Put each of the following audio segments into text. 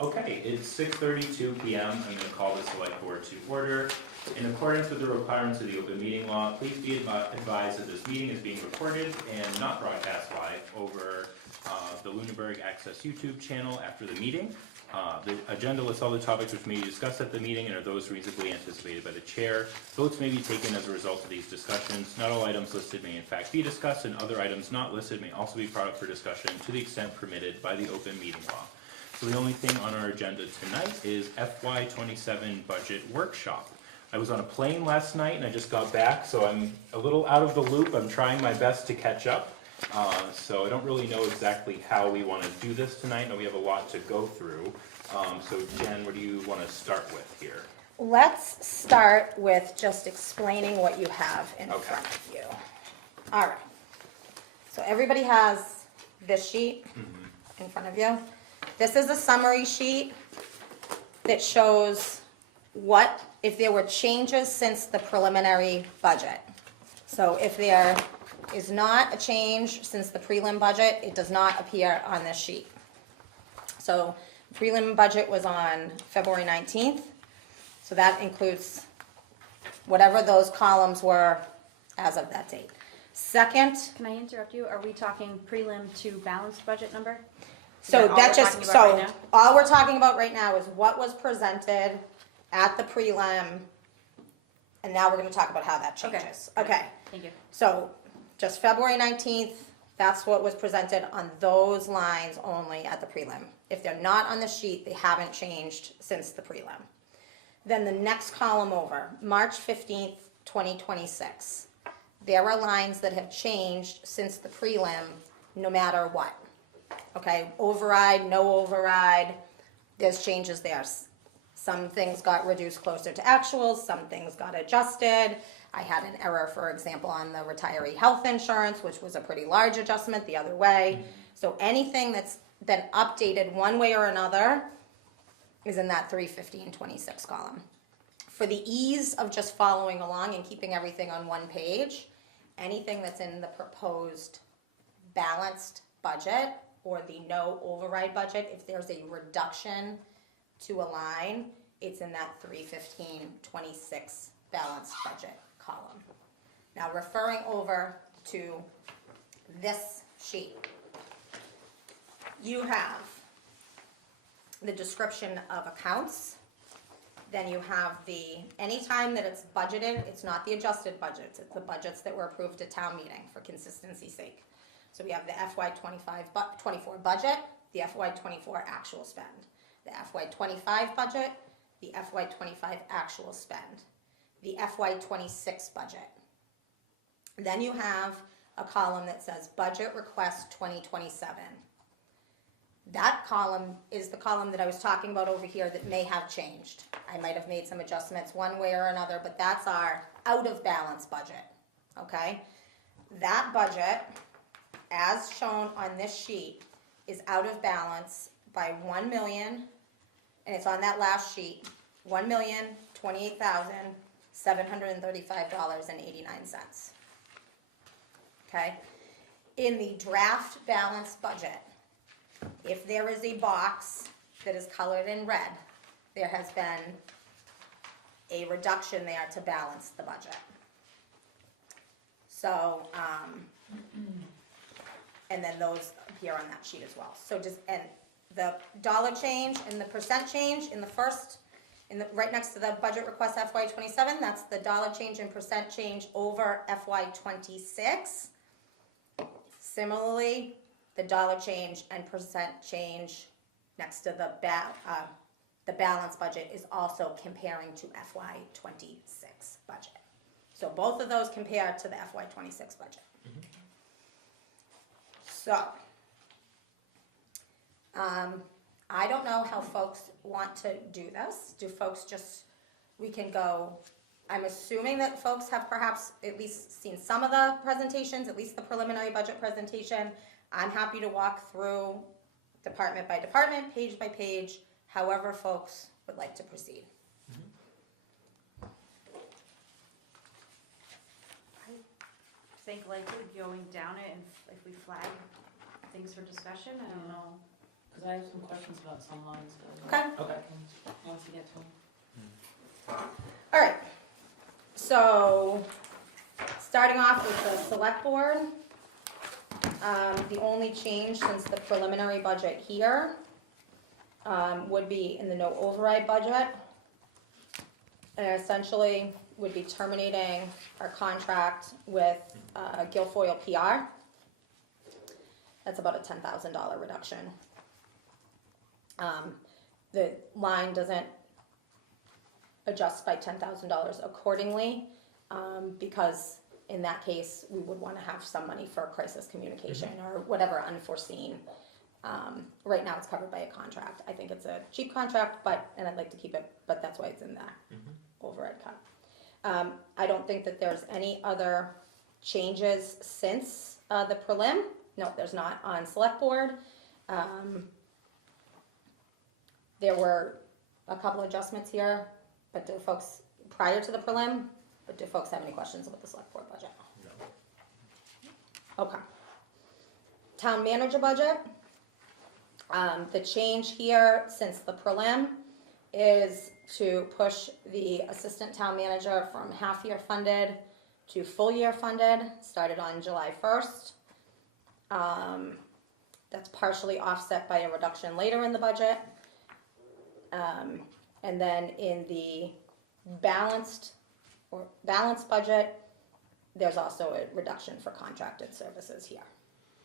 Okay, it's 6:32 p.m. I'm going to call the select board to order. In accordance with the requirements of the open meeting law, please be advised that this meeting is being recorded and not broadcast live over the Lunenburg Access YouTube channel after the meeting. The agenda lists all the topics which may be discussed at the meeting and are those reasonably anticipated by the chair. Votes may be taken as a result of these discussions. Not all items listed may in fact be discussed, and other items not listed may also be brought up for discussion to the extent permitted by the open meeting law. So the only thing on our agenda tonight is FY27 budget workshop. I was on a plane last night and I just got back, so I'm a little out of the loop. I'm trying my best to catch up. So I don't really know exactly how we want to do this tonight. I know we have a lot to go through. So Jen, what do you want to start with here? Let's start with just explaining what you have in front of you. All right. So everybody has this sheet in front of you. This is a summary sheet that shows what, if there were changes since the preliminary budget. So if there is not a change since the prelim budget, it does not appear on this sheet. So the prelim budget was on February 19th. So that includes whatever those columns were as of that date. Second, Can I interrupt you? Are we talking prelim to balanced budget number? so all that we're just, talking about so right now? all we're talking about right now is what was presented at the prelim, and now we're gonna talk about how that changes. Okay, Thank you. so just February 19th, that's what was presented on those lines only at the prelim. If they're not on the sheet, they haven't changed since the prelim. Then the next column over, March 15th, 2026. There are lines that have changed since the prelim, no matter what. Okay, override, no override, there's changes there. Some things got reduced closer to actuals, some things got adjusted. I had an error, for example, on the retiree health insurance, which was a pretty large adjustment the other way. So anything that's been updated one way or another is in that 315.26 column. For the ease of just following along and keeping everything on one page, anything that's in the proposed balanced budget or the no override budget, if there's a reduction to a line, it's in that 315.26 balanced budget column. Now referring over to this sheet, you have the description of accounts. Then you have the, anytime that it's budgeted, it's not the adjusted budgets, it's the budgets that were approved at town meeting for consistency's sake. So we have the FY24 budget, the FY24 actual spend, the FY25 budget, the FY25 actual spend, the FY26 budget. Then you have a column that says budget request 2027. That column is the column that I was talking about over here that may have changed. I might have made some adjustments one way or another, but that's our out of balance budget, okay? That budget, as shown on this sheet, is out of balance by 1 million, and it's on that last sheet, $1,028,735.89. Okay? In the draft balance budget, if there is a box that is colored in red, there has been a reduction there to balance the budget. So, and then those appear on that sheet as well. So and the dollar change and the percent change in the first, right next to the budget request FY27, that's the dollar change and percent change over FY26. Similarly, the dollar change and percent change next to the balance budget is also comparing to FY26 budget. So both of those compare to the FY26 budget. So, I don't know how folks want to do this. Do folks just, we can go, I'm assuming that folks have perhaps at least seen some of the presentations, at least the preliminary budget presentation. I'm happy to walk through department by department, page by page, however folks would like to proceed. I think likely going down it, and if we flag things for discussion, I don't know Cause I have some questions about some lines. Okay. Okay. Once you get to them. All right, so, starting off with the select board. The only change since the preliminary budget here, would be in the no override budget. And essentially would be terminating our contract with, Guilfoyle PR. That's about a $10,000 reduction. The line doesn't adjust by $10,000 accordingly, because in that case, we would wanna have some money for crisis communication or whatever unforeseen. Right now it's covered by a contract. I think it's a cheap contract, and I'd like to keep it, but that's why it's in there, override cut. I don't think that there's any other changes since, the prelim. No, there's not on select board. There were a couple adjustments here, but do folks, prior to the prelim, but do folks have any questions about the select board budget? No. Okay. Town manager budget. The change here since the prelim is to push the assistant town manager from half-year funded to full-year funded, started on July 1st. That's partially offset by a reduction later in the budget. And then in the balanced budget, there's also a reduction for contracted services here.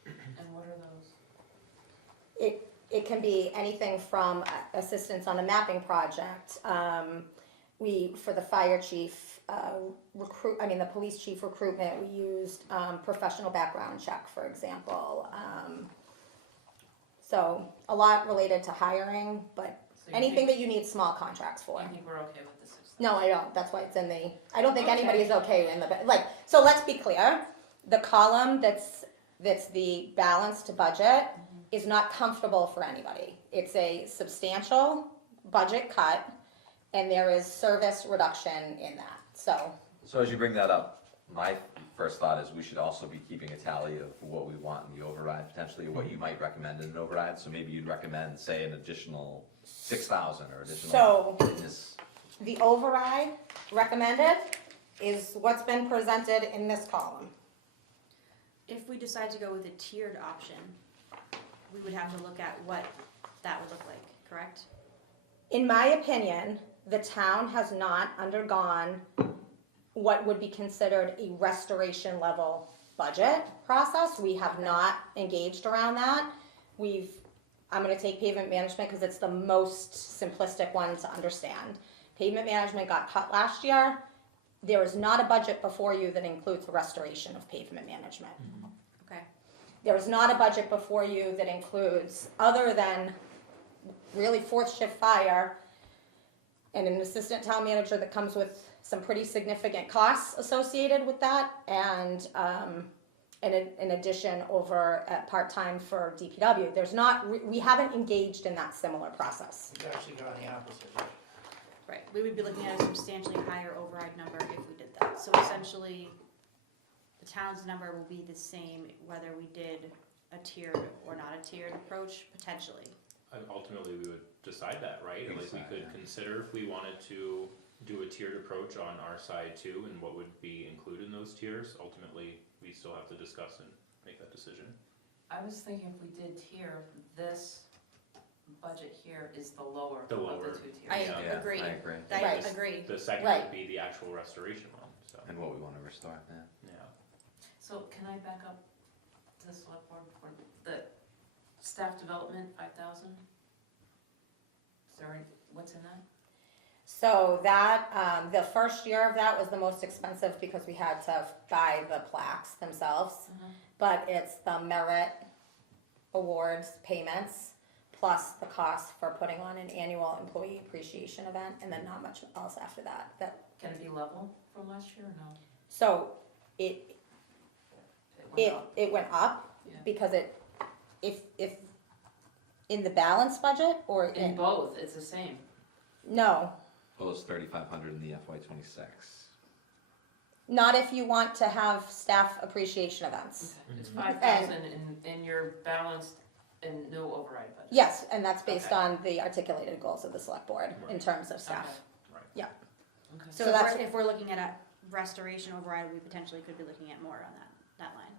And what are those? It can be anything from assistance on a mapping project. For the fire chief, the police chief recruitment, we used, professional background check, for example. So a lot related to hiring, but So you anything think- that you need small contracts for. I think we're okay with the 6,000. No, I don't, that's why it's in the, I don't think Okay. anybody is okay in the, so let's be clear. The column that's the balanced budget is not comfortable for anybody. It's a substantial budget cut, and there is service reduction in that, so. So as you bring that up, my first thought is we should also be keeping a tally of what we want in the override, potentially what you might recommend in an override. So maybe you'd recommend, say, an additional 6,000 or additional. So- This, The override recommended is what's been presented in this column. If we decide to go with a tiered option, we would have to look at what that would look like, correct? In my opinion, the town has not undergone what would be considered a restoration level budget process. We have not engaged around that. I'm gonna take pavement management because it's the most simplistic one to understand. Pavement management got cut last year. There is not a budget before you that includes the restoration of pavement management. Okay. There is not a budget before you that includes, other than really fourth shift fire and an assistant town manager that comes with some pretty significant costs associated with that, and in addition over at part-time for DPW. There's not, we haven't engaged in that similar process. We've actually gone the opposite way. Right, we would be looking at a substantially higher override number if we did that. So essentially, the town's number will be the same whether we did a tiered or not a tiered approach, potentially. And ultimately, we would decide that, right? We Like, we decide, could yeah. consider if we wanted to do a tiered approach on our side too, and what would be included in those tiers. Ultimately, we still have to discuss and make that decision. I was thinking if we did tier, this budget here is the lower The of lower. the two tiers. I Yeah, agree. I agree. I Right. agree. The second Right. would be the actual restoration one, so, and what we want to restore, yeah. yeah. So can I back up to the select board for the staff development, 5,000? Is there any, what's in that? So that, the first year of that was the most expensive because we had to buy the plaques themselves. But it's the merit awards payments, plus the cost for putting on an annual employee appreciation event, and then not much else after that. Can it be level from last year or no? So it It went up. it went up Yeah. because if in the balance budget or In both, it's the same. no, Well, it's 3,500 in the FY26. not if you want to have staff appreciation events. It's Mhm. 5,000 in your balanced And no override budget? Yes, and that's based Okay. on the articulated goals of the select board in Right. terms of staff. Okay. Yeah. Okay. So So if that's- we're looking at a restoration override, we potentially could be looking at more on that line.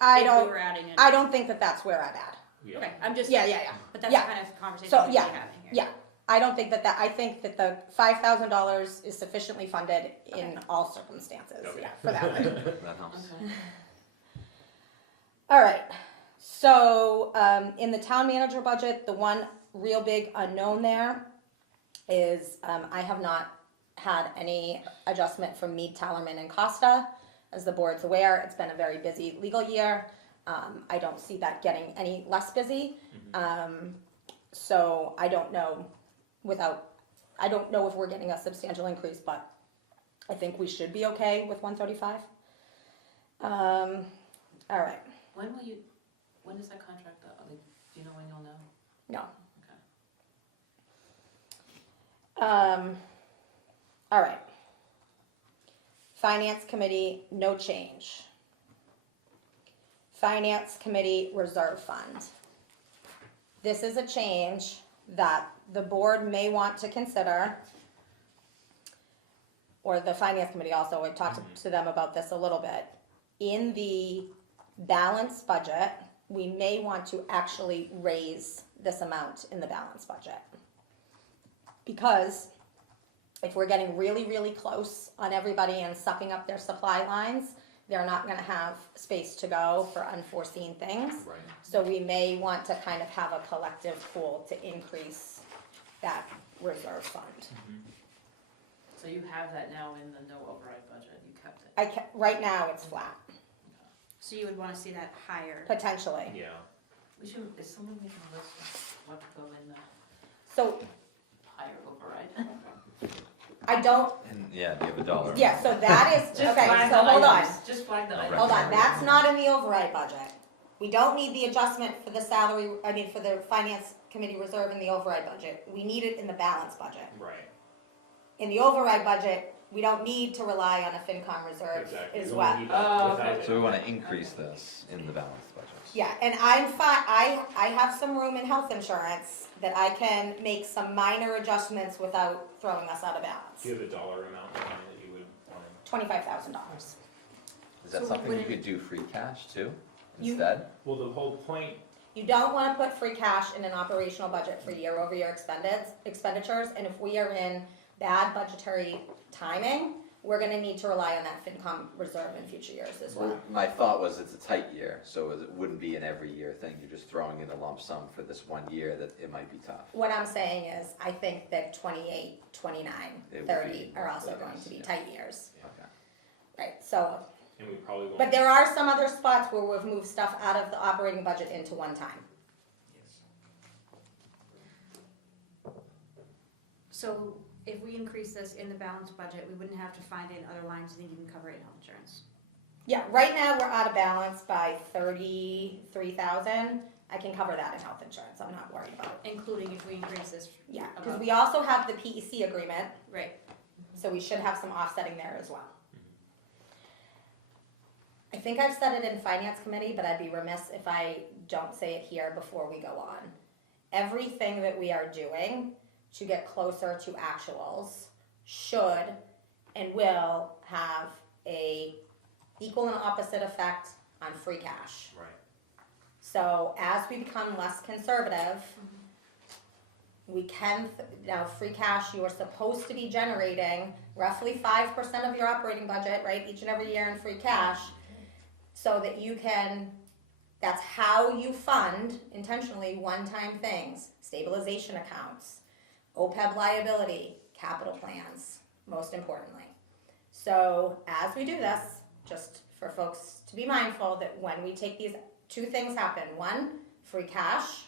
I If we don't, were adding in. I don't think that that's where I'm at. Yeah. Okay, I'm just. Yeah. But that's Yeah. the kind of conversation So, we'd be yeah, having here. Yeah, I don't think that I think that the $5,000 is sufficiently funded in Okay. all circumstances, Okay. yeah, for that one. That helps. Okay. All right, so, in the town manager budget, the one real big unknown there is, I have not had any adjustment from Mead, Tellerman and Costa. As the board's aware, it's been a very busy legal year. I don't see that getting any less busy. So I don't know I don't know if we're getting a substantial increase, but I think we should be okay with 135. All right, When is that contract up? Like, do you know when you'll know? no. Okay. All right. Finance committee, no change. Finance committee reserve fund. This is a change that the board may want to consider, or the finance committee also, I talked to them about this a little bit. In the balanced budget, we may want to actually raise this amount in the balanced budget. Because if we're getting really, really close on everybody and sucking up their supply lines, they're not gonna have space to go for unforeseen things. Right. So we may want to kind of have a collective pool to increase that reserve fund. So you have that now in the no override budget, you kept it? Right now, it's flat, So you would wanna see that higher. potentially. Yeah. Is someone making a list of what to go in the So higher override? I don't, And, yeah, do you have a dollar? yeah, so that is, Just okay, flag so the hold on. items. Just flag the items. Hold on, that's not in the override budget. We don't need the adjustment for the salary, for the finance committee reserve in the override budget. We need it in the balance budget. Right. In the override budget, we don't need to rely on a FinCom reserve Exactly. as We well. only need that Oh, without okay. it. So we wanna increase this in the balanced budget. Yeah, and I'm fine, I have some room in health insurance that I can make some minor adjustments without throwing us out of balance. Do you have a dollar amount in mind that you would want $25,000. Is that So something would you it- could do free cash too, You- instead? to? Well, the whole point, You don't wanna put free cash in an operational budget for year-over-year expenditures, and if we are in bad budgetary timing, we're gonna need to rely on that FinCom reserve in future years as well. Well, my thought was it's a tight year, so it wouldn't be an every year thing, you're just throwing in a lump sum for this one year that it might be tough. What I'm saying is, I think that 28, 29, It would 30 be are also more going to be yeah. tight years, Okay. right? So, and we probably won't. but there are some other spots where we've moved stuff out of the operating budget into one time. Yes. So if we increase this in the balanced budget, we wouldn't have to find in other lines and even cover it in health insurance. Yeah, right now, we're out of balance by 33,000. I can cover that in health insurance, I'm not worried about it. Including if we increase this. Yeah, because above. we also have the PEC agreement, Right. so we should have some offsetting there as well. I think I've said it in finance committee, but I'd be remiss if I don't say it here before we go on. Everything that we are doing to get closer to actuals should and will have a equal and opposite effect on free cash. Right. So as we become less conservative, we can, now free cash, you are supposed to be generating roughly 5% of your operating budget, right, each and every year in free cash, so that you can, that's how you fund intentionally one-time things, stabilization accounts, OPEB liability, capital plans, most importantly. So as we do this, just for folks to be mindful that when we take these, two things happen. One, free cash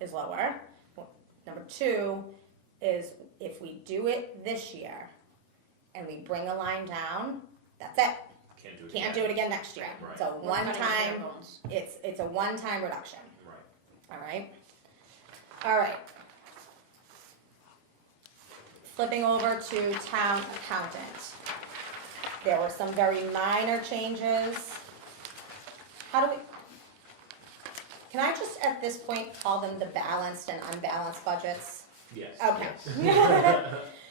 is lower. Number two is if we do it this year and we bring a line down, that's it. Can't do it Can't again. do it again next year. Right. So We're one cutting time, bare bones. it's a one-time reduction, Right. all right? All right. Flipping over to town accountant. There were some very minor changes. How do we, can I just at this point call them the balanced and unbalanced budgets? Yes. Okay.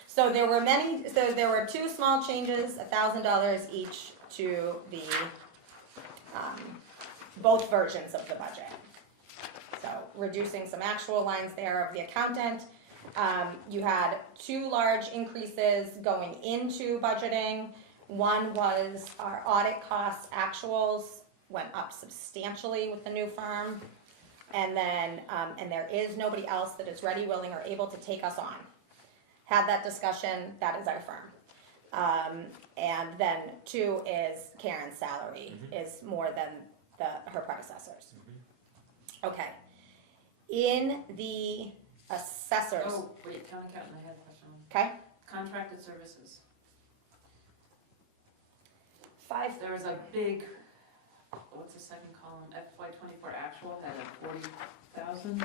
So there were two small changes, $1,000 each to the, both versions of the budget. So reducing some actual lines there of the accountant. You had two large increases going into budgeting. One was our audit costs actuals went up substantially with the new firm. And then, and there is nobody else that is ready, willing, or able to take us on. Had that discussion, that is our firm. And then two is Karen's salary is more than her predecessors. Okay. In the assessors, Oh, wait, county accountant, I had a question. okay, Contracted services. 5, There was a big, what's the second column, FY '24 actual had a 40,000,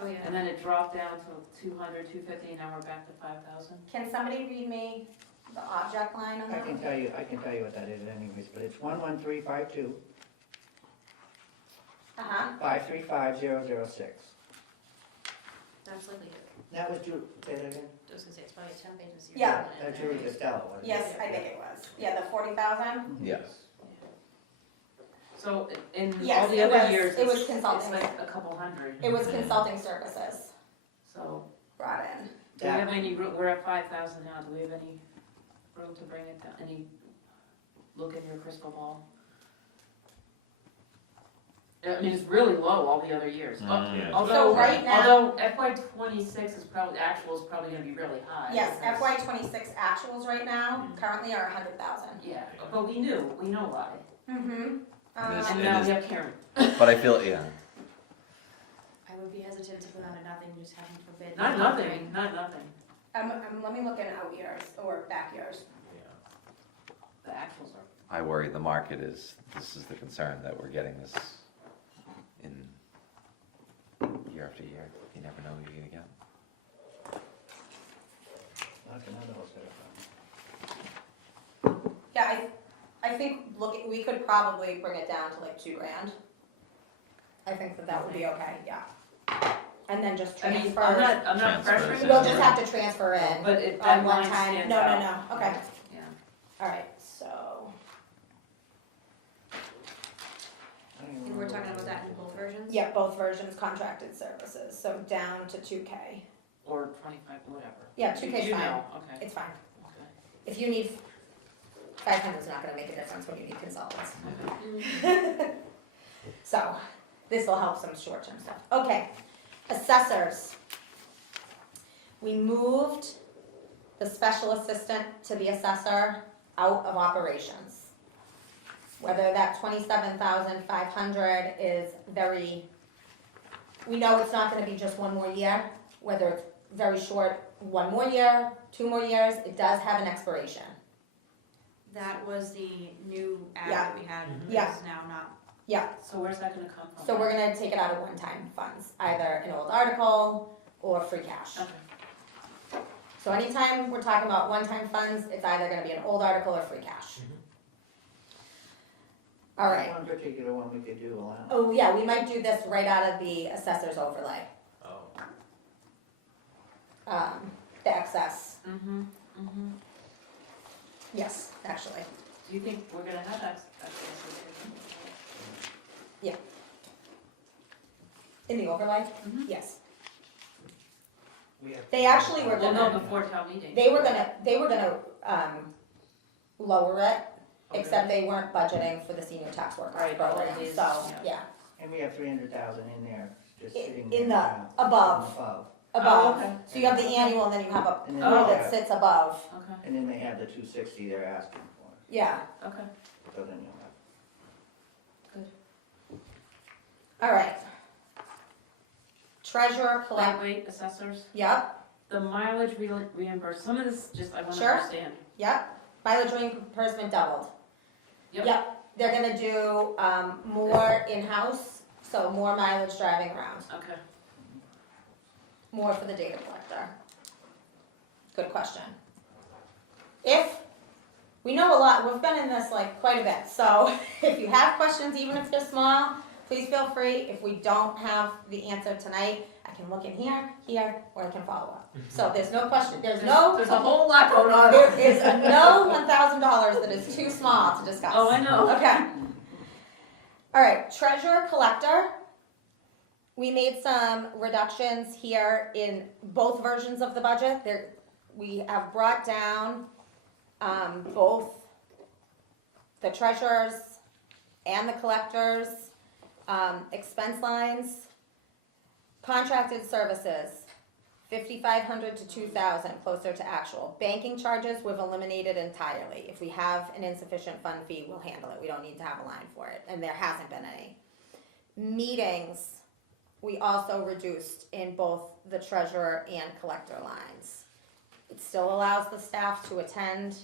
Oh, yeah. and then it dropped down to 200, 250, and now we're back to 5,000. can somebody read me the object line on I that? can tell you what that is anyways, but it's 11352 Uh-huh, 535006. That's likely, That was Julie, say that again? I was gonna say, it's probably 10 pages. Yeah. That's Julie Costello, wasn't it? yes, I think it was, yeah, the 40,000? Yes. So in Yes, all the it other was- years, it was it's consulting. like a couple hundred. It was consulting services So, brought in. do we have any, we're at 5,000 now, do we have any room to bring it down, any look in your crystal ball? I mean, it's really low all the other years. Mm. Although, So right now- although FY '26 is probably, actual is probably gonna be really high. Yes, because- FY '26 actuals right now currently are 100,000. Yeah, but we know why. Mm-hmm. Yes. And It now is- we have Karen. But I feel, yeah, I would be hesitant to put on a nothing, just having forbid. Not nothing, not nothing. Let me look in out years or back years. The actuals are. I worry the market is, this is the concern, that we're getting this in year after year. You never know who you're gonna get. Like another hospital. Yeah, I think, we could probably bring it down to like $2,000. I think that would be okay, yeah. And then just I mean, transfer. I'm not Transfers, pressuring. We'll yeah. just have to transfer in But it, on that one line time. stands No, out. no, okay, Yeah. all right, so, I don't even And we're remember talking what about it that in was. both versions? yeah, both versions contracted services, so down to 2K. Or 25, whatever. Yeah, 2K 's You fine. know, okay, It's fine. okay. If you need, 500 is not gonna make a difference when you need consultants. So, this will help some short-term stuff. Okay, assessors. We moved the special assistant to the assessor out of operations. Whether that 27,500 is very, we know it's not gonna be just one more year, whether it's very short, 1 more year, 2 more years, it does have an expiration. That was the new ad Yeah. that we had, Yeah. it's now not. So where's that gonna come from? So we're gonna take it out of one-time funds, either an old article or free cash. Okay, So anytime we're talking about one-time funds, it's either gonna be an old article or free cash. All right, One particular one we could do allow. oh yeah, we might do this right out of the assessor's overlay, Oh, the excess, yes, actually. do you think we're gonna have that? In the overlay, Mhm. yes. We have- They actually were We'll know gonna, before town meeting. they were gonna, lower it, Okay. except they weren't budgeting for the senior tax workers Right, program, holidays, so, yeah. yeah. And we have 300,000 in there, just In- sitting. in there the- now. above. Above. Above, okay. so you have the annual and then you have a And then pool they that have- sits above, Okay, And then they have the 260 they're asking for, yeah, okay. so then you'll have. alright. Treasurer collect, Wait, assessors, yep, the mileage reimbursed, some of this just, I wanna Sure. understand. yep, mileage reimbursement doubled. Yep. They're gonna do, more in-house, so more mileage driving around, Okay, more for the data collector. Good question. If, we know a lot, we've been in this like quite a bit, so if you have questions, even if they're small, please feel free, if we don't have the answer tonight, I can look in here, or I can follow up. So there's no question, there's a whole lot going on. there is no $1,000 that is too small to discuss. Oh, I know. Okay. All right, treasurer collector. We made some reductions here in both versions of the budget. We have brought down both the treasurer's and the collector's expense lines. Contracted services, 5,500 to 2,000, closer to actual. Banking charges, we've eliminated entirely. If we have an insufficient fund fee, we'll handle it. We don't need to have a line for it, and there hasn't been any. Meetings, we also reduced in both the treasurer and collector lines. It still allows the staff to attend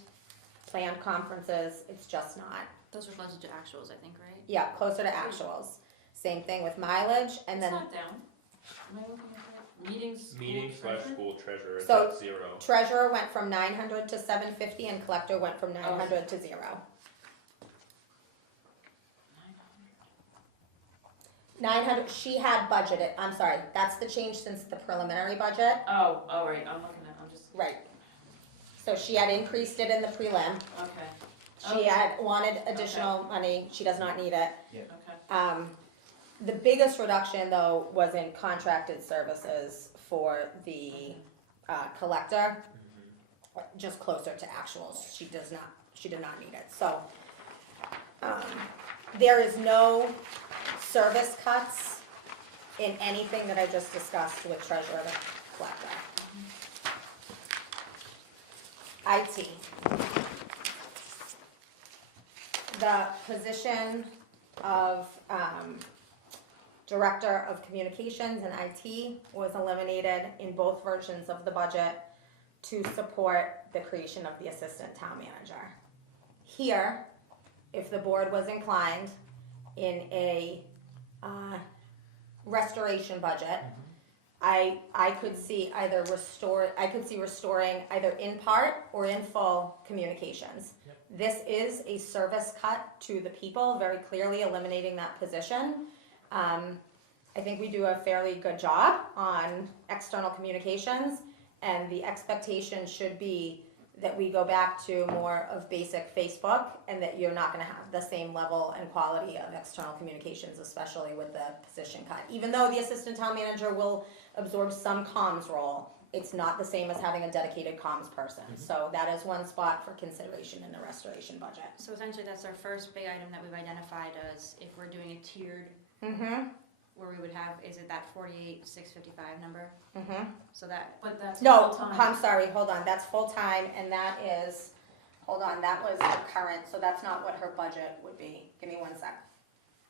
planned conferences, it's just not. Those are closer to actuals, I think, right? Yeah, closer to actuals. Same thing with mileage, and It's then not down. Am I looking at that? Meetings, school Meeting slash treasurer? school treasurer is So- at 0. treasurer went from 900 to 750, and collector went from 900 to 0. 900, she had budgeted, I'm sorry, that's the change since the preliminary budget. Oh, right, I'm looking at, I'm just, Right. So she had increased it in the prelim. okay, She had wanted additional money, she does not need it. okay. The biggest reduction though was in contracted services for the collector, just closer to actuals. She did not need it. So there is no service cuts in anything that I just discussed with treasurer to collector. IT. The position of Director of Communications and IT was eliminated in both versions of the budget to support the creation of the Assistant Town Manager. Here, if the board was inclined in a restoration budget, I could see restoring either in part or in full communications. Yep. This is a service cut to the people, very clearly eliminating that position. I think we do a fairly good job on external communications, and the expectation should be that we go back to more of basic Facebook, and that you're not gonna have the same level and quality of external communications, especially with the position cut. Even though the assistant town manager will absorb some comms role, it's not the same as having a dedicated comms person. So that is one spot for consideration in the restoration budget. So essentially, that's our first big item that we've identified as if we're doing a tiered, Mm-hmm, where we would have, is it that 48,655 number? mm-hmm. So that, But that's No, full-time. I'm sorry, hold on, that's full-time, and that is, hold on, that was the current, so that's not what her budget would be. Give me 1 sec.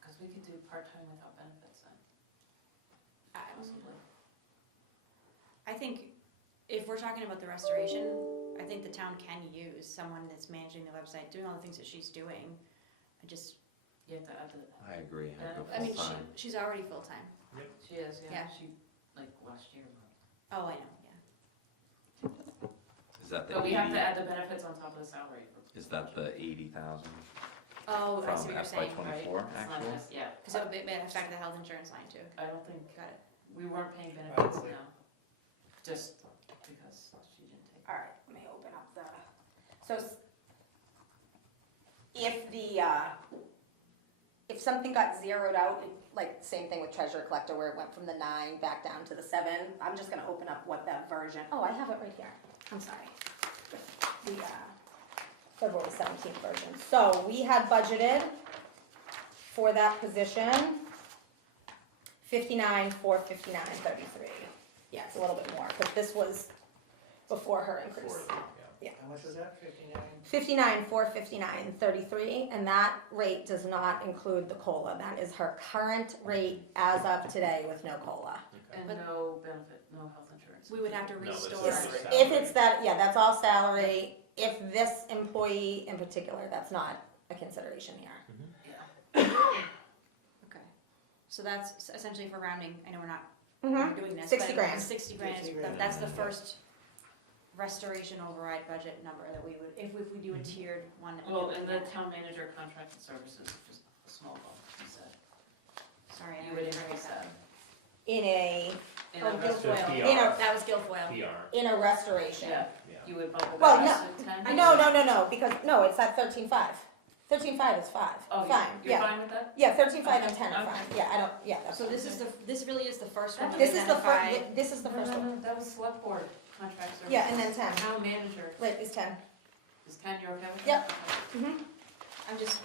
Cause we could do part-time without benefits then, possibly. I think if we're talking about the restoration, I think the town can use someone that's managing the website, doing all the things that she's doing. You have to add the, I agree, I'd go I mean, full-time. she's already full-time. she is, yeah, Yeah. she, like, last year. Oh, I know, yeah. Is that the But we have to 80, add the benefits on top of the salary. is that the 80,000 Oh, I see from what you're saying, FY right? '24 It's not actual? just- Yeah, Because it would affect the health insurance line too. I don't think, Got it. we weren't paying benefits now, just because she didn't take. All right, let me open up the, so if the, if something got zeroed out, like same thing with treasurer collector where it went from the 9 back down to the 7, I'm just gonna open up what that version, oh, I have it right here, I'm sorry. The February 17th version. So we had budgeted for that position 59,459.33. Yeah, it's a little bit more, but this was before her increase. How much was that, 59? 59,459.33, and that rate does not include the COLA. That is her current rate as of today with no COLA. And But- no benefit, no health insurance. We would have to No, that's restore. just If salary. it's that, yeah, that's all salary. If this employee in particular, that's not a consideration here. Yeah. Okay. So that's essentially for rounding, I know we're not Mm-hmm. doing this. 60 but grand. 60 grand, 60 grand. that's the first restoration override budget number that we would, if we do a tiered one. that we Well, would and look the at. town manager contracted services, just a small bump, he said. sorry, I You would already wrote increase that. that. In a, In Oh, a That's Guilfoyle, just PR. that was Guilfoyle. PR, in a restoration. Yeah, yeah. you would bump it Well, back to 10? No, because, no, it's at 13.5. 13.5 is 5, Oh, fine, you're yeah. fine with that? Yeah, 13.5 and Okay, 10 are okay. fine, yeah, I don't, yeah, that's. So this is this really is the first one. This is the identified. first, this is the first one. No, that was select board contracts. or- Yeah, and then 10. Town manager, Wait, it's 10. is 10 your okay with? Yep. Okay. Mm-hmm. I'm just.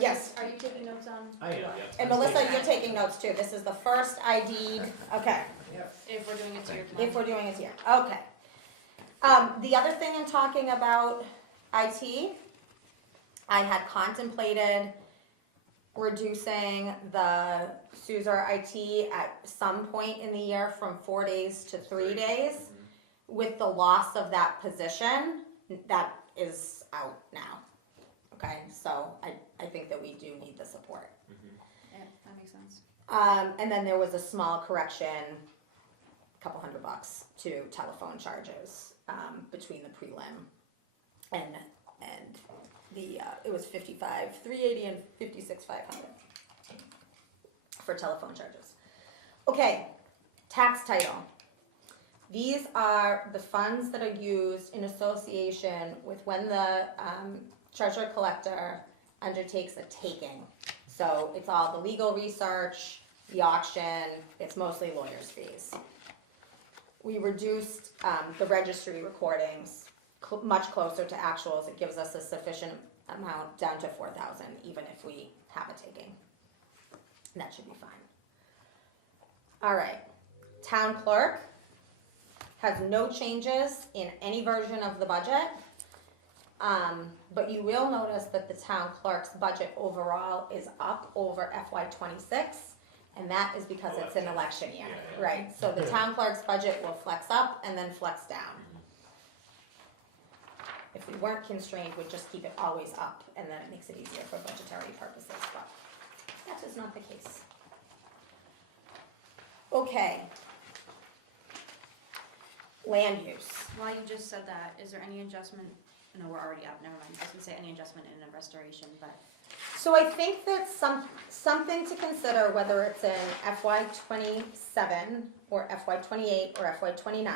Yes. Are you taking notes on? I am, yeah. And Melissa, you're taking notes too. This is the first ID'd, okay, If we're doing a tiered if plan. we're doing it here, okay. The other thing in talking about IT, I had contemplated reducing the SUSER IT at some point in the year from 4 days to 3 days. With the loss of that position, that is out now. Okay, so I think that we do need the support. Yeah, that makes sense. And then there was a small correction, couple $100 to telephone charges, between the prelim and the, it was 55,380 and 56,500 for telephone charges. Okay, tax title. These are the funds that are used in association with when the treasurer collector undertakes a taking. So it's all the legal research, the auction, it's mostly lawyers' fees. We reduced the registry recordings much closer to actuals. It gives us a sufficient amount down to 4,000, even if we have a taking. That should be fine. All right, town clerk has no changes in any version of the budget. But you will notice that the town clerk's budget overall is up over FY '26, and that is because it's an election year, Yeah, yeah. right? So the town clerk's budget will flex up and then flex down. If we weren't constrained, we'd just keep it always up, and then it makes it easier for budgetary purposes, but that is not the case. Okay. Land use. While you just said that, is there any adjustment? No, we're already up, never mind. I was gonna say any adjustment in a restoration, but So I think that something to consider, whether it's in FY '27 or FY '28 or FY '29,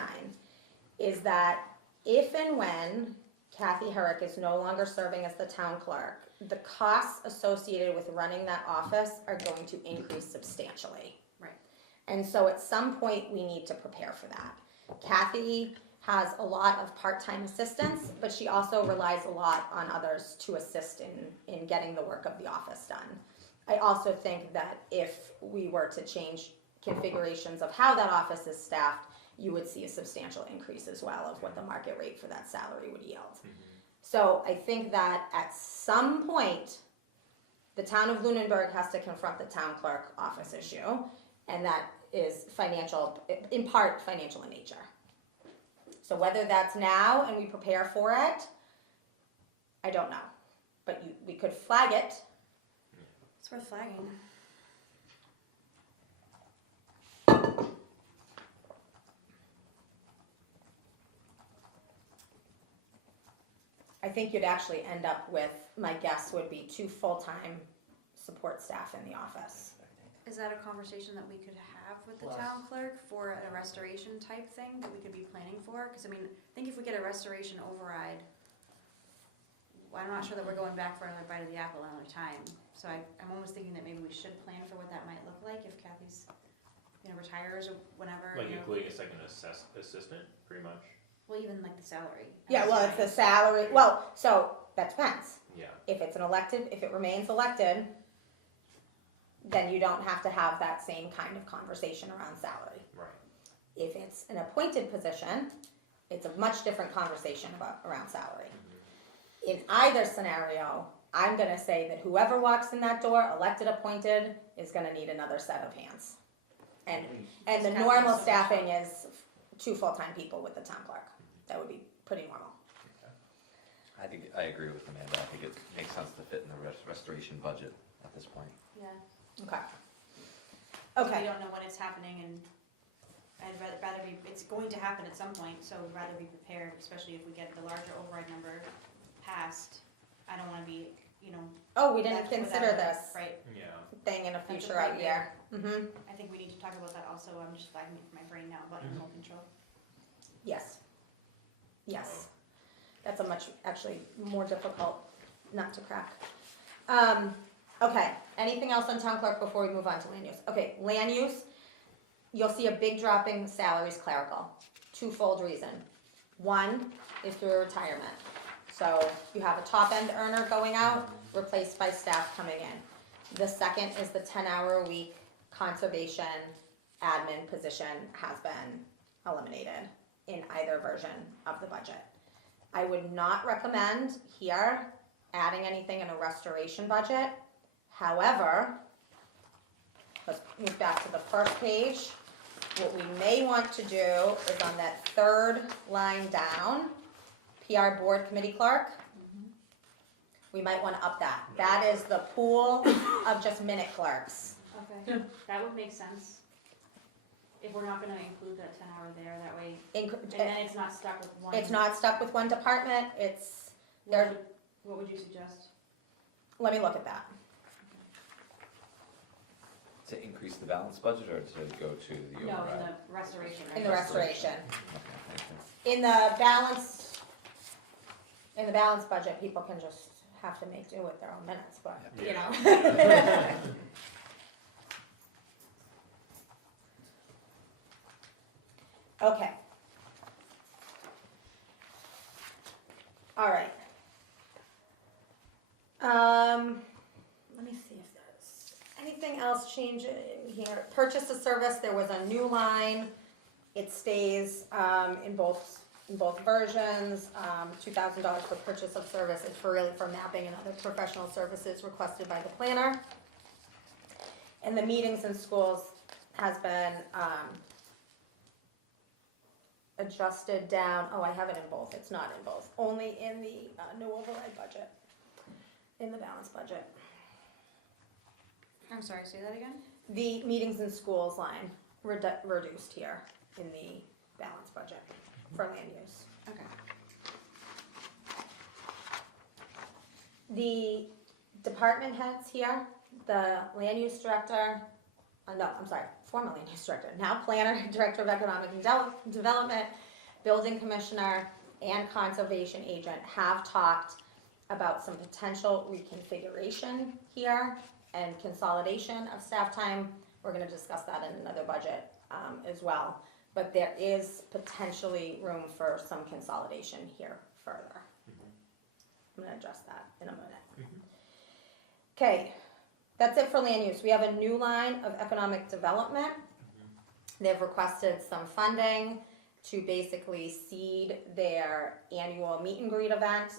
is that if and when Kathy Herrick is no longer serving as the town clerk, the costs associated with running that office are going to increase substantially. Right. And so at some point, we need to prepare for that. Kathy has a lot of part-time assistants, but she also relies a lot on others to assist in getting the work of the office done. I also think that if we were to change configurations of how that office is staffed, you would see a substantial increase as well of what the market rate for that salary would yield. So I think that at some point, the town of Lunenburg has to confront the town clerk office issue, and that is financial, in part financial in nature. So whether that's now and we prepare for it, I don't know. But we could flag it. it's worth flagging. I think you'd actually end up with, my guess would be 2 full-time support staff in the office. Is that a conversation that we could have with the Plus. town clerk for a restoration type thing that we could be planning for? Cause I mean, I think if we get a restoration override, I'm not sure that we're going back for another bite of the apple another time. So I'm almost thinking that maybe we should plan for what that might look like if Kathy's, retires or whenever, Like including a second assistant, pretty much? well, even like the salary. Yeah, well, it's the salary, well, so that depends. Yeah. If it's an elected, if it remains elected, then you don't have to have that same kind of conversation around salary. Right. If it's an appointed position, it's a much different conversation around salary. In either scenario, I'm gonna say that whoever walks in that door, elected, appointed, is gonna need another set of hands. And the Kathy normal has so much staffing is 2 full-time people with the town clerk. That would be pretty normal. I think, I agree with Amanda, I think it makes sense to fit in the restoration budget at this point. Yeah. Okay. We Okay, don't know when it's happening and I'd rather be, it's going to happen at some point, so we'd rather be prepared, especially if we get the larger override number passed. I don't wanna be, you know. Oh, we didn't that's where consider that- this Right, Yeah. thing in a That's a future out great year. Mm-hmm, I think we need to talk about that also, I'm just flagging it for my brain now about animal control. yes. Yes. That's a much, actually, more difficult nut to crack. Okay, anything else on town clerk before we move on to land use? Okay, land use, you'll see a big drop in salaries clerical. Twofold reason. One is through retirement. So you have a top end earner going out, replaced by staff coming in. The second is the 10-hour-a-week conservation admin position has been eliminated in either version of the budget. I would not recommend here adding anything in a restoration budget. However, let's move back to the first page. What we may want to do is on that third line down, PR board committee clerk, we might want to up that. That is the pool of just minute clerks. Okay, that would make sense. If we're not gonna include that 10 hour there, that way, and then it's not stuck with one. It's not stuck with one department, it's, there, What would you suggest? let me look at that. To increase the balance budget or to go to the No, override? in the restoration, right? In the restoration. Okay, thank you. In the balance budget, people can just have to make do with their own minutes, but, you know. Okay. All right. Let me see if there's anything else changing here. Purchase of service, there was a new line. It stays, in both versions. $2,000 for purchase of service. It's really for mapping and other professional services requested by the planner. And the meetings in schools has been, adjusted down. Oh, I have it in both. It's not in both. Only in the new override budget, in the balance budget. I'm sorry, say that again? The meetings in schools line reduced here in the balance budget for land use. Okay. The department heads here, the land use director, former land use director, now planner, director of economic development, building commissioner, and conservation agent have talked about some potential reconfiguration here and consolidation of staff time. We're gonna discuss that in another budget as well. But there is potentially room for some consolidation here further. I'm gonna address that in a minute. Okay, that's it for land use. We have a new line of economic development. They've requested some funding to basically seed their annual meet and greet event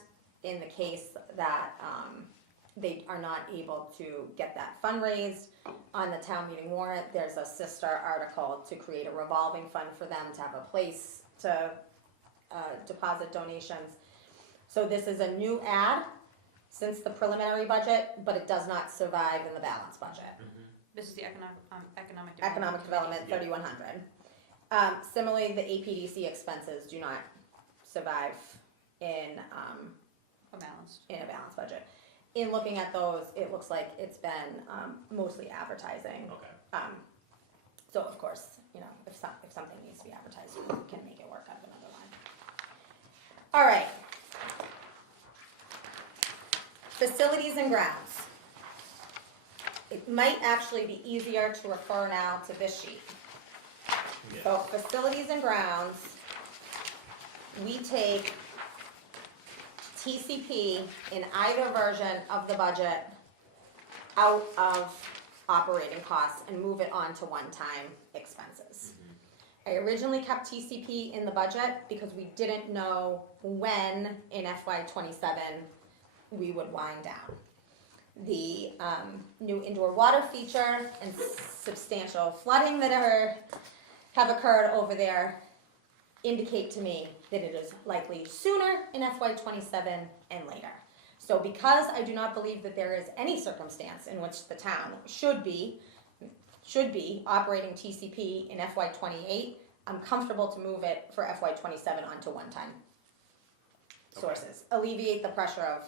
in the case that they are not able to get that fundraised on the town meeting warrant. There's a sister article to create a revolving fund for them to have a place to deposit donations. So this is a new ad since the preliminary budget, but it does not survive in the balance budget. This is the economic development. Economic development, Yeah. 3,100. Similarly, the APDC expenses do not survive in A balance. a balance budget. In looking at those, it looks like it's been mostly advertising. Okay. So of course, you know, if something needs to be advertised, we can make it work out of another line. All right. Facilities and grounds. It might actually be easier to refer now to this sheet. Yeah. So facilities and grounds, we take TCP in either version of the budget out of operating costs and move it on to one-time expenses. I originally kept TCP in the budget because we didn't know when in FY '27 we would wind down. The new indoor water feature and substantial flooding that have occurred over there indicate to me that it is likely sooner in FY '27 and later. So because I do not believe that there is any circumstance in which the town should be operating TCP in FY '28, I'm comfortable to move it for FY '27 onto one-time sources. Alleviate the pressure of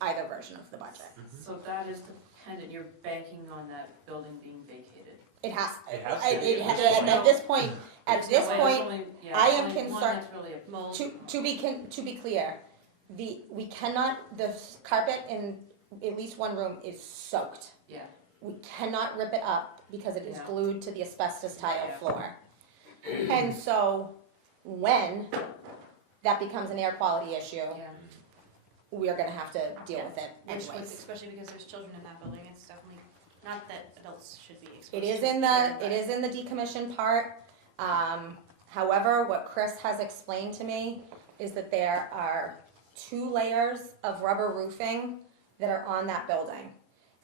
either version of the budget. So that is dependent, you're banking on that building being vacated. It has, It has to I- be. it ha- at this point, There's no way, there's only- yeah, I there's am only one concerned- that's really a- Mold. to be clear, we cannot, the carpet in at least one room is soaked. Yeah, We cannot rip it up because it is Yeah. glued to the asbestos tile Yeah. floor. And so, when that becomes an air quality issue, yeah. we are gonna have to deal with it Which would, anyways. especially because there's children in that building, it's definitely, not that adults should be exposed. It is to in here, the, but- it is in the decommissioned part. However, what Chris has explained to me is that there are 2 layers of rubber roofing that are on that building.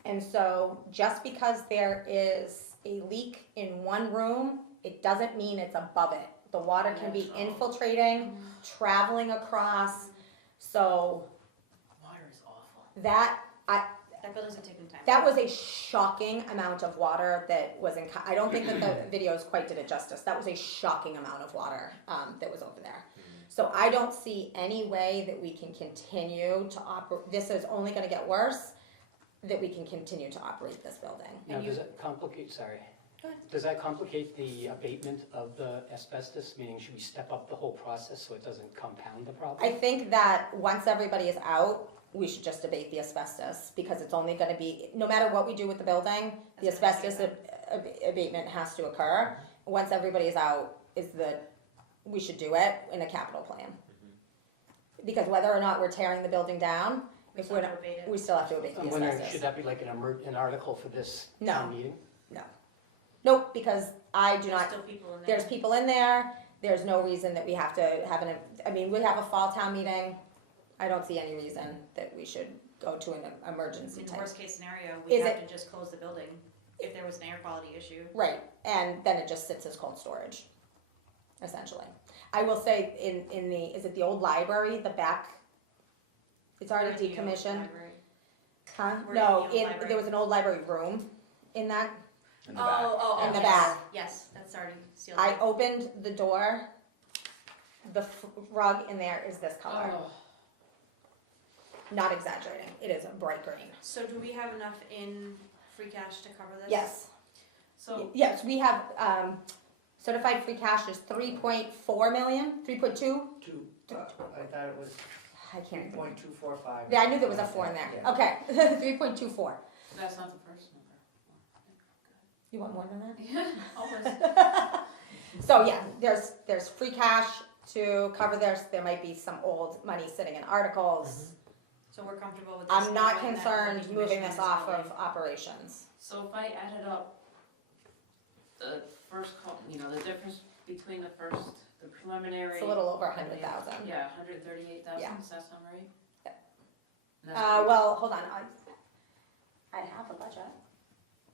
And so just because there is a leak in one room, it doesn't mean it's above it. The water can be Natural. infiltrating, traveling across, so Water is awful. that, That building's been taking time. that was a shocking amount of water that was in, I don't think that the videos quite did it justice. That was a shocking amount of water, that was over there. So I don't see any way that we can continue to operate, this is only gonna get worse, that we can continue to operate this building. Now, And you- does it complicate, sorry, Go ahead. does that complicate the abatement of the asbestos? Meaning, should we step up the whole process so it doesn't compound the problem? I think that once everybody is out, we should just abate the asbestos, because it's only gonna be, no matter what we do with the building, the That's gonna asbestos abatement has to occur. Once everybody is out, we should do it in a capital plan. Because whether or not we're tearing the building down, We if still we're have not, to abate it. we still have to abate the I'm wondering, should asbestos. that be like an article for this No. town meeting? Nope, because I do There's not, still people in there. there's people in there, there's no reason that we have to have we have a fall town meeting. I don't see any reason that we should go to an emergency In the type. worst case scenario, we Is have it- to just close the building if there was an air quality issue. Right, and then it just sits as cold storage, essentially. I will say in the, is it the old library, the back? It's already We're in the old decommissioned, library. huh? We're in No, the old there library. was an old library room in that. In the back. Oh, In the yes, back. yes, that's already sealed. I up. opened the door, the rug in there is this color. Oh, Not exaggerating, it is a bright green. So do we have enough in free cash to cover this? Yes, so, yes, we have, certified free cash is 3.4 million, 3.2? 2, I thought it was I can't remember. 3.245. Yeah, I knew there was a 4 in there, Yeah. okay, 3.24. that's not the first number. You want more than that? Yeah, almost. So yeah, there's free cash to cover this, there might be some old money sitting in articles. So we're comfortable with this? I'm not knowing that concerned we'll be moving commissioning this off of building? operations. So if I added up the first the difference between the preliminary. It's a little over and the- 100,000. Yeah, 138,000, Yeah. does that sound right? Yeah. And that's what we- Well, hold on, I have a budget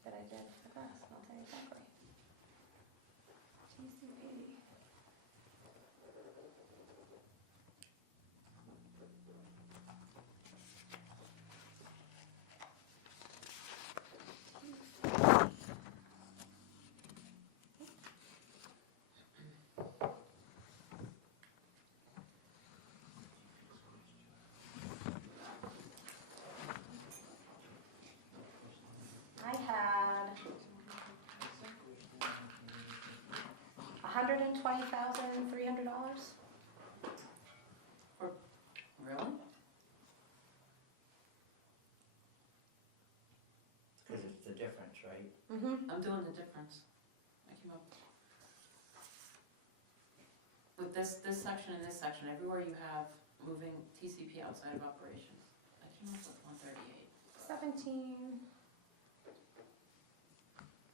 that I did for this, and I'll tell you exactly. TCP. I had $120,300. Really? Because it's the difference, right? Mm-hmm. I'm doing the difference. I came up. With this section and this section, everywhere you have moving TCP outside of operations, I came up with 138. 17.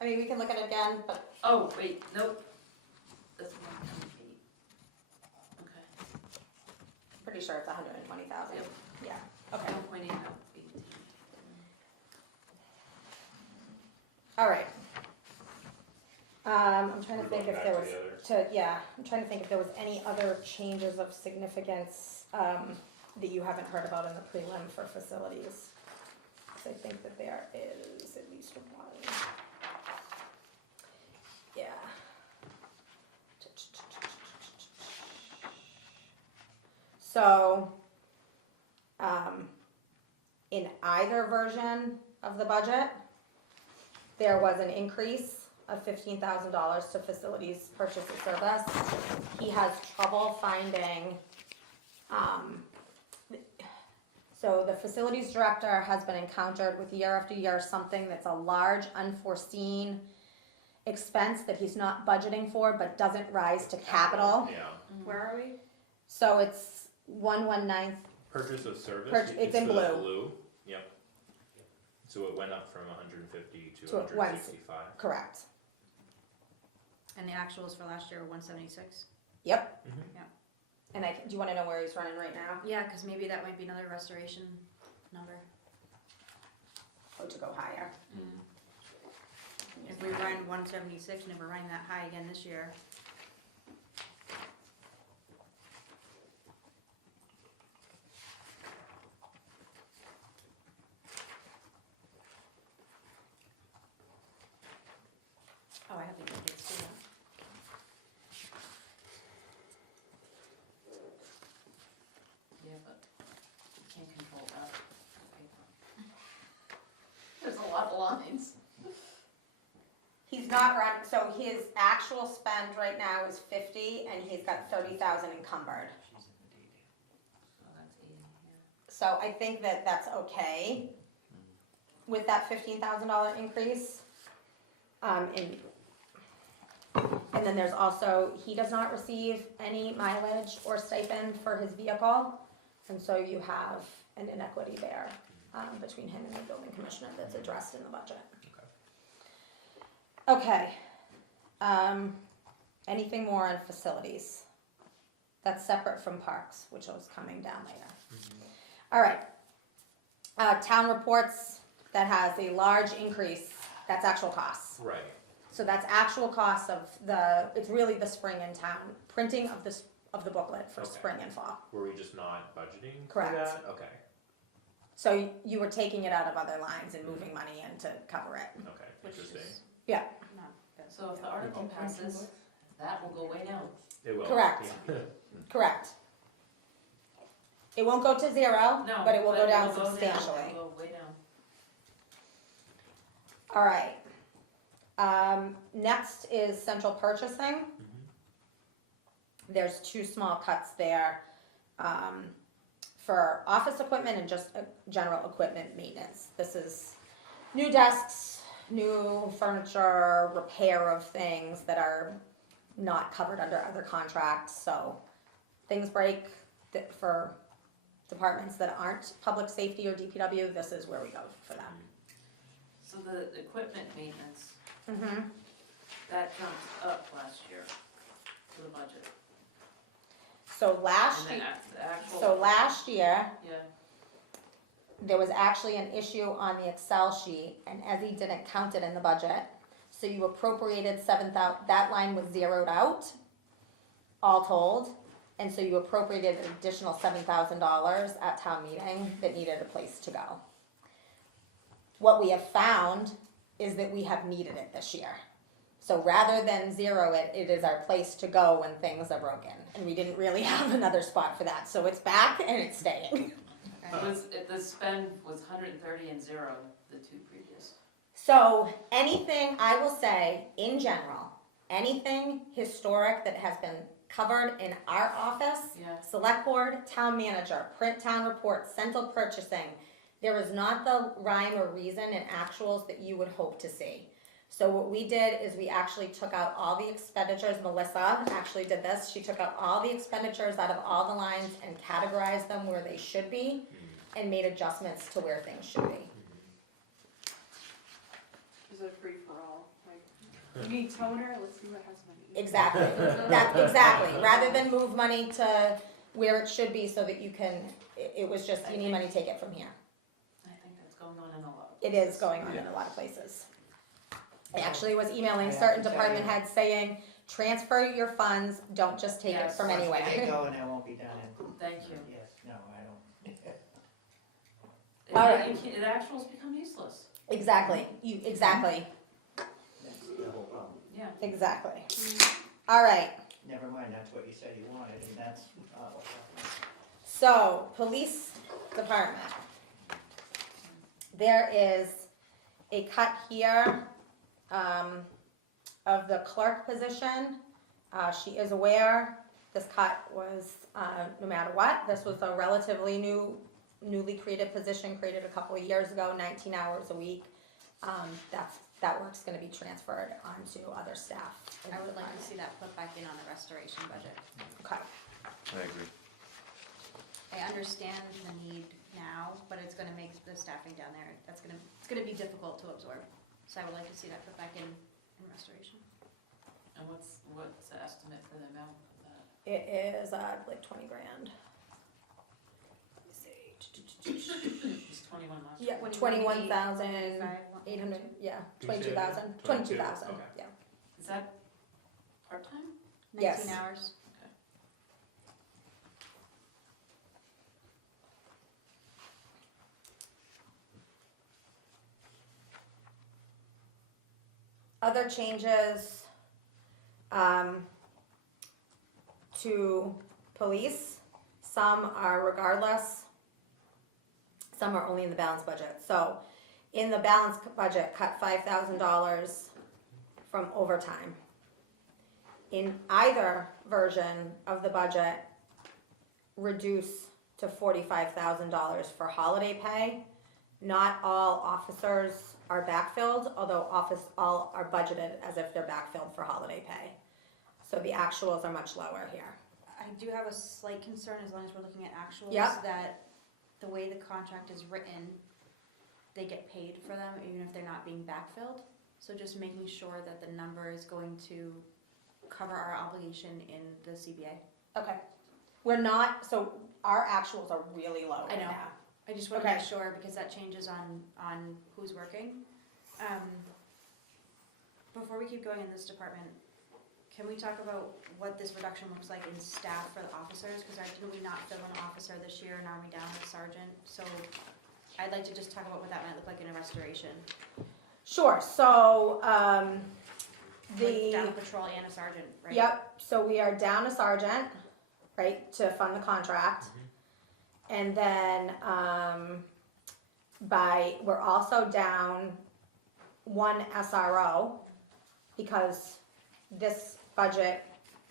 I mean, we can look at it again, but Oh, wait, nope. That's 128. Okay. I'm pretty sure it's 120,000. Yep. Yeah, okay. 1.8 out of 18. All right. I'm trying to We're think going if there back was, to the others. I'm trying to think if there was any other changes of significance that you haven't heard about in the prelim for facilities. 'Cause I think that there is at least one. Yeah. So, in either version of the budget, there was an increase of $15,000 to facilities purchase and service. He has trouble finding, so the facilities director has been encountered with year after year something that's a large unforeseen expense that he's not budgeting for but doesn't rise to capital. Yeah, Where are we? So it's 119, purchase of service. It's in the blue. Blue, yep. So it went up from 150 to To 165. correct. And the actuals for last year were 176? Yep. Mhm. Yeah. And do you wanna know where he's running right now? Yeah, cause maybe that might be another restoration number. Or to go higher? If we run 176 and if we're running that high again this year, oh, I have the updates too. Yeah, but you can't control that paper. There's a lot of lines. He's not run, so his actual spend right now is 50 and he's got 30,000 encumbered. Oh, that's 80, yeah. So I think that that's okay with that $15,000 increase. And then there's also, he does not receive any mileage or stipend for his vehicle. And so you have an inequity there, between him and the building commissioner that's addressed in the budget. Okay, anything more on facilities? That's separate from parks, which is coming down later. All right, town reports, that has a large increase, that's actual costs. Right. So that's actual costs of it's really the spring and town, printing of the booklet for Okay. spring and fall. Were we just not budgeting for Correct. that? Okay, So you were taking it out of other lines and moving money in to cover it. okay, Which interesting. is Yeah, not good. So if the article passes, that will go way down. It will. Correct. Yeah. correct. It won't go to zero, No, but it will go down It substantially. will go way down. All right. Next is central purchasing. There's two small cuts there, for office equipment and just general equipment maintenance. This is new desks, new furniture, repair of things that are not covered under other contracts, so things break for departments that aren't public safety or DPW, this is where we go for them. So the equipment maintenance, Mm-hmm. that jumped up last year to the budget. So last And year, the actual. so last year, Yeah, there was actually an issue on the Excel sheet, and Ezzy didn't count it in the budget. So you appropriated 7,000, that line was zeroed out, all told. And so you appropriated an additional $7,000 at town meeting that needed a place to go. What we have found is that we have needed it this year. So rather than zero it, it is our place to go when things are broken. And we didn't really have another spot for that, so it's back and it's staying. the spend was 130 and 0, the two previous. So anything, I will say, in general, anything historic that has been covered in our office, Yeah. select board, town manager, print town report, central purchasing, there is not the rhyme or reason in actuals that you would hope to see. So what we did is we actually took out all the expenditures, Melissa actually did this, she took out all the expenditures out of all the lines and categorized them where they should be and made adjustments to where things should be. Is it free for all? Like, you need toner, let's see what has money. Exactly, that's exactly, rather than move money to where it should be so that you can, it was just, you need money, take it from here. I think that's going on in a lot. It is going on in a lot of places. I actually was emailing I have certain to tell department you. heads saying, transfer your funds, don't just take it Yes. from Once we get anywhere. going, that won't be done in, Thank you. yes, no, I don't. All right. The actuals become useless. Exactly, exactly, That's the whole problem. Yeah. exactly. All right, Never mind, that's what you said you wanted, and that's not what happened. so, police department. there is a cut here, of the clerk position. She is aware this cut was, no matter what, this was a relatively newly created position, created a couple of years ago, 19 hours a week. That work's gonna be transferred onto other staff. I would like to see that put back in on the restoration budget. Okay, I agree. I understand the need now, but it's gonna make the staffing down there, it's gonna be difficult to absorb. So I would like to see that put back in restoration. And what's the estimate for the amount of that? it is, like 20 grand. Let me see. It's 21 last year. Yeah, 21,800, yeah, 22,000, 22,000, Okay. yeah. Is that part-time? Yes. 19 hours. Other changes, to police, some are regardless, some are only in the balanced budget. So, in the balanced budget, cut $5,000 from overtime. In either version of the budget, reduce to $45,000 for holiday pay. Not all officers are backfilled, although all are budgeted as if they're backfilled for holiday pay. So the actuals are much lower here. I do have a slight concern, as long as we're looking at actuals, Yep. that the way the contract is written, they get paid for them even if they're not being backfilled. So just making sure that the number is going to cover our obligation in the CBA. Okay. We're not, so our actuals are really low I right know. now. I just want to Okay. make sure, because that changes on who's working. Before we keep going in this department, can we talk about what this reduction looks like in staff for the officers? Because didn't we not fill an officer this year, and are we down a sergeant? So I'd like to just talk about what that might look like in a restoration. Sure, so, Like down a patrol and a sergeant, right? Yep, so we are down a sergeant, right, to fund the contract. And then, we're also down one SRO, because this budget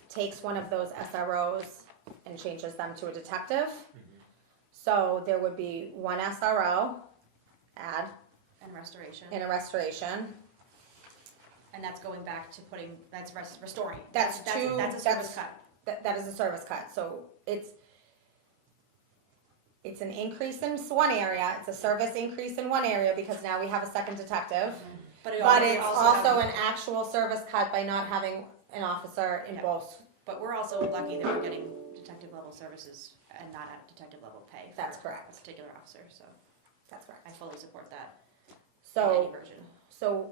takes one of those SROs and changes them to a detective. So there would be one SRO add And restoration. in a restoration. And that's going back to that's restoring. That's That's a service that's- cut. That is a service cut, so it's an increase in one area, it's a service increase in one area, because now we have a second detective. But But we it's have- also an actual service cut by not having an officer in Yeah. both. But we're also lucky that we're getting detective level services and not at detective level pay. for That's a correct. particular officer, so That's correct. I fully support that in any So, version.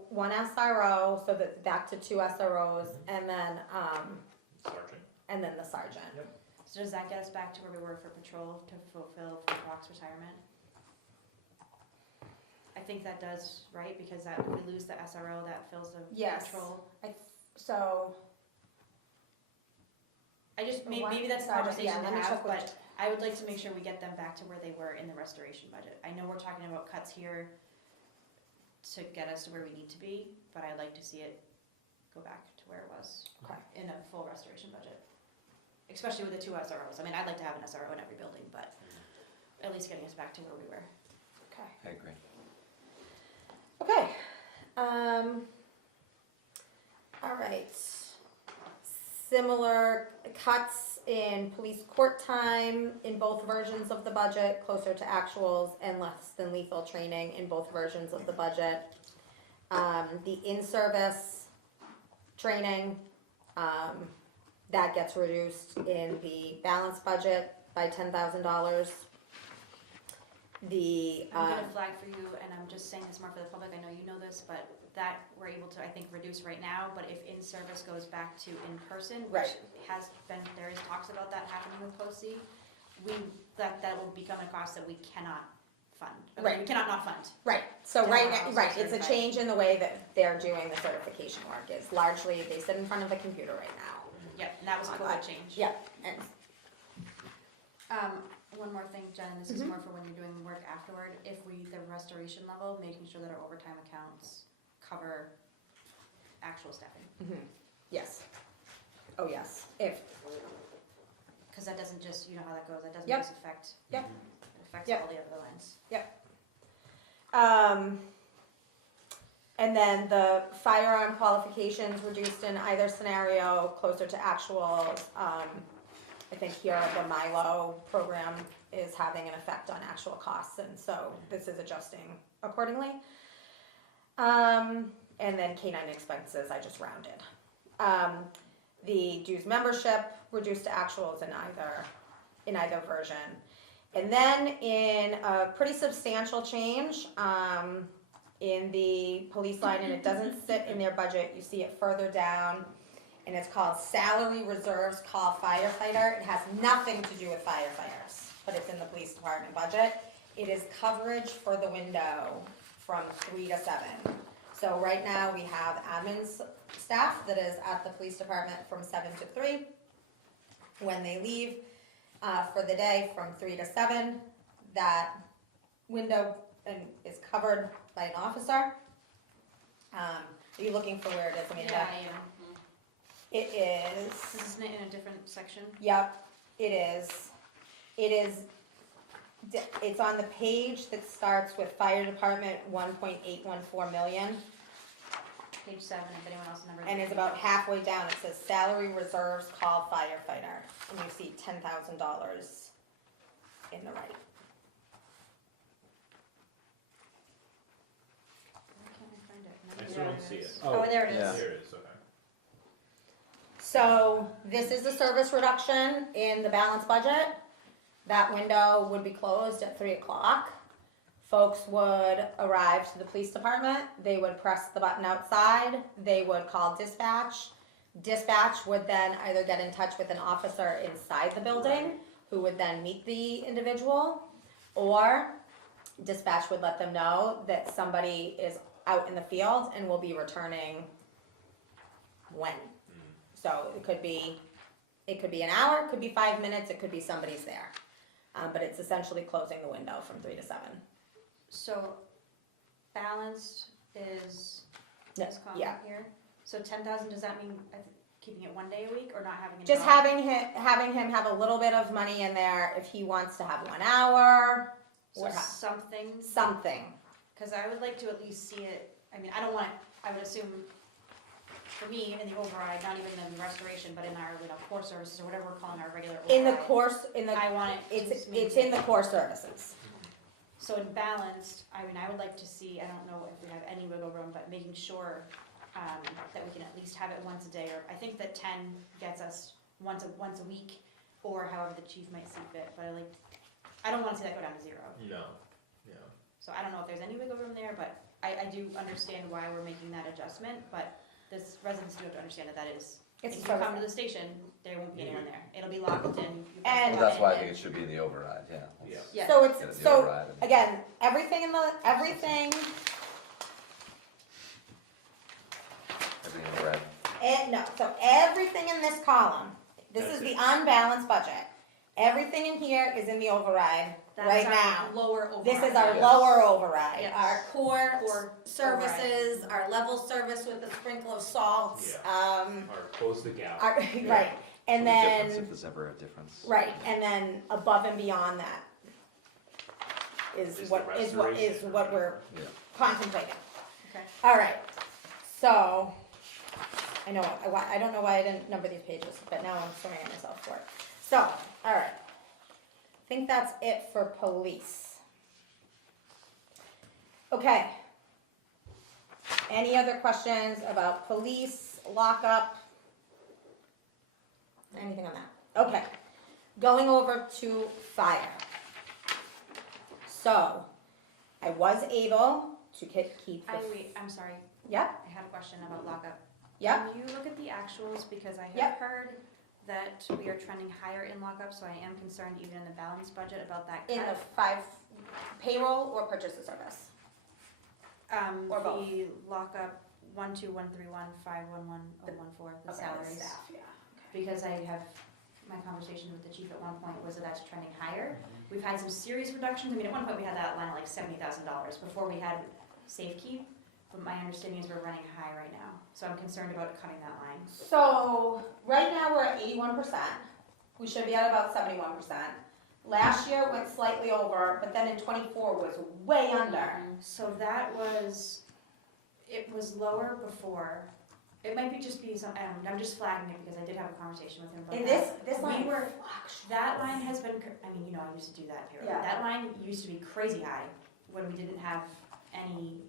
one SRO, so that back to two SROs, and then Sergeant. the sergeant. Yep. So does that get us back to where we were for patrol to fulfill Brock's retirement? I think that does, right? Because if we lose the SRO, that fills the Yes. patrol. So, Maybe that's a Sergeant, conversation yeah, to let me have, check with- but I would like to make sure we get them back to where they were in the restoration budget. I know we're talking about cuts here to get us to where we need to be, but I'd like to see it go back to where it was Okay. in a full restoration budget. Especially with the two SROs. I mean, I'd like to have an SRO in every building, but at least getting us back to where we were. okay. I agree. Okay, all right. Similar cuts in police court time in both versions of the budget, closer to actuals, and less than lethal training in both versions of the budget. The in-service training, that gets reduced in the balanced budget by $10,000. I'm gonna flag for you, and I'm just saying this more for the public, I know you know this, but that we're able to, I think, reduce right now, but if in-service goes back to in-person, which Right. has been, there is talks about that happening with POSI, that will become a cost that we cannot fund. I mean, Right. We cannot not fund. Right, so To right have now, us right, it's a certified. change in the way that they're doing the certification work, is largely, they sit in front of a computer right now. Yep, and that was a I- COVID change. Yeah, and, One more thing, Jen, this is more for when you're doing work afterward, if the restoration level, making sure that our overtime accounts cover actual staffing. Yes. Oh, yes, if, Cause that doesn't just, you know how that goes, that doesn't Yep. just affect. Yep. It affects Yep. all the other lines. And then the firearm qualifications reduced in either scenario, closer to actuals. I think here the Milo program is having an effect on actual costs, and so this is adjusting accordingly. And then K-9 expenses, I just rounded. The dues membership reduced to actuals in either version. And then in a pretty substantial change, in the police line, and it doesn't sit in their budget, you see it further down, and it's called salary reserves call firefighter. It has nothing to do with firefighters, but it's in the police department budget. It is coverage for the window from 3 to 7. So right now, we have admin staff that is at the police department from 7 to 3. When they leave for the day from 3 to 7, that window is covered by an officer. Are you looking for where it is, Amanda? Yeah, I am. It is, This isn't it in a different section? yep, it is. It's on the page that starts with fire department 1.814 million, Page 7, if anyone else remembers. and it's about halfway down, it says salary reserves call firefighter, and you see $10,000 in the right. Why can't I find it? I Maybe still there don't see it. is. Oh, there it is. Yeah. Here it is, okay. So this is the service reduction in the balance budget. That window would be closed at 3 o'clock. Folks would arrive to the police department, they would press the button outside, they would call dispatch. Dispatch would then either get in touch with an officer inside the building, who would then meet the individual, or dispatch would let them know that somebody is out in the field and will be returning when. So it could be an hour, it could be 5 minutes, it could be somebody's there. But it's essentially closing the window from 3 to 7. So balanced is No, this column yeah. here. So 10,000, does that mean keeping it 1 day a week or not having it? Just at all? having him have a little bit of money in there if he wants to have 1 hour, So what something, something. because I would like to at least see it, I mean, I don't want, I would assume, for me, in the override, not even in the restoration, but in our, core services or whatever we're calling our regular override. In the course, I want it to it's in the core services. So in balanced, I mean, I would like to see, I don't know if we have any wiggle room, but making sure that we can at least have it once a day, or I think that 10 gets us once a week, or however the chief might see fit, but I don't wanna see that go down to 0. No, yeah. So I don't know if there's any wiggle room there, but I do understand why we're making that adjustment, but this residents do have to understand that is, It's if a you come to service. the station, there won't be anyone there, it'll be locked in. you press the And- Well, that's why I button, think it should be in the override, yeah. Yeah. Yeah. So Get it in it's, the so override and- again, everything Everything in the red. no, so everything in this column, this That's is the it. unbalanced budget. Everything in here is in the override right That's now. our lower override. This is our Yes. lower override, Yes. our core Core services, our level service with the sprinkle of salt, Or close the gap. our, right, and The difference, then, if there's ever a difference. right, and then above and beyond that Is is the what restoration. we're Yeah. contemplating. Okay. All right, so, I know, I don't know why I didn't number these pages, but now I'm swearing at myself for it. So, all right, I think that's it for police. Okay. Any other questions about police, lockup? Anything on that? Okay, going over to fire. So, I was able to keep the, I'm sorry, yep, I had a question about lockup. yep, Can you look at the actuals, because I have Yep. heard that we are trending higher in lockup, so I am concerned even in the balanced budget about that in the cut. 5 payroll or purchase of service? or both? The lockup 12131511014, the Okay, salaries. staff, yeah. Because I have my conversation with the chief at one point was that that's trending higher. We've had some serious reductions. I mean, at one point we had that line at like $70,000 before we had safekeep. But my understanding is we're running high right now. So I'm concerned about cutting that line. So, right now we're at 81%. We should be at about 71%. Last year it went slightly over, but then in '24 was way under. So that was, it was lower before. It might be just be some, I'm just flagging it because I did have a conversation with him about And that. this line We were- fluctuates. That line has been, I mean, you know, I used to do that here. Yeah. That line used to be crazy high when we didn't have any,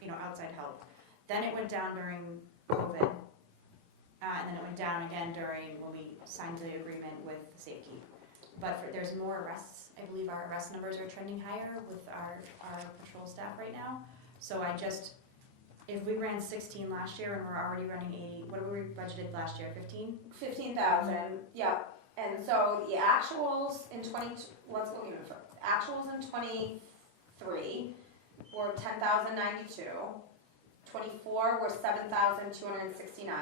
you know, outside help. Then it went down during COVID. And then it went down again during when we signed the agreement with Safekeep. But there's more arrests. I believe our arrest numbers are trending higher with our patrol staff right now. So if we ran 16 last year and we're already running 80, what were we budgeted last year, 15? 15,000, yep. And so the actuals in let's go even further. Actuals in 23 were 10,092. 24 were 7,269.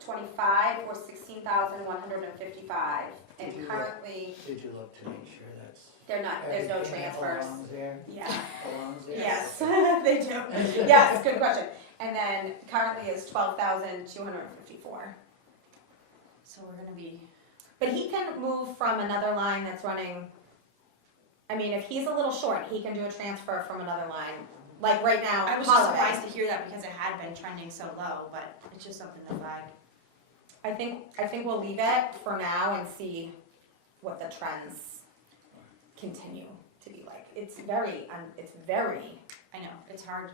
25 were 16,155. And Did you currently, Did you look to make sure that's? there's no everything that transfers. belongs there? Yeah, Belongs there? yes, they do. Yes, good question. And then currently is 12,254. So we're gonna be, But he can move from another line that's running, I mean, if he's a little short, he can do a transfer from another line. Like right now, I was just Holiday. surprised to hear that because it had been trending so low, but it's just something to flag. I think we'll leave it for now and see what the trends continue to be like. It's very, I know, it's hard,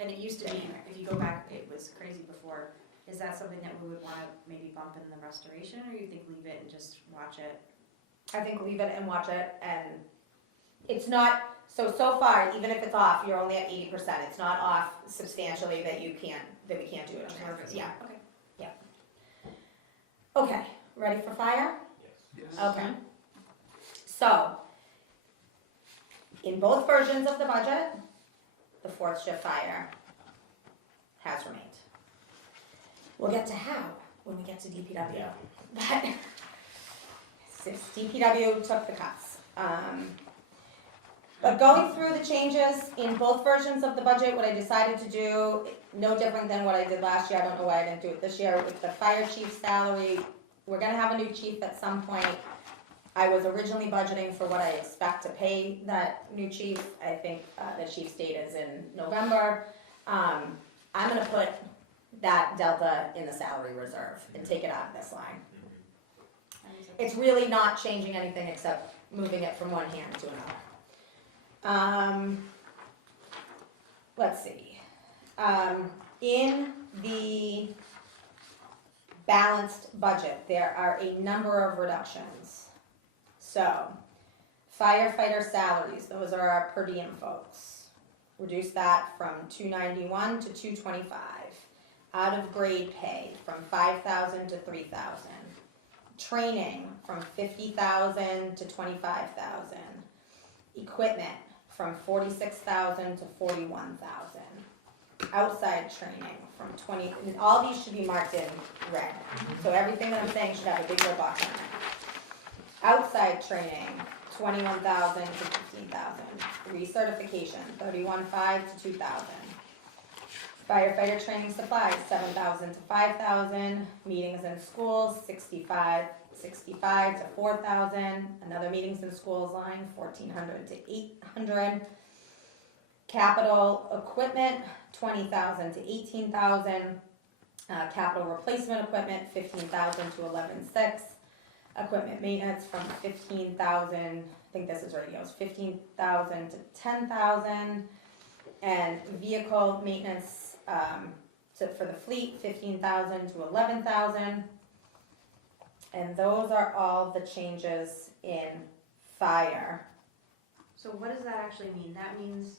and it used to be, if you go back, it was crazy before. Is that something that we would wanna maybe bump in the restoration, or you think leave it and just watch it? I think leave it and watch it, and it's not, so far, even if it's off, you're only at 80%. It's not off substantially that we can't do it. Absorb it, Yeah. okay. Okay, ready for fire? Yes. Okay. So, in both versions of the budget, the fourth shift fire has remained. We'll get to how when we get to DPW. But since DPW took the cuts. But going through the changes in both versions of the budget, what I decided to do, no different than what I did last year, I don't know why I didn't do it this year, with the fire chief's salary. We're gonna have a new chief at some point. I was originally budgeting for what I expect to pay that new chief. I think the chief's date is in November. I'm gonna put that delta in the salary reserve and take it out of this line. It's really not changing anything except moving it from one hand to another. Let's see. In the balanced budget, there are a number of reductions. So, firefighter salaries, those are our per diem folks. Reduce that from $291 to $225. Out of grade pay from $5,000 to $3,000. Training from $50,000 to $25,000. Equipment from $46,000 to $41,000. Outside training from all these should be marked in red. So everything that I'm saying should have a big red box on it. Outside training, $21,000 to $15,000. Recertification, $31,500 to $2,000. Firefighter training supplies, $7,000 to $5,000. Meetings in schools, $65 to $4,000. Another meetings in schools line, $1,400 to $800. Capital equipment, $20,000 to $18,000. Capital replacement equipment, $15,000 to $11,600. Equipment maintenance from $15,000, I think this is radios, $15,000 to $10,000. And vehicle maintenance for the fleet, $15,000 to $11,000. And those are all the changes in fire. So what does that actually mean? That means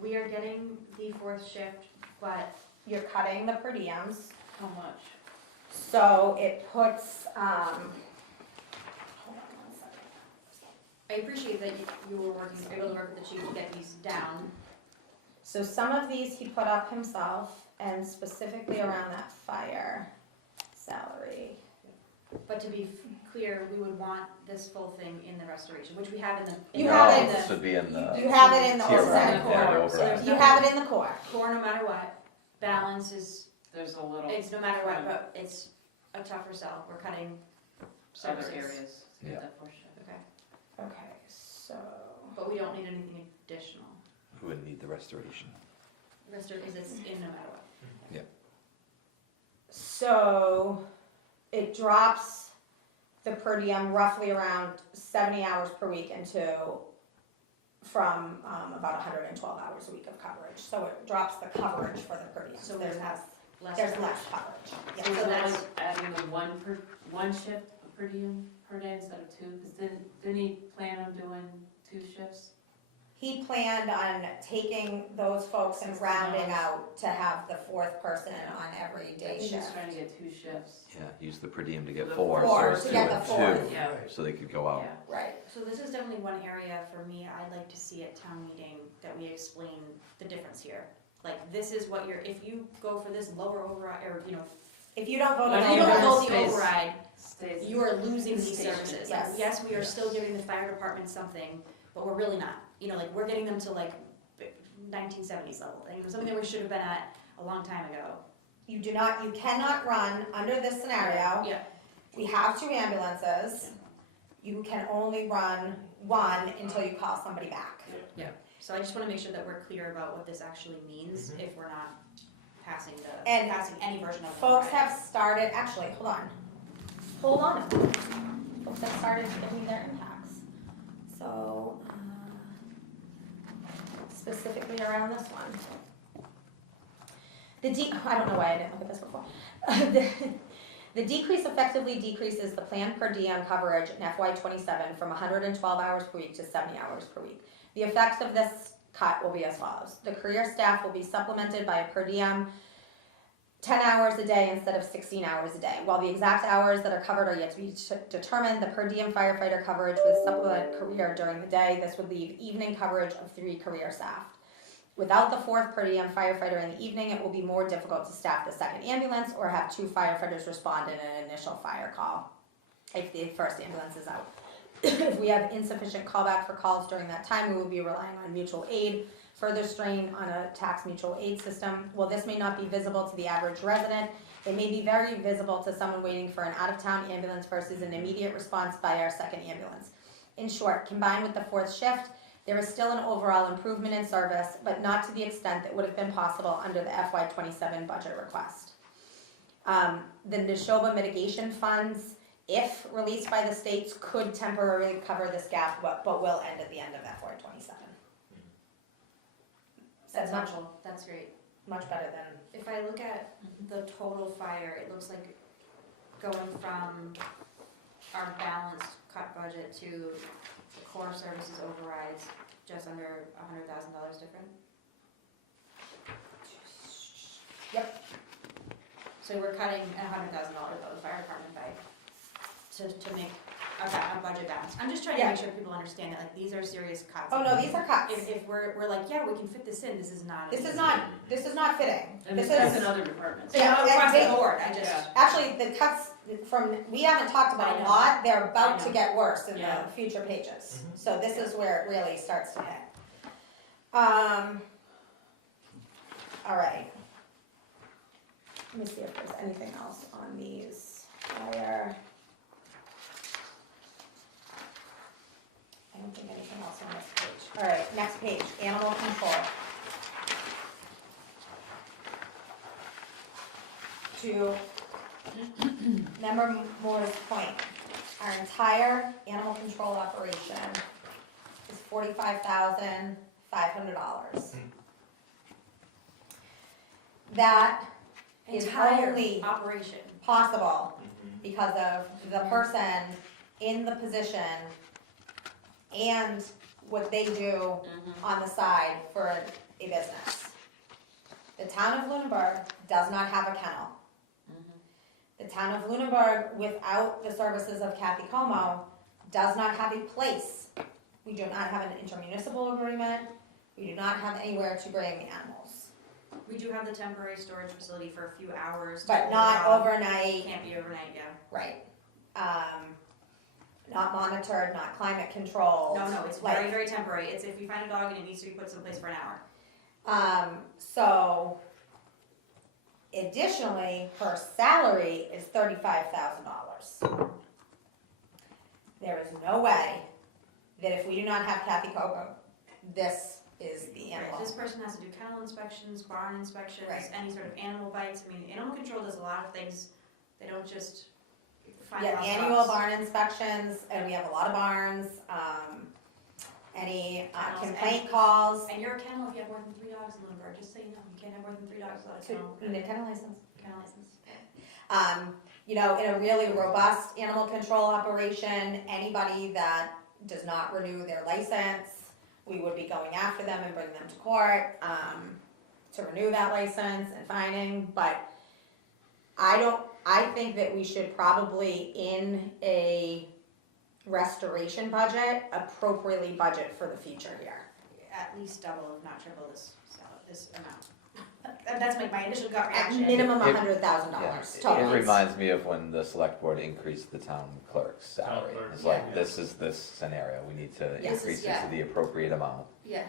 we are getting the fourth shift, but You're cutting the per diems, how much? so it puts, hold on one second. I appreciate that you were able to work with the chief to get these down. So some of these he put up himself, and specifically around that fire salary. But to be clear, we would want this full thing in the restoration, which we have in the. You have it. This would be in the. You have it in the Tier It's in override. the one, yeah, the core, so override. there's You have it in the core. Core no matter what, balance is, There's a little it's no matter what, but it's a tougher sell, we're cutting other services. areas to Yeah. get that portion. Okay, Okay, so. but we don't need anything additional, Who would need the restoration? because it's in no matter what. So it drops the per diem roughly around 70 hours per week from about 112 hours a week of coverage. So it drops the coverage for the per diem. So So there's Less. less coverage. Yeah, So so is that's, that adding the one shift per diem per day instead of two? Because didn't he plan on doing 2 shifts? he planned on taking those folks and rounding out to have the fourth person on every I day think shift. he's trying to get 2 shifts. Yeah, use the per diem to get The 4, four, so it's to two get and the fourth. 2, Yeah. so they could go out. Yeah. Right. So this is definitely one area for me, I'd like to see at town meeting, that we explain the difference here. Like, this is what you're, if you go for this lower override, or, you know, If you don't vote But on if you don't override, vote the Stays- override, Stays. you are losing these Station. services. Yes. Like, yes, we are still giving the fire department something, but we're really not. You know, like, we're getting them to like 1970s level, and something that we should have been at a long time ago. you cannot run under this scenario. Yeah, We have 2 ambulances. You can only run one until you call somebody back. so I just wanna make sure that we're clear about what this actually means, Mhm. if we're not passing And passing any version of the Folks override. have started, actually, hold on. Hold on. Folks have started to give me their impacts. So, specifically around this one. I don't know why I didn't look at this before. The decrease effectively decreases the planned per diem coverage in FY '27 from 112 hours per week to 70 hours per week. The effects of this cut will be as follows. The career staff will be supplemented by a per diem 10 hours a day instead of 16 hours a day. While the exact hours that are covered are yet to be determined, the per diem firefighter coverage would supplement career during the day. This would leave evening coverage of 3 career staff. Without the 4th per diem firefighter in the evening, it will be more difficult to staff the 2nd ambulance or have 2 firefighters respond in an initial fire call if the first ambulance is out. If we have insufficient callback for calls during that time, we will be relying on mutual aid, further strain on a tax mutual aid system. While this may not be visible to the average resident, it may be very visible to someone waiting for an out-of-town ambulance versus an immediate response by our 2nd ambulance. In short, combined with the 4th shift, there is still an overall improvement in service, but not to the extent that would have been possible under the FY '27 budget request. The Neshoba mitigation funds, if released by the states, could temporarily cover this gap, but will end at the end of FY '27. That's much, helpful, that's great. much better than, If I look at the total fire, it looks like going from our balanced cut budget to the core services overrides, just under $100,000 different. Yep. So we're cutting $100,000 out of the fire department by, to make a budget balance. I'm just trying to Yeah. make sure people understand that, like, these are serious cuts. oh no, these are cuts. If we're like, yeah, we can fit this in, this is not. This is not fitting. And This that's is, in other departments. Yeah, Across the they- board, I just. Yeah. actually, the cuts we haven't talked I about a know. lot, they're I about to know. get worse in Yeah. the future pages. Mhm. So this is where it really starts to hit. All right. Let me see if there's anything else on these. Fire. I don't think anything else on this page. All right, next page, animal control. To Member Moore's point, our entire animal control operation is $45,500. That is Entire only operation. possible because of the person in the position and what they do on the side for a business. The town of Lunenburg does not have a kennel. The town of Lunenburg, without the services of Kathy Como, does not have a place. We do not have an intermunicipal agreement. We do not have anywhere to bring animals. We do have the temporary storage facility for a few hours. to But hold not the dog. overnight, Can't be overnight, yeah. right. not monitored, not climate controlled. No, it's like- very, very temporary. It's if you find a dog and it needs to be put someplace for an hour. So additionally, her salary is $35,000. There is no way that if we do not have Kathy Coco, this is the Right, animal. this person has to do kennel inspections, barn inspections, Right. any sort of animal bites. I mean, animal control does a lot of things. They don't just find Yeah, lost annual dogs. barn inspections, and we have a lot of barns, any Kennels, complaint calls. And you're a kennel if you have more than 3 dogs in Lunenburg, just so you know. You can't have more than 3 dogs without a kennel. You need a kennel license. Kennel license. You know, in a really robust animal control operation, anybody that does not renew their license, we would be going after them and bringing them to court, to renew that license and fining, but I think that we should probably, in a restoration budget, appropriately budget for the future here. At least double, if not triple this amount. That's my initial gut At reaction. minimum It- $100,000 It total. reminds me of when the select board increased the town clerk's salary. clerk, It's like, yeah. this is this scenario, we need to Yes. increase it Yeah. to the appropriate amount Yeah.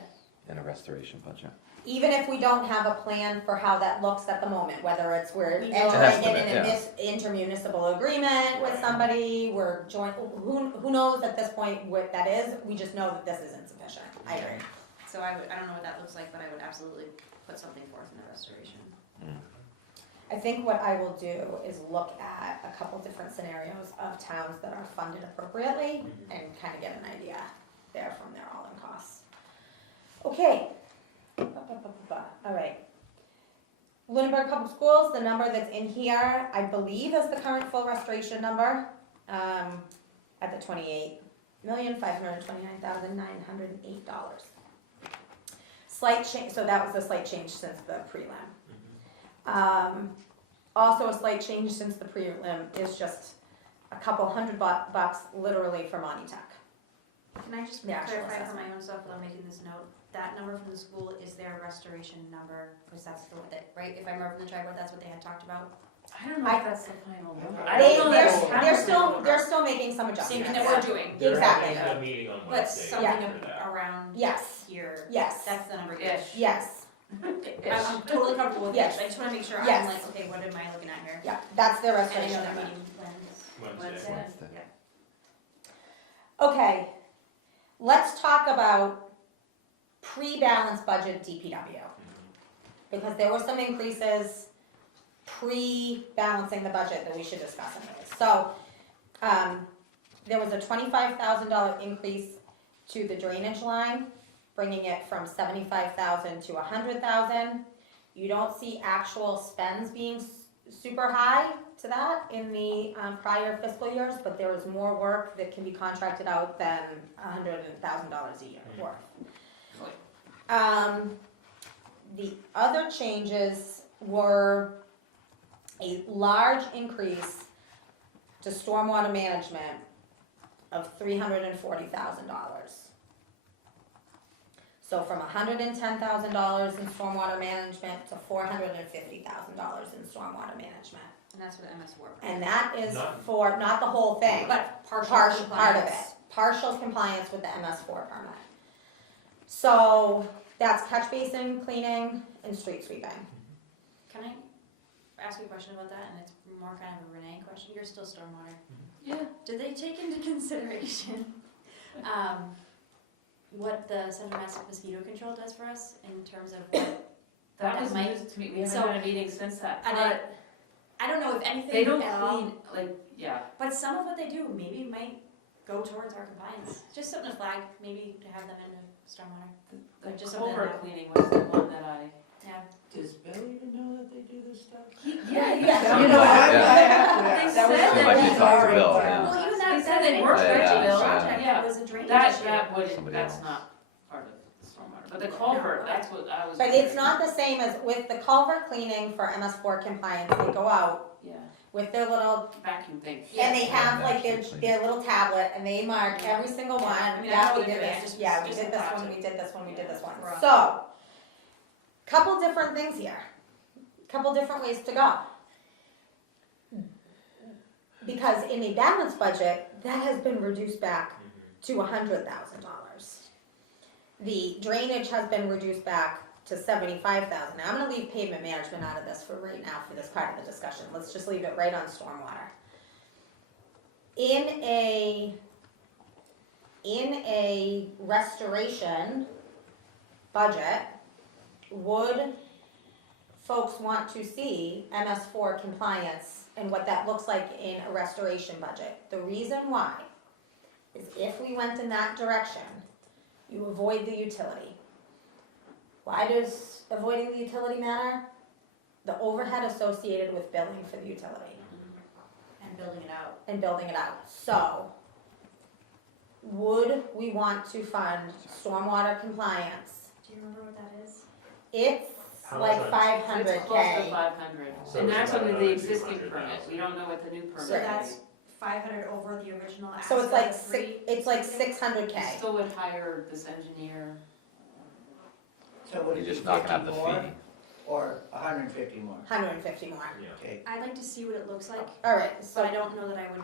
in a restoration budget. Even if we don't have a plan for how that looks at the moment, whether it's we're We entering don't. in Estimate, an intermunicipal agreement with Right. somebody, we're joint, who knows at this point what that is, we just know that this is insufficient, I agree. So I don't know what that looks like, but I would absolutely put something forth in the restoration. I think what I will do is look at a couple different scenarios of towns that are funded appropriately and kind of get an idea there from their all-in costs. Okay. All right. Lunenburg Public Schools, the number that's in here, I believe is the current full restoration number, at the $28,529,908. Slight change, so that was a slight change since the prelim. Also a slight change since the prelim is just a couple $100 bucks literally for Monty Tech. Can I just The actual clarify for assessment. my own stuff while I'm making this note? That number from the school is their restoration number, because that's the, right? If I remember from the tri-board, that's what they had talked about. I don't know if that's the final number. I They, don't know that's the they're final number. still making some Same thing adjustments. that we're doing, They're Exactly. having a meeting on but Wednesday. something for that. around Yes, here. yes, That's the number. Ish. yes, I'm totally comfortable with Yes. this. I just wanna make sure Yes. I'm like, okay, what am I looking at here? yeah, that's their And I restoration know that number. meeting Wednesday. Wednesday. Wednesday. Yeah. Okay, let's talk about pre-balanced budget DPW. Because there were some increases pre-balancing the budget that we should discuss anyways. So, there was a $25,000 increase to the drainage line, bringing it from 75,000 to 100,000. You don't see actual spends being super high to that in the prior fiscal years, but there is more work that can be contracted out than $100,000 a year worth. The other changes were a large increase to stormwater management of $340,000. So from $110,000 in stormwater management to $450,000 in stormwater management. And that's for the MS work. And that is Not- for, not the whole thing, But partial part of compliance. it, partial compliance with the MS4 permit. So that's catch basin cleaning and street sweeping. Can I ask you a question about that? And it's more kind of a Renee question. You're still stormwater. Yeah. Did they take into consideration what the Central Mass Mosquito Control does for us in terms of what? That was might- news to me, we haven't So- had a meeting since that, And but I don't know if anything they don't at all, clean, like, yeah. but some of what they do maybe might go towards our compliance. Just something to flag, maybe to have them in the stormwater. The Just something culvert that- cleaning was the one that I. Yeah. Does Bill even know that they do this stuff? Yeah, Yeah. You know, I Yeah. have to They ask. said That was that something Like you we talked to already Bill, done. yeah. Well, even that, They said they that worked big with project, Bill, project yeah. was a drainage That, issue. that would, Somebody that's else. not part of stormwater, but the culvert, that's what I was. But it's not the same as with the culvert cleaning for MS4 compliance, they go out Yeah, with their little, vacuum thing. and they have Yeah. like their little tablet and they mark every single one. I mean, I Yeah, know we what did they're doing, this, just- yeah, we just did a this thought one, to- we did this one, we did this one. Right. So, couple different things here, couple different ways to go. Because in a balanced budget, that has been reduced back to $100,000. The drainage has been reduced back to $75,000. Now, I'm gonna leave pavement management out of this for right now for this part of the discussion. Let's just leave it right on stormwater. In a restoration budget, would folks want to see MS4 compliance and what that looks like in a restoration budget? The reason why is if we went in that direction, you avoid the utility. Why does avoiding the utility matter? The overhead associated with billing for the utility And building it out. and building it out. So, would we want to fund stormwater compliance? Do you remember what that is? It's How like much? five It's hundred close to K. 500, So and it's that's about under the another existing 200,000. permit, we don't know what the new permit So is. that's 500 over the original ask. So it's like of the three. it's like 600 You K. still would hire this engineer, So would You're it be just knocking out 50 the more fee. or 150 more? 150 more. Yeah, Okay, I'd like to see what it looks like, Alright, but I so, don't know that I would,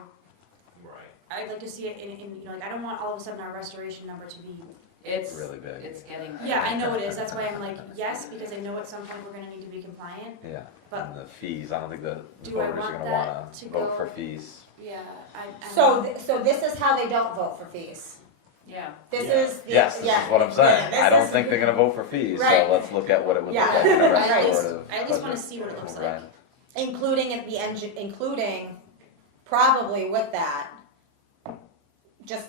right. I'd like to see it in, you know, like, I don't want all of a sudden our restoration number to be, it's, Really big. it's getting. yeah, I know it is, that's why I'm like, yes, because I know at some point we're gonna need to be compliant. Yeah, But- and the fees, I don't think the Do I voters are want gonna that wanna to vote for go- fees. Yeah, I. so this is how they don't vote for fees. Yeah, This Yeah. is the, Yes, this yeah, is what I'm saying, this I don't is- think they're gonna vote for fees, so Right. let's look at what it would look Yeah. like in a Right. restorative I at least wanna budget. see what it looks like. Right. including at the including probably with that, just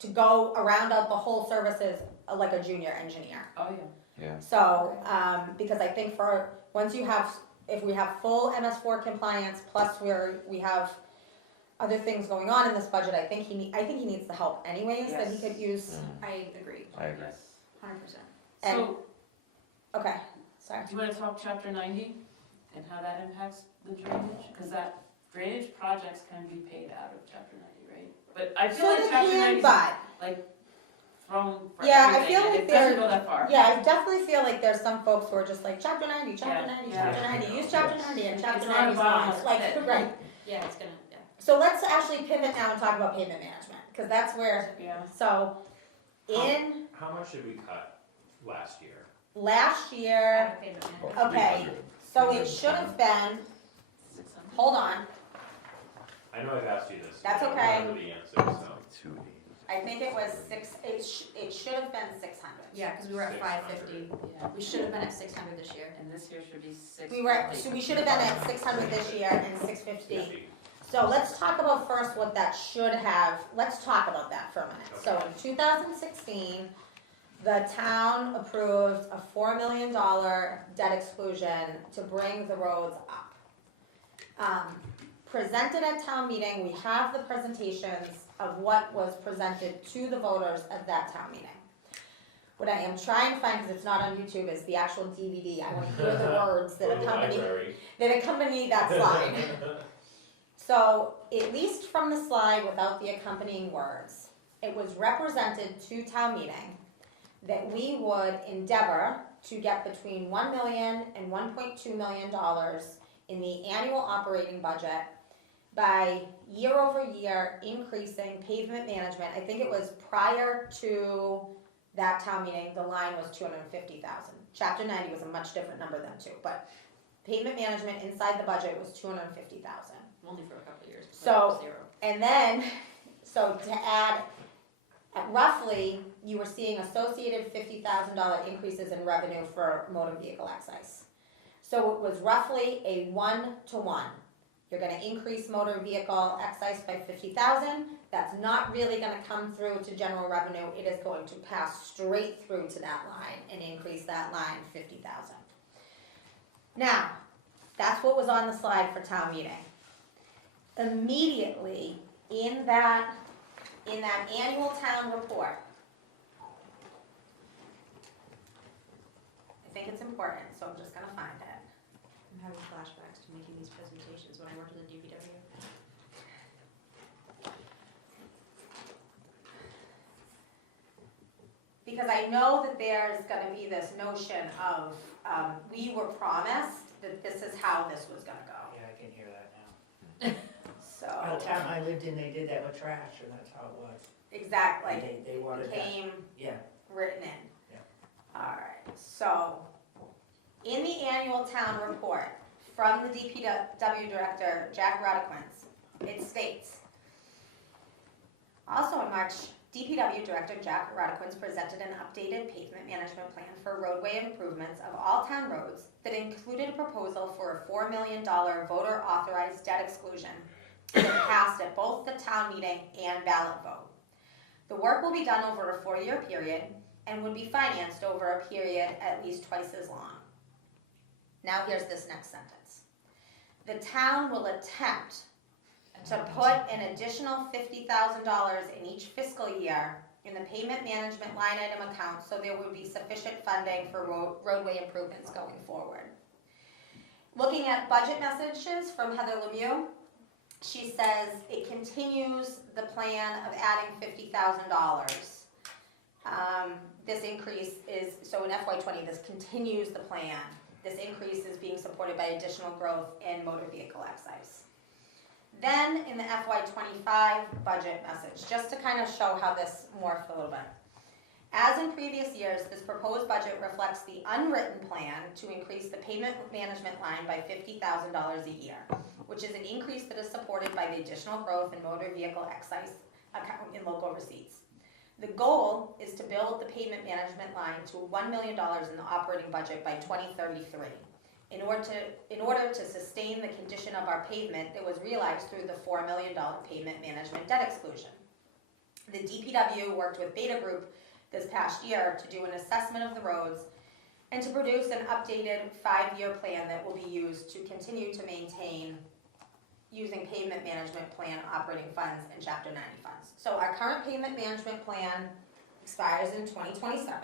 to go around out the whole services like a junior engineer. oh, yeah. Yeah, So, because I think once you have, if we have full MS4 compliance, plus we have other things going on in this budget, I think he needs the help anyways, that he Yes. could use. Mm, I agree, I agree. Yes. 100%. And- So, Okay, sorry. do you wanna talk chapter 90 and how that impacts the drainage? Cause that drainage projects can be paid out of chapter 90, right? But I feel So like they chapter can, 90 is but, like thrown for Yeah, I everything, feel and like it doesn't they're- go that far. yeah, I definitely feel like there's some folks who are just like, chapter 90, chapter Yeah, 90, yeah. chapter 90, use chapter 90, and It's chapter not 90 is a fine. bottomless Like, pit. right. Yeah, it's gonna, yeah. So let's actually pivot now and talk about pavement management, because that's where, Yeah. so, in How much did we cut last year? last year, About Okay, 300. so it should have been, 600. hold on, I know I've asked you this. That's I don't okay. remember the answer, so. 280. I think it was it should have been 600. Yeah, because we were at 550. Yeah, We should have been at 600 this year. and this year should be 6. So we should have been at 600 this year and 650. 50. So let's talk about first what that should have, let's talk about that for a minute. So in 2016, the town approved a $4 million debt exclusion to bring the roads up. Presented at town meeting, we have the presentations of what was presented to the voters at that town meeting. What I am trying to find, because it's not on YouTube, is the actual DVD. I want to hear the words that Go to the accompany library. that slide. So, at least from the slide without the accompanying words, it was represented to town meeting that we would endeavor to get between $1 million and $1.2 million in the annual operating budget by year over year increasing pavement management. I think it was prior to that town meeting, the line was 250,000. Chapter 90 was a much different number then too, but pavement management inside the budget was 250,000. Only for a couple of years. So- Zero. And then, so to add, at roughly, you were seeing associated $50,000 increases in revenue for motor vehicle excise. So it was roughly a 1-to-1. You're gonna increase motor vehicle excise by 50,000. That's not really gonna come through to general revenue. It is going to pass straight through to that line and increase that line 50,000. Now, that's what was on the slide for town meeting. Immediately in that annual town report, I think it's important, so I'm just gonna find it. I'm having flashbacks to making these presentations when I worked at the DPW. Because I know that there's gonna be this notion of, we were promised that this is how this was gonna go. yeah, I can hear that now. So, By the time I lived in, they did that with trash, and that's how it was. Exactly, They wanted that, came yeah. written in. Yeah. Alright, so, in the annual town report from the DPW director, Jack Rodquins, it states, also in March, DPW Director Jack Rodquins presented an updated pavement management plan for roadway improvements of all town roads that included a proposal for a $4 million voter authorized debt exclusion that passed at both the town meeting and ballot vote. The work will be done over a 4-year period and would be financed over a period at least twice as long. Now here's this next sentence. The town will attempt to put an additional $50,000 in each fiscal year in the pavement management line item account so there would be sufficient funding for roadway improvements going forward. Looking at budget messages from Heather Lemieux, she says it continues the plan of adding $50,000. This increase is, so in FY20, this continues the plan. This increase is being supported by additional growth in motor vehicle excise. Then in the FY25 budget message, just to kind of show how this morphed a little bit. As in previous years, this proposed budget reflects the unwritten plan to increase the payment management line by $50,000 a year, which is an increase that is supported by the additional growth in motor vehicle excise account in local receipts. The goal is to build the payment management line to $1 million in the operating budget by 2033. In order to sustain the condition of our pavement that was realized through the $4 million pavement management debt exclusion. The DPW worked with Beta Group this past year to do an assessment of the roads and to produce an updated 5-year plan that will be used to continue to maintain using pavement management plan operating funds and Chapter 90 funds. So our current pavement management plan expires in 2027.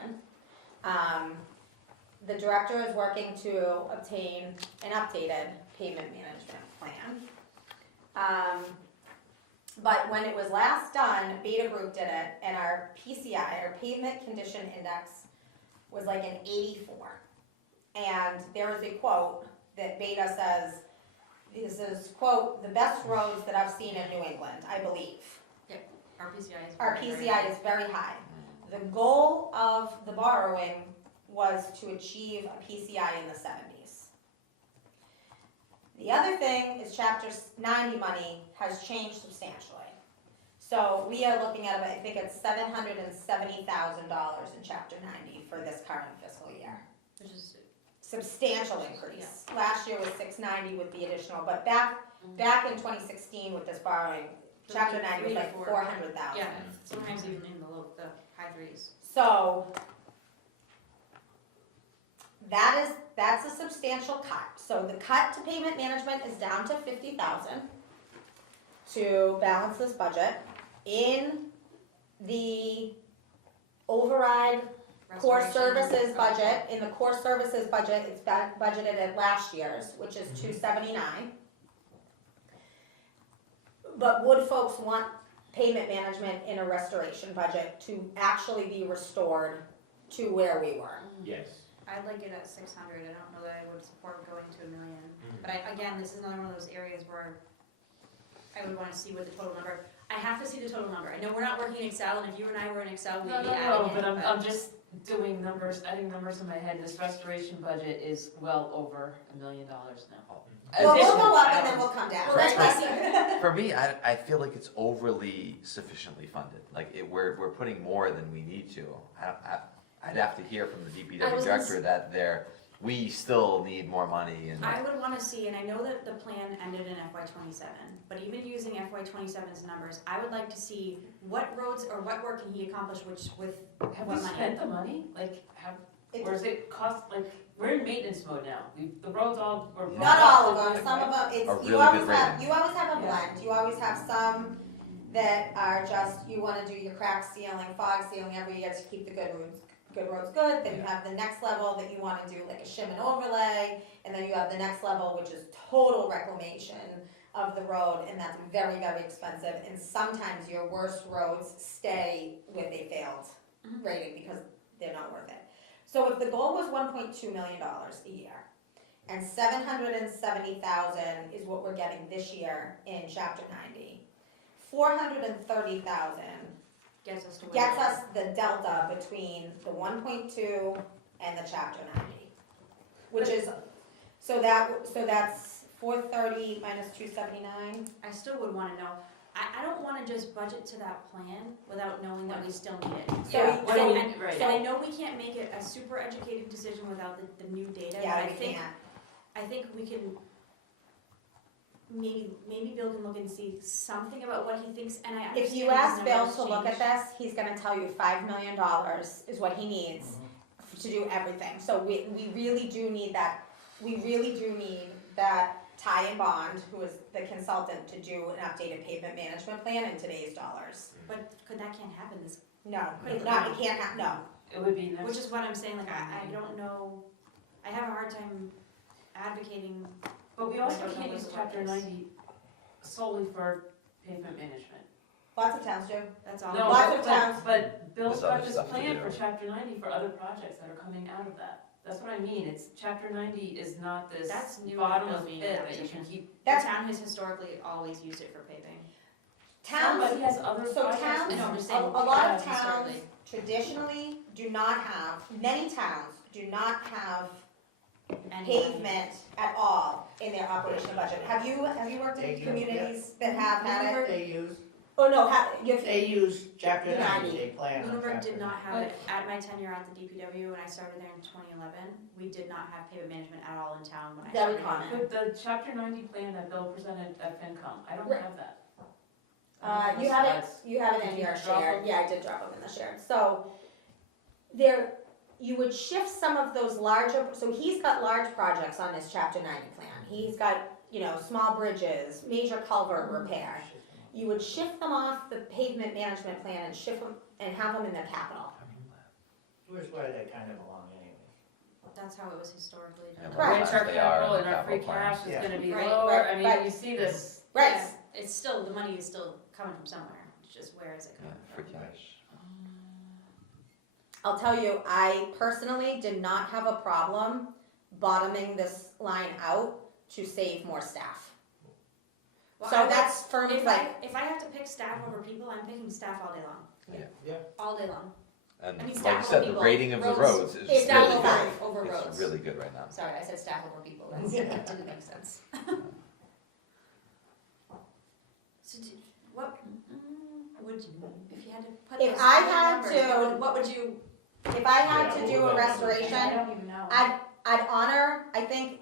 The director is working to obtain an updated pavement management plan. But when it was last done, Beta Group did it, and our PCI, our pavement condition index, was like an 84. And there is a quote that Beta says, this is, quote, the best roads that I've seen in New England, I believe. Our PCI is. Our PCI is very high. The goal of the borrowing was to achieve a PCI in the 70s. The other thing is Chapter 90 money has changed substantially. So we are looking at, I think it's $770,000 in Chapter 90 for this current fiscal year. Which is, Substantial increase. Last year was 690 with the additional, but back in 2016 with this borrowing, Chapter 90 was like 400,000. yeah, sometimes even in the high threes. So that's a substantial cut. So the cut to payment management is down to 50,000 to balance this budget. In the override core services budget, in the core services budget, it's budgeted at last year's, which is 279. But would folks want payment management in a restoration budget to actually be restored to where we were? Yes. I'd like it at 600, I don't know that I would support going to 1 million. But again, this is another one of those areas where I would wanna see what the total number, I have to see the total number. I know we're not working in Excel, and if you and I were in Excel, we'd be adding it. But I'm just doing numbers, adding numbers in my head. This restoration budget is well over $1 million now. Well, we'll Additional, go up I and then don't- we'll come down. Right. That's- For me, I feel like it's overly sufficiently funded, like we're putting more than we need to. I'd have to hear from the I DPW was director that we still need more money and. I would wanna see, and I know that the plan ended in FY27, but even using FY27's numbers, I would like to see what roads or what work can he accomplish with Have we what money? spent the money? Like, It- or is it cost, like, we're in maintenance mode now. The roads all were. Not all of them, some of them, A it's, really you always good have, rating. you always have a Yeah. blend, you always have some that are just, you wanna do your crack sealing, fog sealing every year to keep the good roads good, then you have the next level that you wanna do like a shim and overlay, and then you have the next level, which is total reclamation of the road, and that's very, very expensive, and sometimes your worst roads stay with a failed rating because they're not worth it. So if the goal was $1.2 million a year, and 770,000 is what we're getting this year in chapter 90. 430,000 Gets us to where. gets us the delta between the 1.2 and the chapter 90. Which is, so that's 430 minus 279. I still would wanna know, I don't wanna just budget to that plan without knowing that we still need it. So, What do so, we- And right. and I know we can't make it a super educated decision without the new data, but yeah, I we think, can't. I think we can, maybe Bill can look and see something about what he thinks, and I understand. If you these ask Bill numbers to look at change. this, he's gonna tell you $5 million is what he needs to do everything. So we really do need that, Ty and Bond, who is the consultant, to do an updated pavement management plan in today's dollars. But that can't happen this, No, it can't happen, no. It would be next. which is what I'm saying, like, I don't know, I have a hard time advocating. But we I also don't know can't what use the chapter work is. 90 solely for pavement management. Lots of towns do. That's all. No, Lots of but- towns. But Bill's There's other got this stuff to plan do. for chapter 90 for other projects that are coming out of that. That's what I mean, it's, chapter 90 is not this That's new with bottomless Bill being pit in that that you can position. keep. The That's town has historically always used it for paving. towns. Somebody has other So projects. towns, I know, I'm a just saying, lot of yeah, towns historically. traditionally do not have, many towns do not have And- pavement at all in their operational budget. Have you worked They in do, communities that have had it? They use, Oh, no, you've, they use chapter 90, 90. they plan on Lunenburg chapter did not 90. have it at my tenure at the DPW when I started there in 2011. We did not have pavement management at all in town when I Very started. common. But the chapter 90 plan that Bill presented at FinCom, I don't Right. have that. you have it, Slides. you have it in Did you your drop shared, them? yeah, I did drop them in the shared. So there, you would shift some of those larger, so he's got large projects on his chapter 90 plan. He's got, small bridges, major culvert repair. You would shift them off the pavement management plan and shift them, and have them in the capital. Where's where they kind of belong anyway. That's how it was historically Yeah, done. well, Right. Which our They are capital in and our free capital cash plans. is Yeah. gonna be Right, lower, right, I mean, right. you see this. Right, Yeah, it's still, the money is still coming from somewhere, it's just where is it Yeah, coming free from? cash. I'll tell you, I personally did not have a problem bottoming this line out to save more staff. Well, So I would- that's for me, If like, I have to pick staff over people, I'm picking staff all day long. Yeah. Yeah. All day long. And I mean, like staff you over said, the people. rating of the roads is It's really double good. five over roads. It's really good right now. Sorry, I said staff over people, that didn't make sense. So what would you, if you had to put If those I three had numbers, to- what would you? if I had Yeah, to we'll do go a with that. restoration, I don't even know. I'd honor, I think,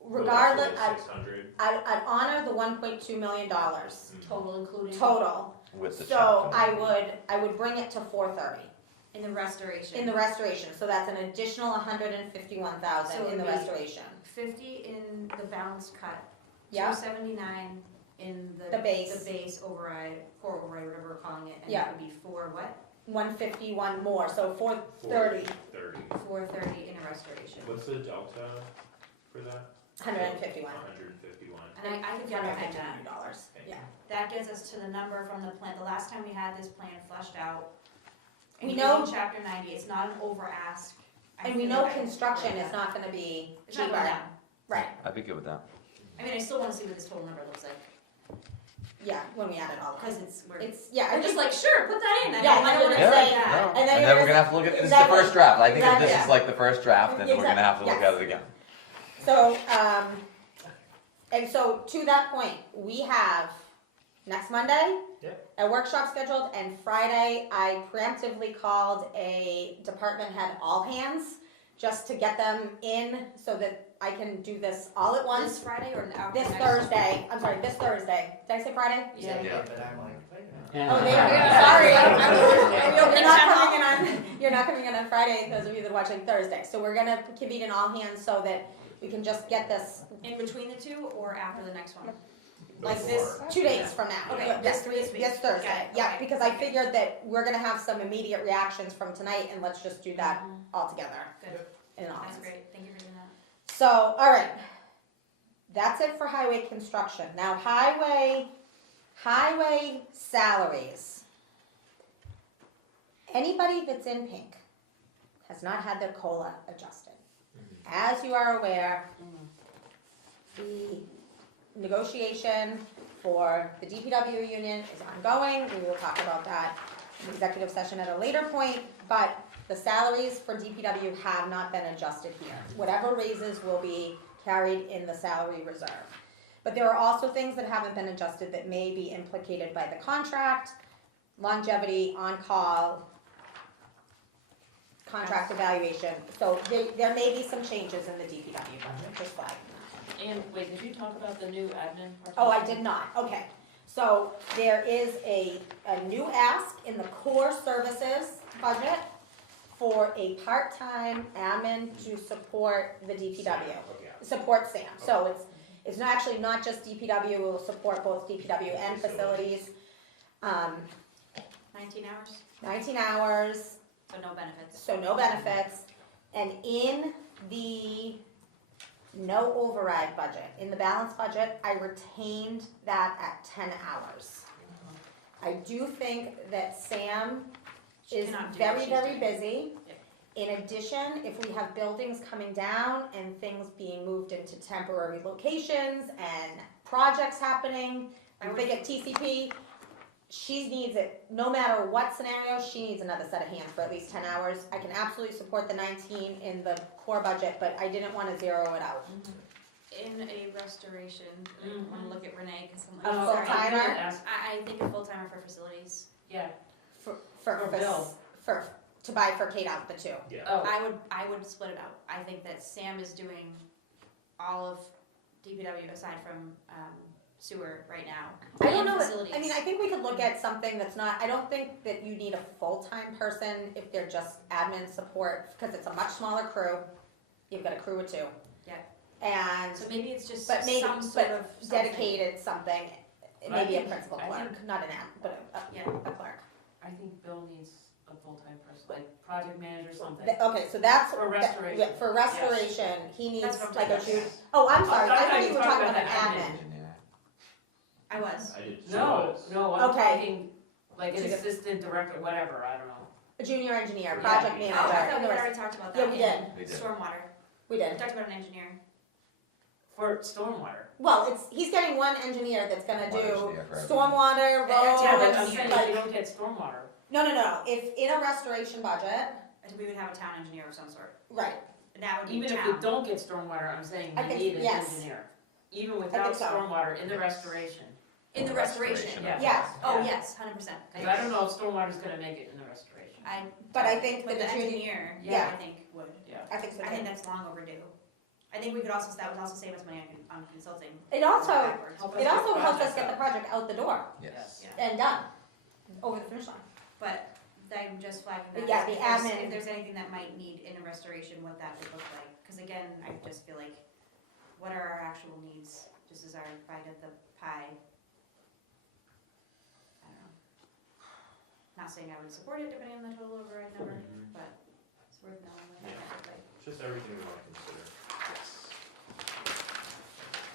Go back to regardless, the I'd, 600. I'd honor the $1.2 million Total including. total. With the So chapter. I would bring it to 430 In the restoration. in the restoration, so that's an additional 151,000 So in the it'd be- restoration. 50 in the balance cut. Yeah. 279 in The base. The base override, core override, whatever we're calling it. And Yeah. it would be for what? 151 more, so 430, 30. 430 in a restoration. What's the delta for that? 151. 151. And I could get behind that. $151, yeah. That gets us to the number from the plan, the last time we had this plan fleshed out. We including know- chapter 90, it's not an over ask. I And we feel know like I can construction support is that. not gonna be It's not cheaper. going down. Right, I'd be good with that. I mean, I still wanna see what this total number looks like, yeah, when we add it all up. because it's, we're Yeah, I just just like, sure, put that in. Yeah, I don't wanna Yeah, say- that. no. and then And you're then we're gonna gonna have to look at, this is the Exactly. first draft. I think if this Exactly. is like the first draft, then we're gonna have to look Exactly. at it again. So, and so to that point, we have next Monday, a workshop scheduled, and Friday, I preemptively called a department head all hands, just to get them in so that I can do this all at This once. Friday or now? This Thursday, I'm sorry, this Thursday. Did I say Friday? Yeah. But I'm like, wait a minute. Oh, they Yeah. sorry. Yeah. You're not coming in you're not coming in on Friday, those of you that are watching Thursday. So we're gonna convene an all hands so that we can just get this, In between the two or after the next one? like this, Before. 2 days from now. Okay, Yes, this week. this Thursday, Got it, yeah, okay. because I figured that we're gonna have some immediate reactions from tonight, and let's just do that all together. Good. In an all That's hands. great, thank you for doing that. So, all right, that's it for highway construction. Now, highway salaries. Anybody that's in pink has not had their COLA adjusted. As you are aware, The negotiation for the DPW union is ongoing. We will talk about that in executive session at a later point, but the salaries for DPW have not been adjusted here. Whatever raises will be carried in the salary reserve. But there are also things that haven't been adjusted that may be implicated by the contract, longevity, on-call, contract evaluation. So there may be some changes in the DPW budget, just flagging that. And wait, did you talk about the new admin part? Oh, I did not, okay. So there is a new ask in the core services budget for a part-time admin to support the DPW, Okay. support Sam. So it's not actually not just DPW, it will support both DPW and facilities. 19 hours, 19 hours, so no benefits. so no benefits. And in the no override budget, in the balanced budget, I retained that at 10 hours. I do think that Sam She is cannot do very, what she's very doing. busy. In addition, if we have buildings coming down and things being moved into temporary locations and projects happening, I'm big at TCP, she needs it, no matter what scenario, she needs another set of hands for at least 10 hours. I can absolutely support the 19 in the core budget, but I didn't want to zero it out. In a restoration, I Mhm. wanna look at Renee, cause I'm A like, sorry. full-timer? I think a full-timer for facilities. Yeah, For Bill. to buy for Kate out the two. Yeah. oh, I would split it out. I think that Sam is doing all of DPW aside from, sewer right now. I don't and know, facilities. I mean, I think we could look at something that's not, I don't think that you need a full-time person if they're just admin support, because it's a much smaller crew. You've got a crew of two. Yeah. And, So maybe it's just but maybe, some sort of but something. dedicated something, I maybe a think- principal I clerk, think- not an ad, but Yeah. a clerk. I think Bill needs a full-time person, like project manager, something. Okay, so that's. For that- restoration. yeah, For restoration, he needs That's what I'm like a talking junior, about. oh, I'm sorry, I I thought thought you you were were talking talking about an about admin. Engineer. I was. I did. No, I'm Okay. talking like an assistant director, whatever, I don't know. A junior engineer, Yeah. project Oh, manager. I thought and we the rest- already talked about Yeah, that. we did. We did. Stormwater. We We did. talked about an engineer. For stormwater. Well, he's getting one engineer that's gonna One do engineer for everything. stormwater, Yeah, but I'm roads, saying like, if you don't get stormwater, no, if in a restoration budget, I think we would have a town engineer of some sort. right, And that would be even if town. you don't get stormwater, I'm saying I you think- need an yes. engineer. Even without so. stormwater in the restoration. In the restoration. Yeah. yes. Oh, Yeah. yes, 100%. Cause I don't know if stormwater's gonna make it in the restoration. But I think But that the the junior, engineer, yeah. I think would. Yeah. I think so I think too. that's long overdue. I think we could also, that would also save us money on consulting. It also, Backwards. Help us it get also helps us projects get the out. project out the door Yes. Yeah. and done, over the finish line. But I'm just flagging that. Yeah, as the if there's- admin- If there's anything that might need in a restoration, what that would look like. Because again, I just feel like, what are our actual needs, just as our bite of the pie? I don't know. Not saying I would support it depending on the total override number, Mhm. but it's worth knowing what that Yeah. might look like. Just everything we want to consider.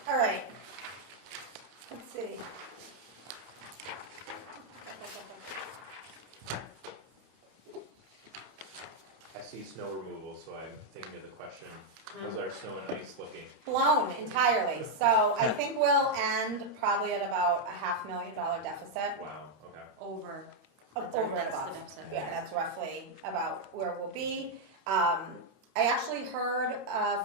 All right. Let's see. I see snow removal, so I'm thinking of the question, how's our snow and ice looking? Blown entirely, so I think we'll end probably at about a $500,000 deficit. Wow, okay. Over. Over and That's the above. deficit. Yeah, that's roughly about where we'll be. I actually heard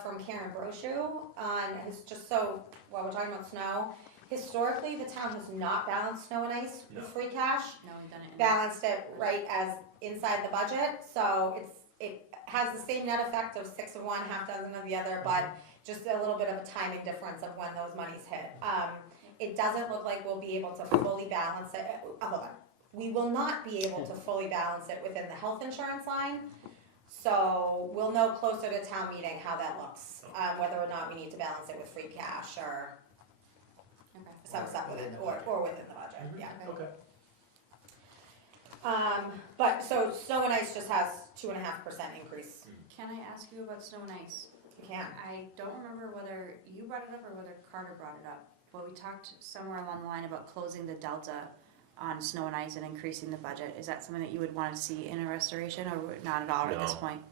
from Karen Brochu on his, just so, while we're talking about snow, historically, the town has not balanced snow and ice with No. free cash. No, we've done it. in- Balanced it right as inside the budget, so it has the same net effect of 6 of one, half dozen of the other, but just a little bit of a timing difference of when those monies hit. It doesn't look like we'll be able to fully balance it, hold on. We will not be able to fully balance it within the health insurance line. So we'll know closer to town meeting how that looks, whether or not we need to balance it with free cash or Okay. some stuff within, or within the budget, yeah. Okay. But, so snow and ice just has 2.5% increase, Can I ask you about snow and ice? you can. I don't remember whether you brought it up or whether Carter brought it up, but we talked somewhere along the line about closing the delta on snow and ice and increasing the budget. Is that something that you would want to see in a restoration or not at all at this No. point?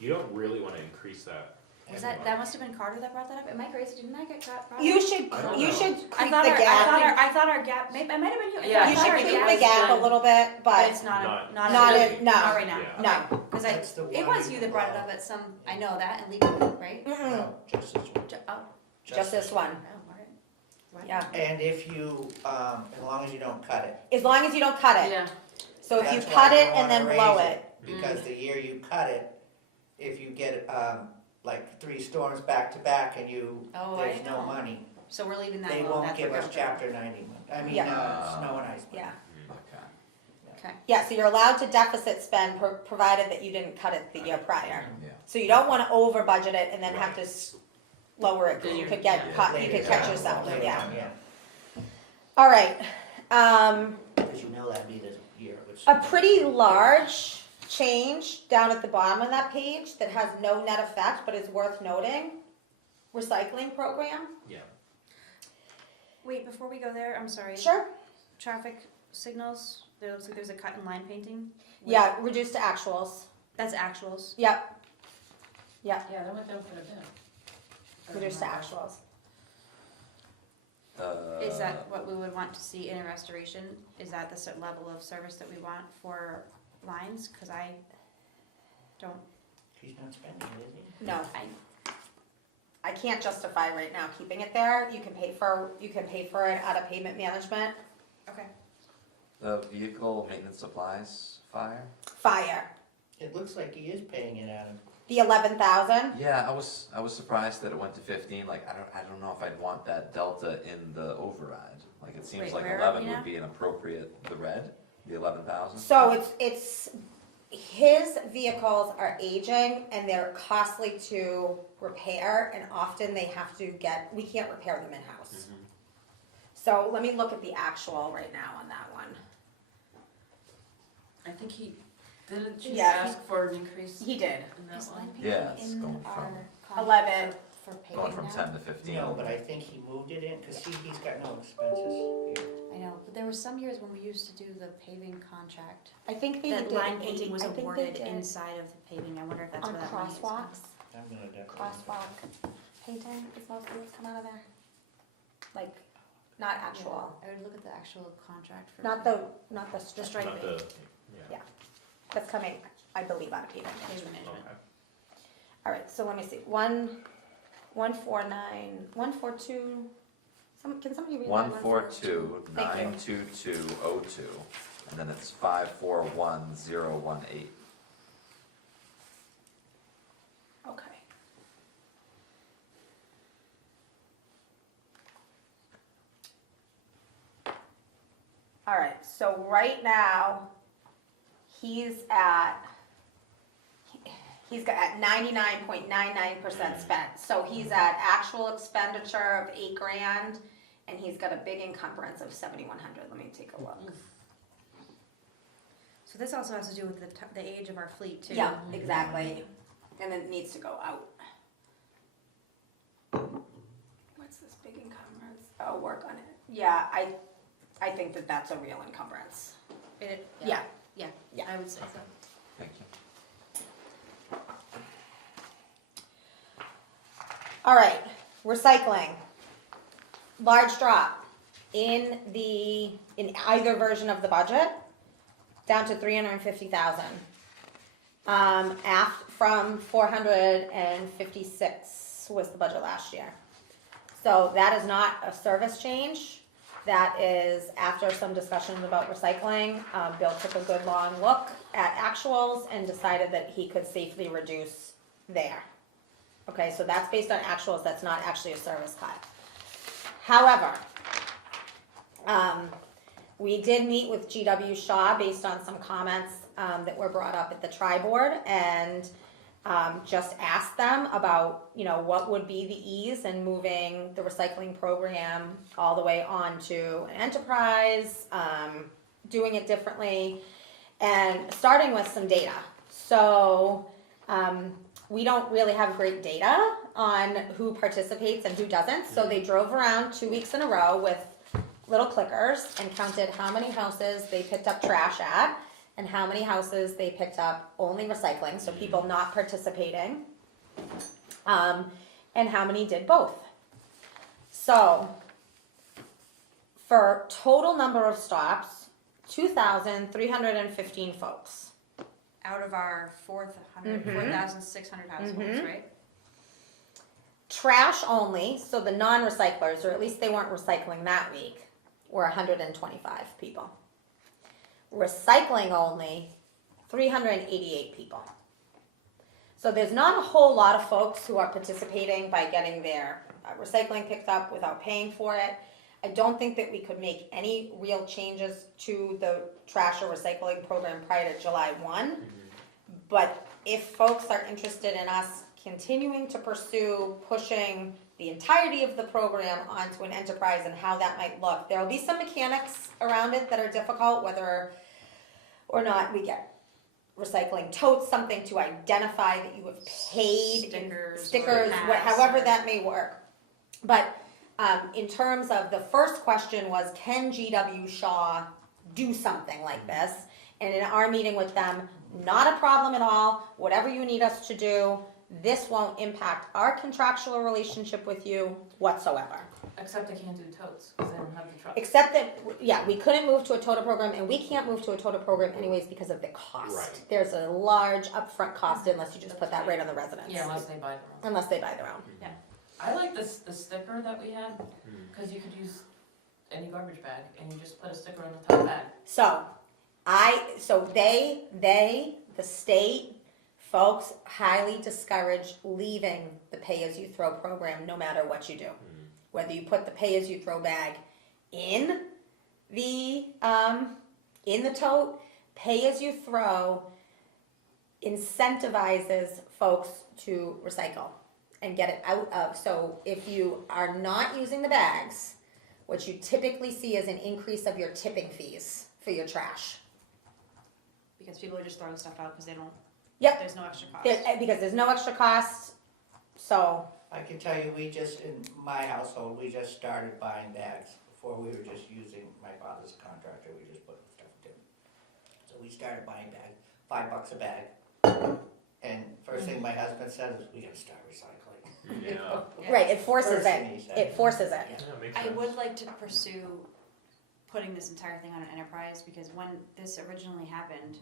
You don't really want to increase that. Was that must have been Carter that brought that up? Am I crazy? Didn't I get brought up? You should, I don't you know. should I creep thought the our, gap. I thought our gap, maybe, it might have been you. Yeah, I You thought should our creep gap the was gap a done, little bit, But but it's not, Not- not. not a- in, no. Not right now. Yeah. No. Because That's the it one was you that brought it up at some, I know that, and legal, right? Mm-mm, No, just this one. Oh, just this one, oh, alright. Right. yeah. And if you, as long as you don't cut it. As long as you don't cut it. Yeah, So if you That's why cut you it don't and then wanna blow raise it, Because the year you cut it, if you get, like 3 storms back to back and Oh, I there's no know. money, So we're leaving that they alone, won't that's give what us we're chapter 90 money. I mean, Yeah. snow and ice. yeah. Okay. Okay. Yeah, so you're allowed to deficit spend provided that you didn't cut it the year prior. Yeah. So you don't wanna over budget it and then have to lower it, 'cause Then you you're- could get yeah. cut, you Later could catch on, yourself, later yeah. on, yeah. Alright, Because you know that'd be the year it would a snow. pretty large change down at the bottom of that page that has no net effect but is worth noting. Recycling program, Yeah. Wait, before we go there, I'm sorry. sure, Traffic signals, there looks like there's a cut in line painting. yeah, reduced to actuals, That's actuals. yep, yeah, that went down quite a bit. reduced to actuals. Is that what we would want to see in a restoration? Is that the certain level of service that we want for lines? Cause I don't, He's not spending it, is he? No, I can't justify right now keeping it there, you can pay for it out of payment management. okay. The vehicle maintenance supplies fire? Fire, It looks like he is paying it out of, the 11,000, Yeah, I was surprised that it went to 15. Like I don't know if I'd want that delta in the override. Like it seems Wait, like where are 11 we now? would be an appropriate. The red, the 11,000. so it's, his vehicles are aging and they're costly to repair and often they have to we can't repair them in-house. So let me look at the actual right now on that one. I think didn't she Yeah, ask for an increase He did. in that Is one? line Yeah, painting it's in going our from- contract 11. for paving Going from now? 10 to 15. no, but I think he moved it in, cause he's got no expenses here. I know, but there were some years when we used to do the paving contract. I think they That did line painting was I think they awarded did inside of the paving. I wonder if that's on where that money is from. crosswalks. I'm gonna definitely. Crosswalk painting is mostly what's come out of there. Like, not actual, Yeah, I would look at the actual contract for. not the The strip, striping. Not the, yeah. that's coming, I believe, out of payment Paving management. management. Okay. Alright, so let me see, 149, 142, can somebody read that? 142 Thank you. 92202, and then it's 541018. Okay. Alright, so right now, he's got 99.99% spent, so he's at actual expenditure of $8,000, and he's got a big encumbrance of 7,100, let me take a look. So this also has to do with the age of our fleet too. Yeah, exactly, and it needs to go out. What's this big encumbrance? Oh, work on it. Yeah, I think that that's a real encumbrance. Yeah. Yeah, Yeah. I would say so. Thank you. All right, recycling. Large drop in either version of the budget, down to 350,000. From 456 was the budget last year. So that is not a service change. That is after some discussions about recycling. Bill took a good long look at actuals and decided that he could safely reduce there. Okay, so that's based on actuals, that's not actually a service cut. However, we did meet with GW Shaw based on some comments that were brought up at the tri-board and just asked them about, what would be the ease in moving the recycling program all the way on to an enterprise, doing it differently, and starting with some data. So, we don't really have great data on who participates and who doesn't, so they drove around 2 weeks in a row with little clickers and counted how many houses they picked up trash at and how many houses they picked up only recycling, so people not participating. and how many did both. So, for total number of stops, 2,315 folks. Out of our 4,600 households, right? Trash only, so the non-recyclers, or at least they weren't recycling that week, were 125 people. Recycling only, 388 people. So there's not a whole lot of folks who are participating by getting their recycling picked up without paying for it. I don't think that we could make any real changes to the trash or recycling program prior to July 1. But if folks are interested in us continuing to pursue pushing the entirety of the program onto an enterprise and how that might look, there will be some mechanics around it that are difficult, whether or not we get recycling totes, something to identify that you have paid, stickers, however that may work. But in terms of the first question was, can GW Shaw do something like this? And in our meeting with them, not a problem at all. Whatever you need us to do, this won't impact our contractual relationship with you whatsoever. Except I can't do totes, because I don't have the truck. Except that, yeah, we couldn't move to a total program, and we can't move to a total program anyways because of the cost. Right. There's a large upfront cost unless you just put that right on the residents. Yeah, unless they buy their own. Unless they buy their own. I like the sticker that we had, because you could use any garbage bag, and you just put a sticker on the top bag. So, the state, folks highly discourage leaving the pay-as-you-throw program no matter what you do. Whether you put the pay-as-you-throw bag in the tote, pay-as-you-throw incentivizes folks to recycle and get it out of. So if you are not using the bags, what you typically see is an increase of your tipping fees for your trash. Because people are just throwing stuff out because they don't, Yep. there's no extra cost. Because there's no extra cost, so, I can tell you, we just, in my household, we just started buying bags. Before we were just using, my father's a contractor, we just put stuff in. So we started buying bags, $5 a bag. And first thing my husband says is, we gotta start recycling. Yeah. Yeah. right, it forces First thing he it, said. it forces it. Yeah. Yeah, makes I sense. would like to pursue putting this entire thing on an enterprise, because when this originally happened,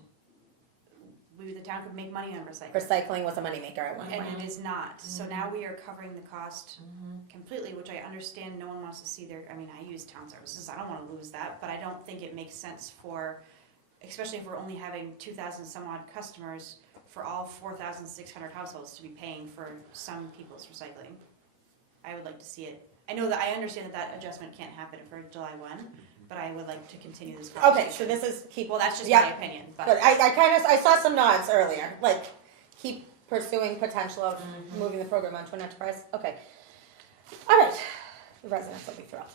the town could make money on recycling. Recycling was a moneymaker at one And point. it is not, so now we are covering the cost Mm-hmm. completely, which I understand no one wants to see their, I mean, I use town services, I don't wanna lose that, but I don't think it makes sense for, especially if we're only having 2,000 some odd customers, for all 4,600 households to be paying for some people's recycling. I would like to see it, I know that, I understand that adjustment can't happen for July 1, but I would like to continue this conversation. Okay, so this is keep, Well, that's just Yeah. my opinion, but but, I saw some nods earlier, like, keep pursuing potential of Mm-hmm. moving the program onto an enterprise, okay. All right, the residents will be thrilled.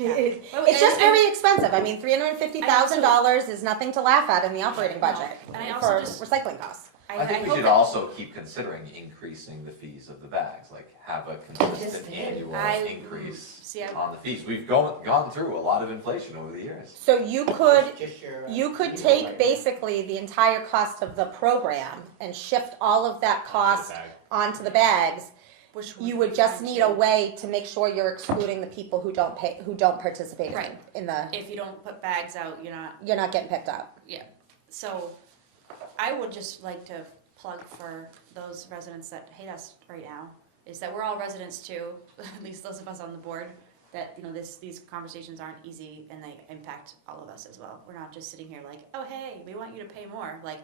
It's just very expensive, I mean, $350,000 is nothing to laugh at in the operating budget And I also for just- recycling costs. I think we hope should that- also keep considering increasing the fees of the bags, like have a consistent did. annual I- increase See, I- on the fees. We've gone through a lot of inflation over the years. So you could, Just your, you could right take now. basically the entire cost of the program and shift all of that cost Bag. onto the bags. which You would just need a way to make sure you're excluding the people who don't pay, who don't participate Right. in the, If you don't put bags out, you're not, you're not getting picked up. so I would just like to plug for those residents that hate us right now, is that we're all residents too, at least those of us on the board, that, you know, these conversations aren't easy and they impact all of us as well. We're not just sitting here like, oh, hey, we want you to pay more, like,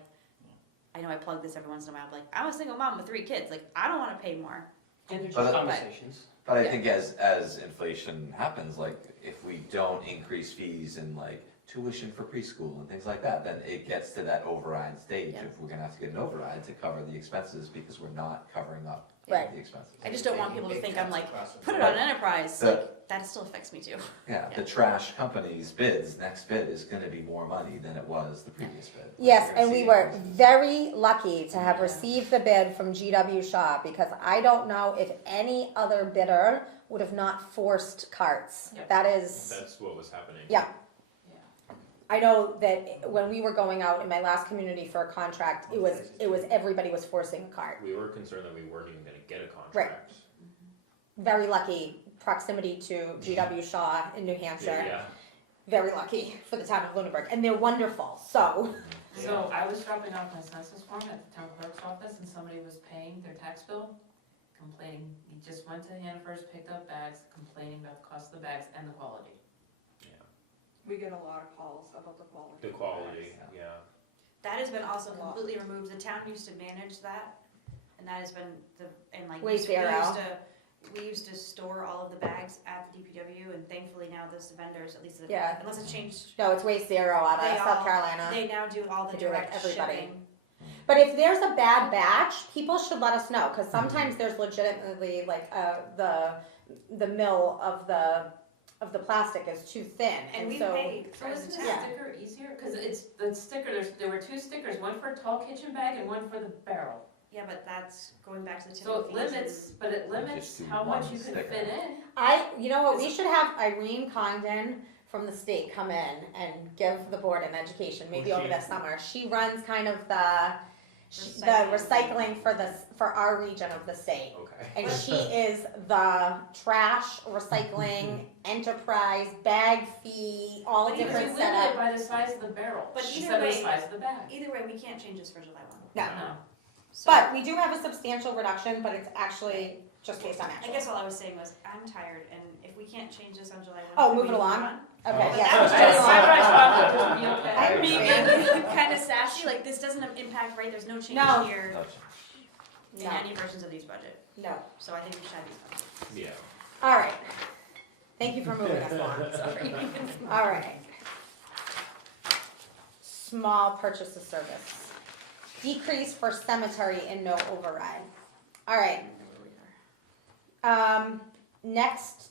I know I plug this every once in a while, like, I'm a single mom with 3 kids, like, I don't wanna pay more. And there's But- just conversations. But I Yeah. think as inflation happens, like if we don't increase fees in like tuition for preschool and things like that, then it gets to that override stage. Yeah. If we're gonna have to get an override to cover the expenses because we're not covering up Right. the expenses. I just don't want Taking people to big think I'm cuts like, across the put it board. on an enterprise, The- like, that still affects me too. Yeah, Yeah. the trash company's bids, next bid is gonna be more money than it was the previous bid. Yes, We're gonna and we see were increases. very lucky to have received the bid from GW Shaw, because I don't know if any other bidder would have not forced carts. Yep. That is, That's what was happening. yeah. I know that when we were going out in my last community for a contract, it was, everybody was forcing a cart. We were concerned that we weren't even gonna get a contract. Very lucky, proximity to GW Shaw in New Hampshire, Yeah, very lucky for the town of Lunenburg, and they're wonderful, so. So I was dropping off my census form at the town clerk's office and somebody was paying their tax bill, complaining. He just went to Hannaford's, picked up bags, complaining about the cost of the bags and the quality. We get a lot of calls about the quality. the quality, yeah. That has been also completely removed, the town used to manage that, and that has been and like. Waste zero. We used to store all of the bags at the DPW, and thankfully now this vendors, at least, Yeah. unless it's changed, No, it's Waste Zero out They of all- South Carolina. they now do all the They do it like direct everybody. shipping. But if there's a bad batch, people should let us know, cause sometimes there's legitimately like, the mill of the plastic is too thin, And and we so. pay So for isn't the the Yeah. sticker easier? Cause it's, the sticker, there were 2 stickers, one for a tall kitchen bag and one for the barrel. Yeah, but that's going back to the So tipping it fees. limits, but it limits Just do how much one you can sticker. fit in. You know what, we should have Irene Condon from the state come in and give the board an education, maybe Who's over she? the summer. She runs kind of the Recycling. recycling for our region of the state. Okay. And she is the trash recycling enterprise, bag fee, all But even you different limit it setup. by the size of the barrel, But either instead of the way- size of the bag. Either way, we can't change this for July 1. No, No. So, but we do have a substantial reduction, but it's actually just based on I actual. guess all I was saying was, I'm tired, and if we can't change this on July 1. Oh, can move we it along? on? Okay, Oh. yeah. That was I just- my brush off, it would be okay. I Being kind of sassy, like, this doesn't impact, right, there's no change No. here No, in No, any versions of these budget, no. so I think we should have these budgets. Yeah. All right. Thank you for moving us along. Sorry. All right. Small purchase of service. Decrease for cemetery and no override. All right. Next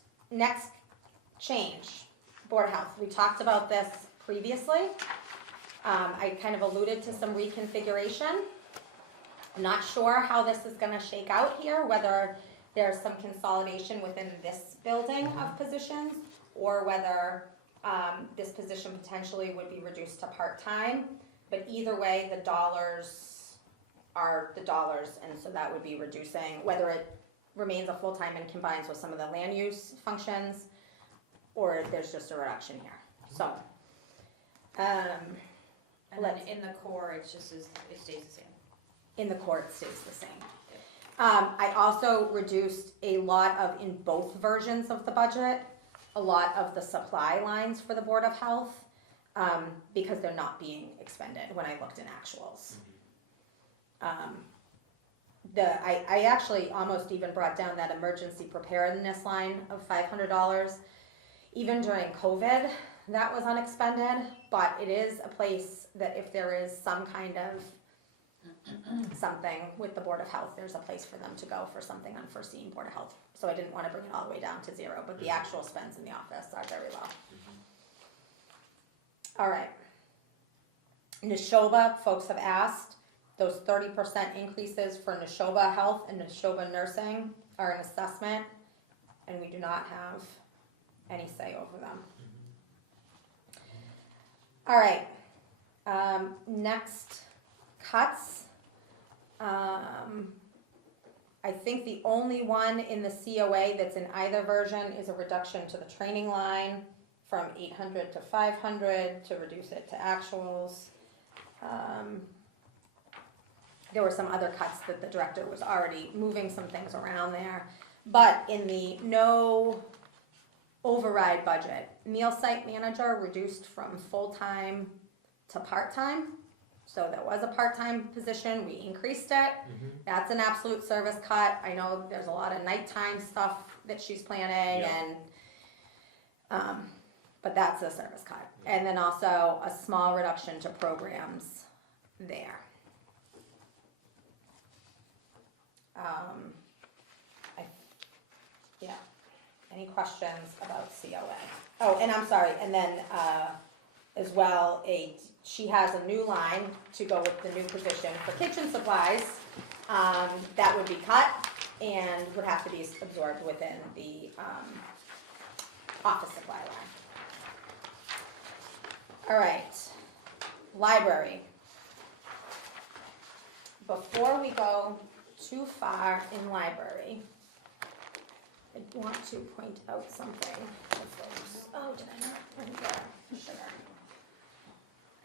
change, Board of Health. We talked about this previously. I kind of alluded to some reconfiguration. I'm not sure how this is gonna shake out here, whether there's some consolidation within this building of positions, or whether this position potentially would be reduced to part-time. But either way, the dollars are the dollars, and so that would be reducing, whether it remains a full-time and combines with some of the land use functions, or if there's just a reduction here, so. And then Let's- in the core, it stays the same. In the court stays the same. I also reduced a lot of, in both versions of the budget, a lot of the supply lines for the Board of Health, because they're not being expended when I looked in actuals. I actually almost even brought down that emergency preparedness line of $500. Even during COVID, that was unexpended, but it is a place that if there is some kind of something with the Board of Health, there's a place for them to go for something unforeseen, Board of Health. So I didn't wanna bring it all the way down to zero, but the actual spends in the office are very low. All right. Neshoba, folks have asked, those 30% increases for Neshoba Health and Neshoba Nursing are an assessment, and we do not have any say over them. All right, next cuts. I think the only one in the COA that's in either version is a reduction to the training line from 800 to 500 to reduce it to actuals. There were some other cuts that the director was already moving some things around there. But in the no override budget, meal site manager reduced from full-time to part-time. So that was a part-time position, we increased it. That's an absolute service cut. I know there's a lot of nighttime stuff that she's planning Yeah. and, but that's a service cut. And then also a small reduction to programs there. Yeah, any questions about COA? Oh, and I'm sorry, and then, as well, she has a new line to go with the new position for kitchen supplies. That would be cut and would have to be absorbed within the, office supply line. All right, library. Before we go too far in library, I want to point out something to folks. Oh, did I not print there? Sugar.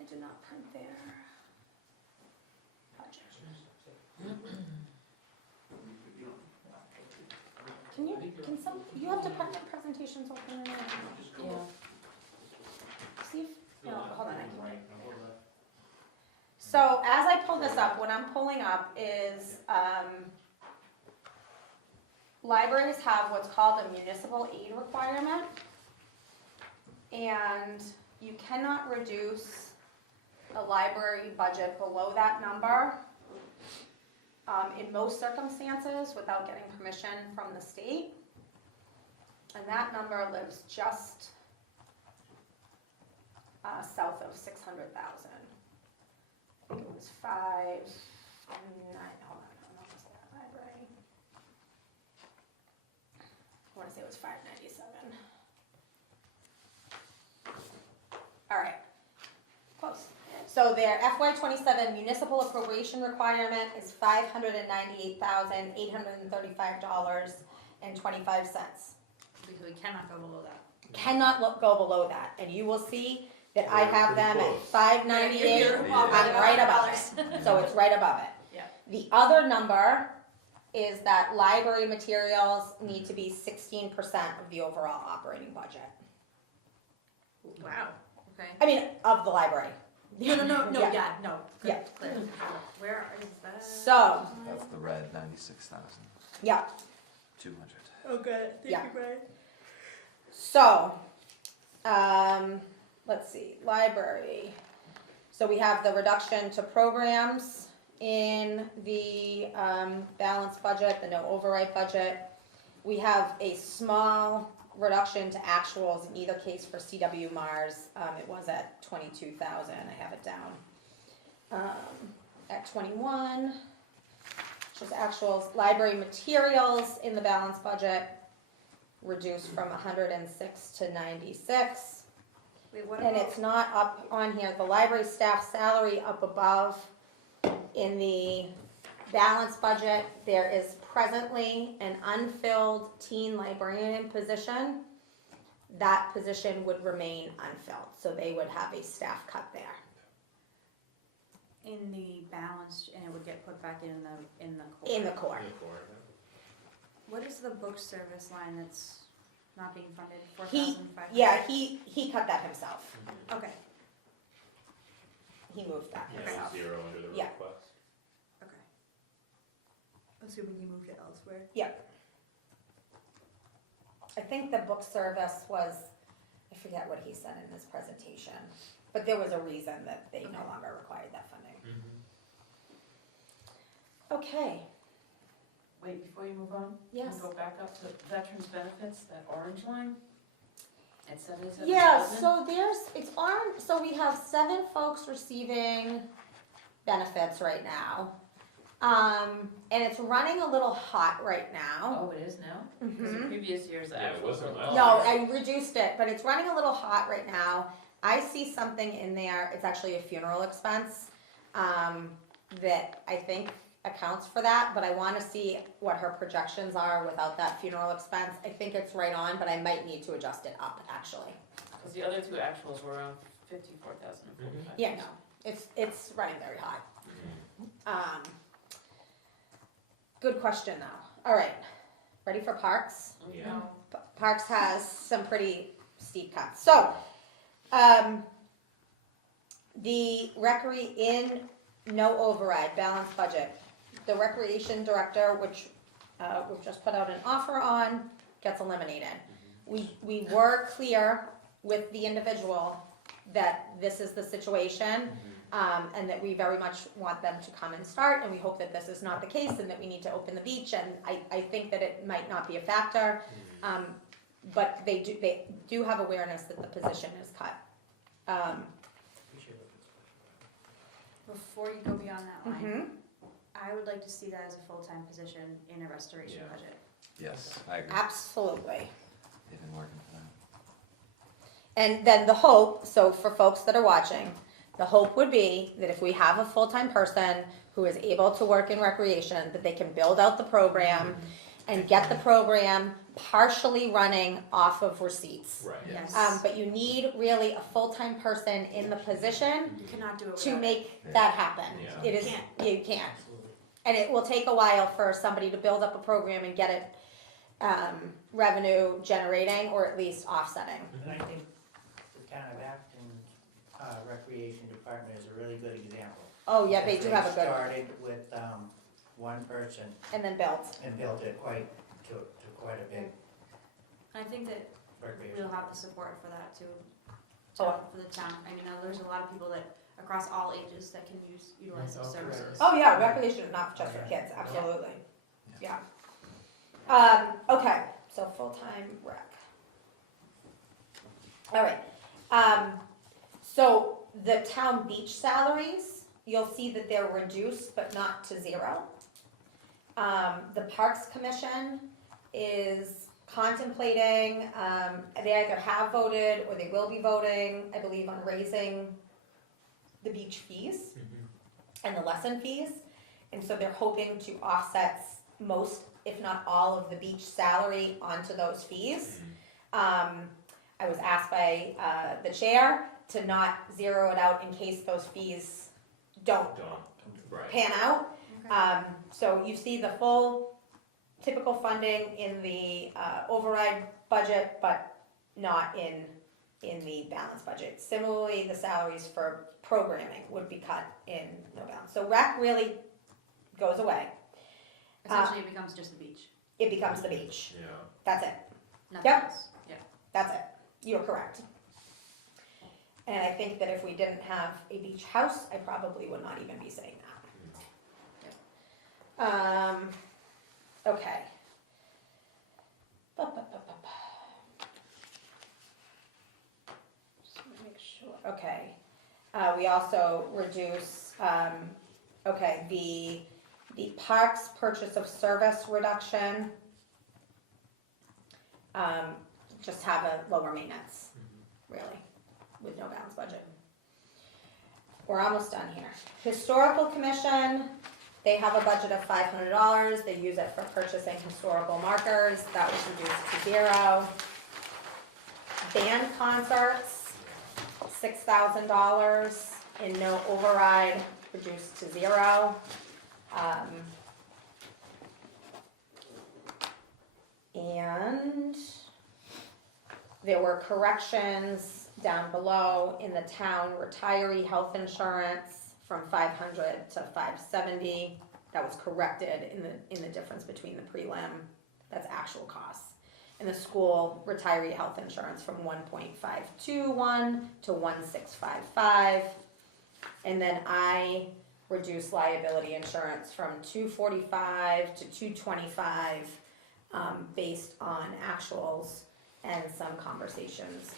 I did not print there. Project. Can some, you have department presentations open in there? Yeah. See if, no, hold on. I can- So as I pull this up, what I'm pulling up is, libraries have what's called a municipal aid requirement. And you cannot reduce a library budget below that number, in most circumstances without getting permission from the state. And that number lives just, south of 600,000. I think it was 5, 9, hold on, no, what was that library? I wanna say it was 597. All right, close. So their FY '27 municipal appropriation requirement is $598,835.25. We cannot go below that. Cannot go below that, and you will see that I have them at 598. You're I'm right above it, so it's right above it. Yeah. The other number is that library materials need to be 16% of the overall operating budget. Wow, okay. I mean, of the library. No, Yeah. yeah, no. Good, Yeah. Clear. Where is that? So, That's the red 96,200. yeah, Okay, Yeah. so, let's see, library. So we have the reduction to programs in the, balanced budget, the no override budget. We have a small reduction to actuals in either case for CW Mars. It was at 22,000, I have it down. At 21, just actuals, library materials in the balanced budget reduced from 106 to 96. Wait, what And about, it's not up on here, the library staff salary up above in the balanced budget, there is presently an unfilled teen librarian position. That position would remain unfilled, so they would have a staff cut there. in the balance, and it would get put back in the core? In the core. What is the book service line that's not being funded, He- 4,500? Yeah, he cut that himself. Okay, He moved that Yeah, himself. 0 under the Yeah. request. okay. Assuming you moved it elsewhere? I think the book service was, I forget what he said in his presentation, but there was a reason that they no longer required that funding. Okay, Wait, before you move on? yes. Can you go back up to veterans benefits, that orange line? At 77,000? Yeah, so it's orange, so we have 7 folks receiving benefits right now. And it's running a little hot right now. Oh, it is now? Because the Mhm. previous year's Yeah, it actuals wasn't were last lower. No, I reduced it, but it's running a little hot right now. I see something in there, it's actually a funeral expense, that I think accounts for that, but I wanna see what her projections are without that funeral expense. I think it's right on, but I might need to adjust it up, actually. Because the other two actuals were around 54,000 and 45,000. Yeah, no, it's running very hot. Good question though. All right, ready for parks? Yeah. Parks has some pretty steep cuts. So, the in no override, balanced budget. The recreation director, which, we've just put out an offer on, gets eliminated. We were clear with the individual that this is the situation, and that we very much want them to come and start, and we hope that this is not the case, and that we need to open the beach, and I think that it might not be a factor, but they do have awareness that the position is cut. Before you go beyond that line, Mhm. I would like to see that as a full-time position in a restoration Yeah. budget. Yes, I agree. Absolutely. They've been working for that. And then the hope, so for folks that are watching, the hope would be that if we have a full-time person who is able to work in recreation, that they can build out the program and get the program partially running off of receipts. Right. Yes. But you need really a full-time person in the position You cannot do it to without it. make that happen. Yeah. It is, Can't. you can't. And it will take a while for somebody to build up a program and get it, revenue generating or at least offsetting. And I think the town of Acton's recreation department is a really good example. Oh, yeah, they do have a good, Started with, one person and then built. and built it to quite a big I think that recreation. we'll have the support for that too, Oh. for the town. I mean, there's a lot of people that, across all ages, that can utilize those Okay. services. Oh, yeah, recreation is not just for kids, absolutely. Yeah. Okay, so full-time rec. All right, so the town beach salaries, you'll see that they're reduced, but not to zero. The Parks Commission is contemplating, they either have voted or they will be voting, I believe, on raising the beach fees and the lesson fees. And so they're hoping to offset most, if not all, of the beach salary onto those fees. I was asked by the chair to not zero it out in case those fees don't Don't, right. pan out. Okay. So you see the full typical funding in the override budget, but not in the balanced budget. Similarly, the salaries for programming would be cut in no balance. So rec really goes away. Essentially, it becomes just the beach, It becomes the beach. Yeah. That's it. nothing Yep. else. Yeah. That's it. You're correct. And I think that if we didn't have a beach house, I probably would not even be saying that. Okay. Just wanna make sure, okay. We also reduce, okay, the parks purchase of service reduction. Just have a lower maintenance, really, with no balanced budget. We're almost done here. Historical Commission, they have a budget of $500. They use it for purchasing historical markers. That was reduced to zero. Band concerts, $6,000 in no override, reduced to zero. And there were corrections down below in the town retiree health insurance from 500 to 570. That was corrected in the difference between the prelim, that's actual costs. And the school retiree health insurance from 1.521 to 1655. And then I reduced liability insurance from 245 to 225 based on actuals and some conversations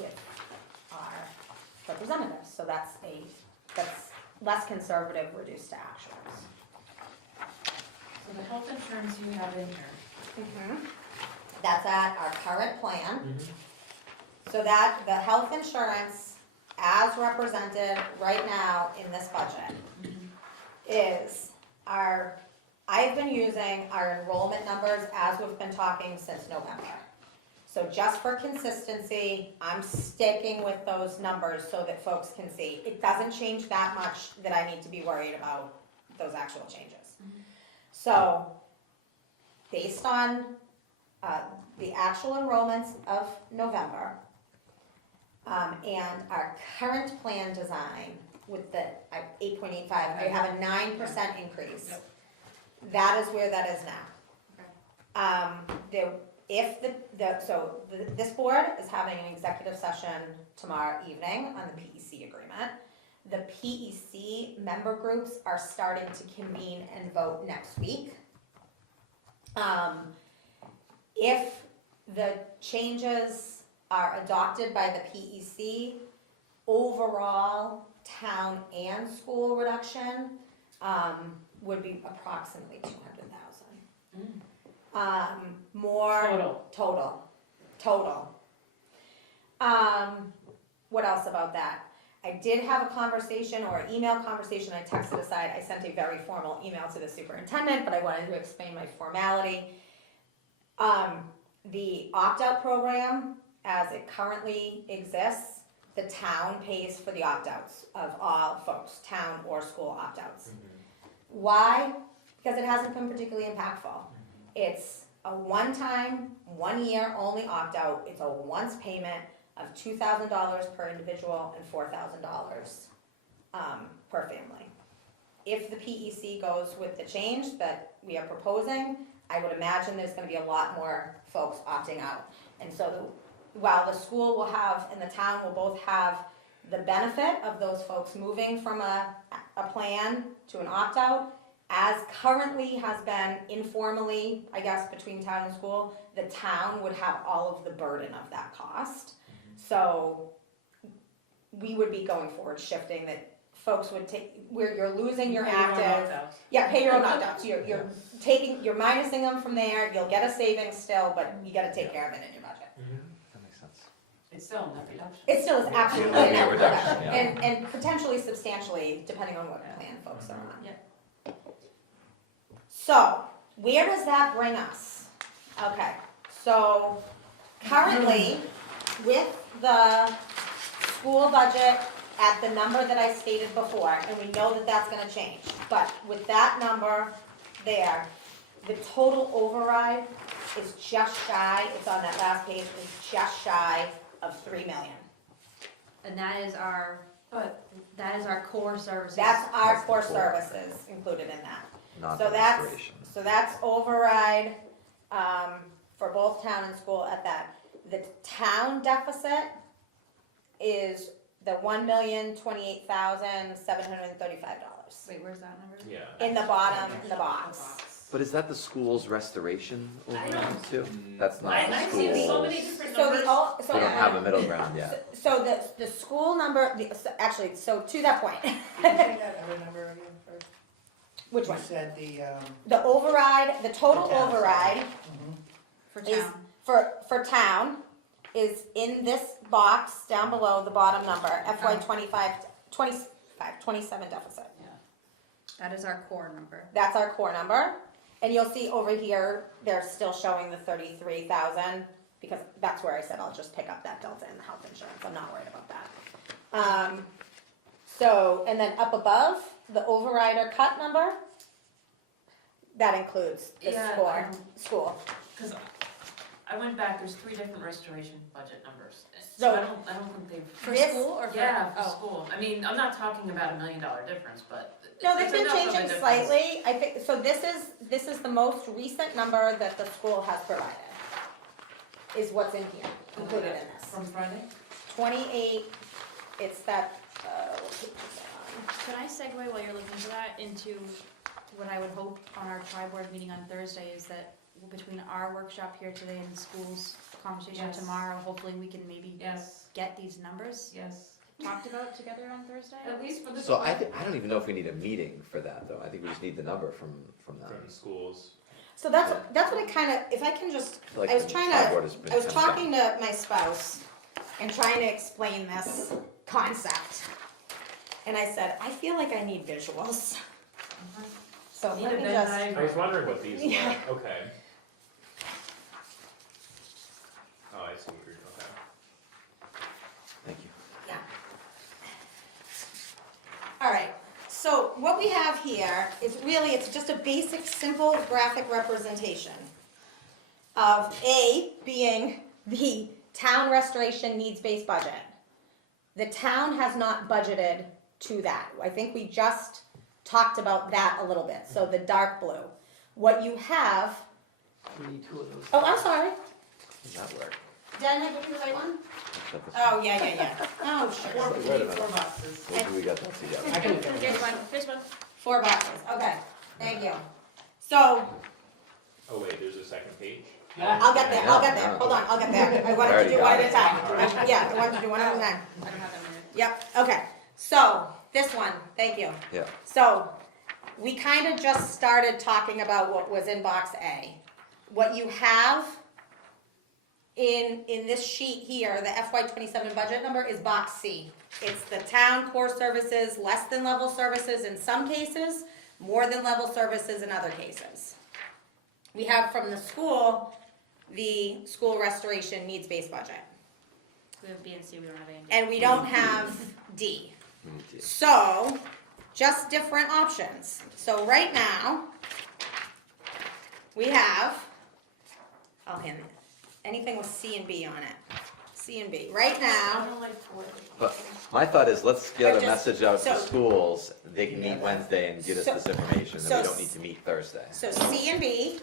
with our representatives. So that's less conservative, reduced to actuals. So the health insurance you have in here, That's at our current plan. So that, the health insurance as represented right now in this budget is I've been using our enrollment numbers as we've been talking since November. So just for consistency, I'm sticking with those numbers so that folks can see. It doesn't change that much that I need to be worried about those actual changes. So, based on the actual enrollments of November, and our current plan design with the 8.85, I have a 9% increase. Yep. That is where that is now. This board is having an executive session tomorrow evening on the PEC agreement. The PEC member groups are starting to convene and vote next week. If the changes are adopted by the PEC, overall town and school reduction would be approximately 200,000. More Total. total. What else about that? I did have a conversation or an email conversation, I texted aside, I sent a very formal email to the superintendent, but I wanted to explain my formality. The opt-out program, as it currently exists, the town pays for the opt-outs of all folks, town or school opt-outs. Why? Because it hasn't been particularly impactful. It's a one-time, 1 year only opt-out, it's a once payment of $2,000 per individual and $4,000 per family. If the PEC goes with the change that we are proposing, I would imagine there's gonna be a lot more folks opting out. And so while the school will have, and the town will both have the benefit of those folks moving from a plan to an opt-out, as currently has been informally, I guess, between town and school, the town would have all of the burden of that cost. So we would be going forward shifting that folks would take, where you're losing your Pay your own active. opt-outs. Yeah, pay your own opt-outs, you're taking, you're minusing them from there, you'll get a savings still, but you gotta take care of it in your budget. That makes sense. It's still a net reduction. It still is absolutely It'll a be a net reduction, reduction, yeah. and potentially substantially, depending on what plan folks are on. Yep. So, where does that bring us? Okay, so currently, with the school budget at the number that I stated before, and we know that that's gonna change, but with that number there, the total override is just shy, it's on that last page, is just shy of 3 million. And that is our, But that is our core services. That's our That's core the core. services included in that. Not So the that's, restoration. so that's override, for both town and school at that. The town deficit is the $1,028,735. Wait, where's that number? Yeah. In the bottom, in the box. But is that the school's restoration I override too? Mm. That's not the I've seen so many school's. different So numbers. the, all, so. We don't have a middle ground yet. So the school number, actually, so to that point, Can you say that other number again first? which one? You said the, The override, the total The town. override For is, town. for town, is in this box down below the bottom number, FY 27 deficit. That is our core number. That's our core number, and you'll see over here, they're still showing the 33,000, because that's where I said I'll just pick up that delta in the health insurance, I'm not worried about that. So, and then up above, the override or cut number, that includes the Yeah, school. Cause I went back, there's 3 different restoration budget numbers. So- I don't think they've. For This- school or for? Yeah, for oh. school. I mean, I'm not talking about $1 million difference, but. No, they've it's been enough of a changing difference. slightly, I think, so this is the most recent number that the school has provided, is what's in here, included in this. From Friday? 28, it's that, what page is that on? Can I segue while you're looking for that into what I would hope on our tri-board meeting on Thursday is that between our workshop here today and the school's conversation Yes. tomorrow, hopefully we can maybe Yes, get these numbers yes. talked about together on Thursday? At least for the. So I don't even know if we need a meeting for that though. I think we just need the number from them. From schools. So that's what I kind of, if I can just, I feel like I was the trying tri to, board has been I was kind of talking to my spouse and trying to explain this concept. And I said, I feel like I need visuals. So Need let a me Venn just, I was wondering what these Yeah. were, okay. Oh, I see what you're, okay. Thank you. yeah. All right, so what we have here is really, it's just a basic, simple graphic representation of A being the town restoration needs-based budget. The town has not budgeted to that. I think we just talked about that a little bit, so the dark blue. What you have, We need 2 of those. oh, I'm sorry, Does that work? did I give you the right one? Got this- Oh, yeah. Oh, sure. Wait a minute. 4 boxes. Maybe we got that together. I can look at Here's it. one, here's one. 4 boxes, okay, thank you. So, Oh, wait, there's a second page? I'll get there, hold on, I'll get there. I wanted to Already do got one at it. a time. Yeah, I wanted to do one at a time. I don't have that one. Yep, okay, so, this one, thank you. Yeah. So, we kind of just started talking about what was in box A. What you have in this sheet here, the FY '27 budget number is box C. It's the town core services, less than level services in some cases, more than level services in other cases. We have from the school restoration needs-based budget. We have B and C, we don't have A and D. And we don't have D. Mm, So, just different options. So right now, we have, I'll hand it, anything with C and B on it. C and B. Right I now, don't like four. But my thought is, let's get But a just- message out to so- schools, they can meet Wednesday and get us So- this information, and so we don't need to meet Thursday. so C and B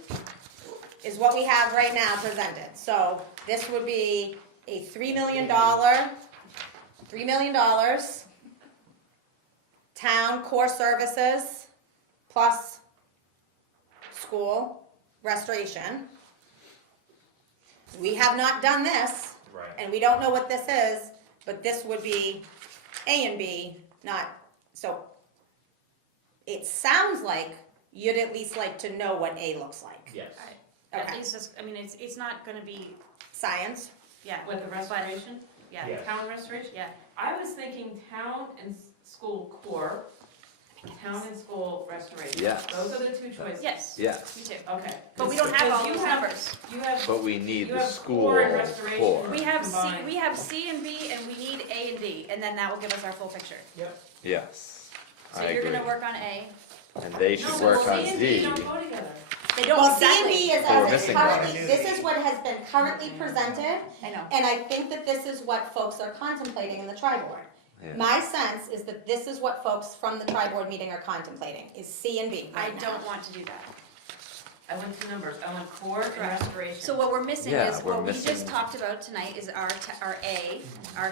is what we have right now presented. So this would be a $3 million, town core services plus school restoration. We have not done this, Right. and we don't know what this is, but this would be A and B, not, so it sounds like you'd at least like to know what A looks like. Yes. At Okay. least, I mean, it's not gonna be, Science, yeah, With the restoration, yeah, Yeah. town restoration? yeah. I was thinking town and school core, town and school restoration. Yes. Those are the two choices. Yes, Yes, me too. Okay. But we don't have Because all you those have- numbers. You have, but we need You the have school core and restoration. core. We have C, Combined. we have C and B, and we need A and D, and then that will give us our full picture. Yes, So I you're agree. gonna work on A. And they no, should but work C on and D D. don't go together. They don't well, C and exactly. B is But we're as it's missing currently, one. this is what has been currently presented, I know. and I think that this is what folks are contemplating in the tri-board. Yeah. My sense is that this is what folks from the tri-board meeting are contemplating, is C and B I right now. don't want to do that. I went through numbers, I went core and Correct. restoration. So what we're missing Yeah, is, we're what we missing- just talked about tonight is our A,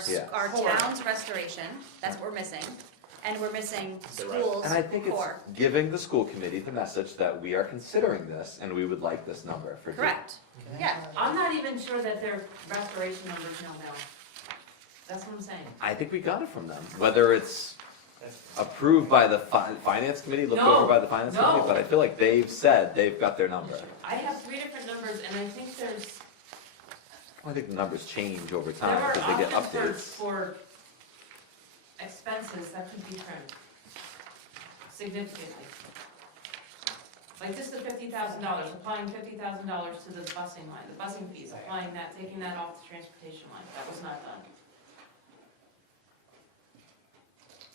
Yeah. our Core. town's restoration, that's what we're missing. And we're missing The right. schools And I think it's core. giving the school committee the message that we are considering this, and we would like this number for D. Correct, yeah. I'm not even sure that their restoration numbers know now. That's what I'm saying. I think we got it from them, whether it's approved by the finance committee, looked No, over by the finance no. committee, but I feel like they've said they've got their number. I have three different numbers and I think there's, I think the numbers change over there time are because they get options updates. for expenses that could be trimmed significantly. Like this is $50,000, applying $50,000 to the busing line, the busing fees, applying that, taking that off the transportation line, that was not done.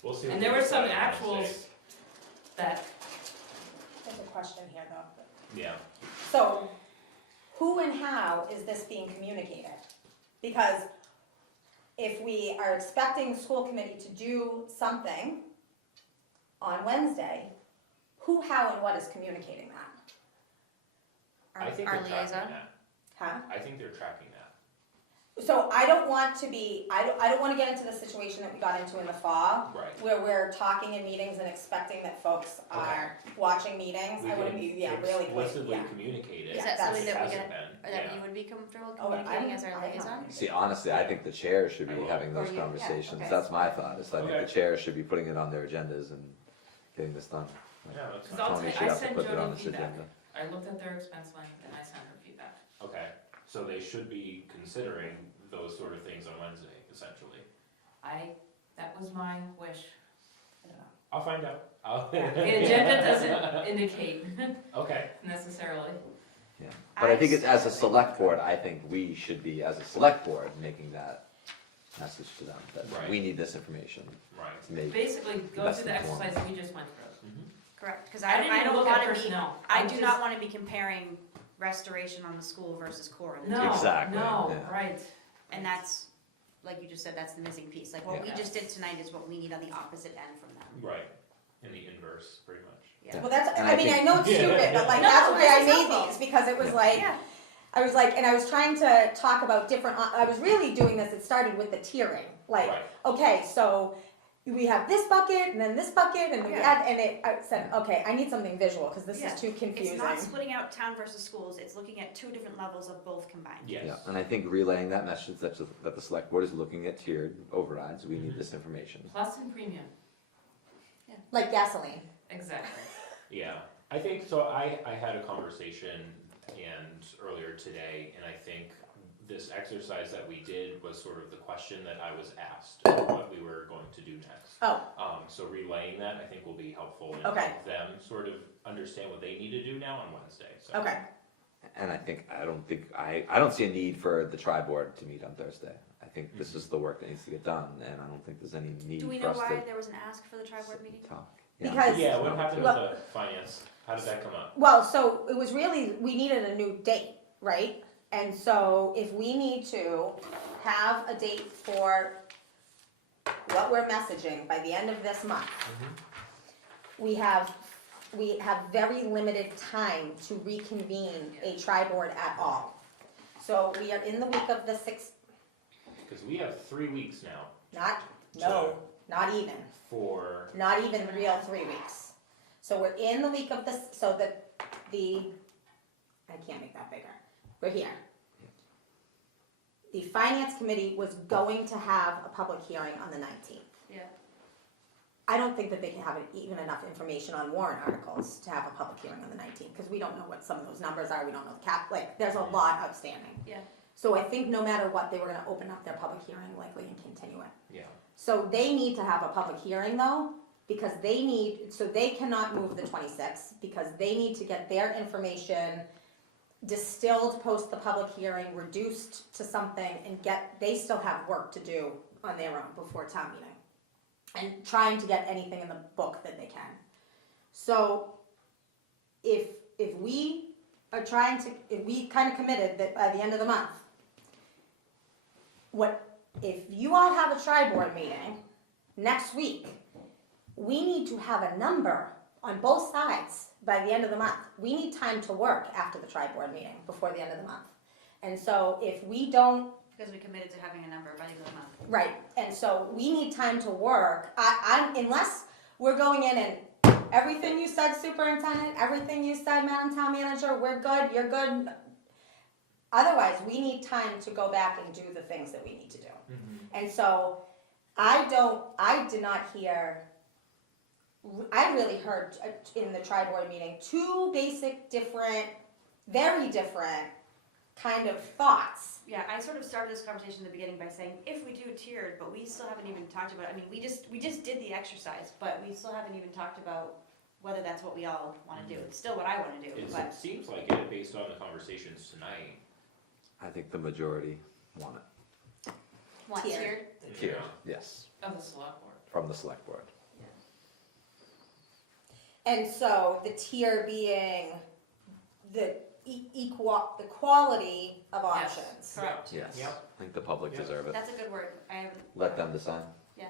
We'll see. what And we there were some decide on Wednesday. actuals that, There's a question here though. Yeah. So, who and how is this being communicated? Because if we are expecting the school committee to do something on Wednesday, who, how, and what is communicating that? I think Our they're tracking liaison. that. Huh? I think they're tracking that. So I don't want to be, I don't wanna get into the situation that we got into in the fall, Right. where we're talking in meetings and expecting that folks are watching meetings. We I wanna can be, really quick, explicitly yeah. communicate it. Is Yeah, that something that's- that we Hasn't can, been, that yeah. you would be comfortable Oh, communicating I'm- as our I'm liaison? not. See, honestly, I think the chair should be I will. having those Or you- yeah, conversations. okay. That's my thought, is I think Okay. the chair should be putting it on their agendas and getting this done. Yeah, that's because fine. I'll Tony tell should you, I have to sent put it on Jody this feedback. agenda. I looked at their expense line and I sent her feedback. Okay, so they should be considering those sort of things on Wednesday, essentially. That was my wish. I'll find out. The agenda doesn't indicate Okay, necessarily. Yeah, but I think it's, as a select board, I think we should be, as a select board, making that message to them, that Right. we need this information right. to make. Basically, go Best through the informed. exercise we just went through. Correct, because I didn't I even don't look at wanna be, personnel. I I'm do just- not wanna be comparing restoration on the school versus core in the town. No, Exactly, no, yeah. right. And that's, like you just said, that's the missing piece, like what we Yeah. just did tonight is what we need on the opposite end from them. Right, in the inverse, pretty much. Yeah. Well, that's, And I I mean, I think- know it's stupid, but like, No, that's why this I is made helpful. these, because it was like, Yeah, I was like, and I was trying to talk about different, I was really doing this, it started with the tiering. Like, Right. okay, so we have this bucket, and then this bucket, and we Yeah. had, and I said, okay, I need something visual, because this Yeah. is too it's confusing. not splitting out town versus schools, it's looking at two different levels of both combined. Yes. Yeah, and I think relaying that message that the select board is looking at tiered overrides, we need this information. Plus and premium, Like gasoline. exactly. Yeah, I think, so I had a conversation and earlier today, and I think this exercise that we did was sort of the question that I was asked, what we were going to do next. Oh, So relaying that, I think will be helpful and Okay. help them sort of understand what they need to do now on Wednesday, so. okay, And I don't see a need for the tri-board to meet on Thursday. I think this is the work that needs to get done, and I don't think there's any need Do we for know us why to there was an ask for the tri-board meeting? talk. Because- Yeah, what happened with Look- the finance? How did that come up? well, so it was really, we needed a new date, right? And so if we need to have a date for what we're messaging by the end of this month, we have very limited time to reconvene a tri-board at all. So we are in the week of the 6th, Because we have 3 weeks now not even. for, Not even real 3 weeks. So we're in the week of this, so I can't make that bigger. We're here. The finance committee was going to have a public hearing on the 19th. Yeah. I don't think that they can have even enough information on warrant articles to have a public hearing on the 19th, because we don't know what some of those numbers are, we don't know the cap, like, there's a lot outstanding. Yeah. So I think no matter what, they were gonna open up their public hearing likely and continue it. yeah. So they need to have a public hearing though, because they cannot move the 26th, because they need to get their information distilled post the public hearing, reduced to something, and they still have work to do on their own before town meeting. And trying to get anything in the book that they can. So if we are if we kind of committed that by the end of the month, if you all have a tri-board meeting next week, we need to have a number on both sides by the end of the month. We need time to work after the tri-board meeting, before the end of the month. And so if we don't, Because we committed to having a number by the end of the month. right, and so we need time to work, unless we're going in and everything you said, superintendent, everything you said, Madam Town Manager, we're good, you're good. Otherwise, we need time to go back and do the things that we need to do. And so, I did not hear, I really heard in the tri-board meeting, two basic very different kind of thoughts. Yeah, I sort of started this conversation in the beginning by saying, if we do it tiered, but we still haven't even talked about, I mean, we just did the exercise, but we still haven't even talked about whether that's what we all wanna do. It's still what I wanna do, It but, seems like it, based on the conversations tonight. I think the majority want it. want Tiered. tiered? Here, yes, Of the select board. from the select board. And so the tier being the the quality of Yes. options. Correct. Yes, Yep. I think the public Yep. deserve it. That's a good word. I haven't. Let them decide.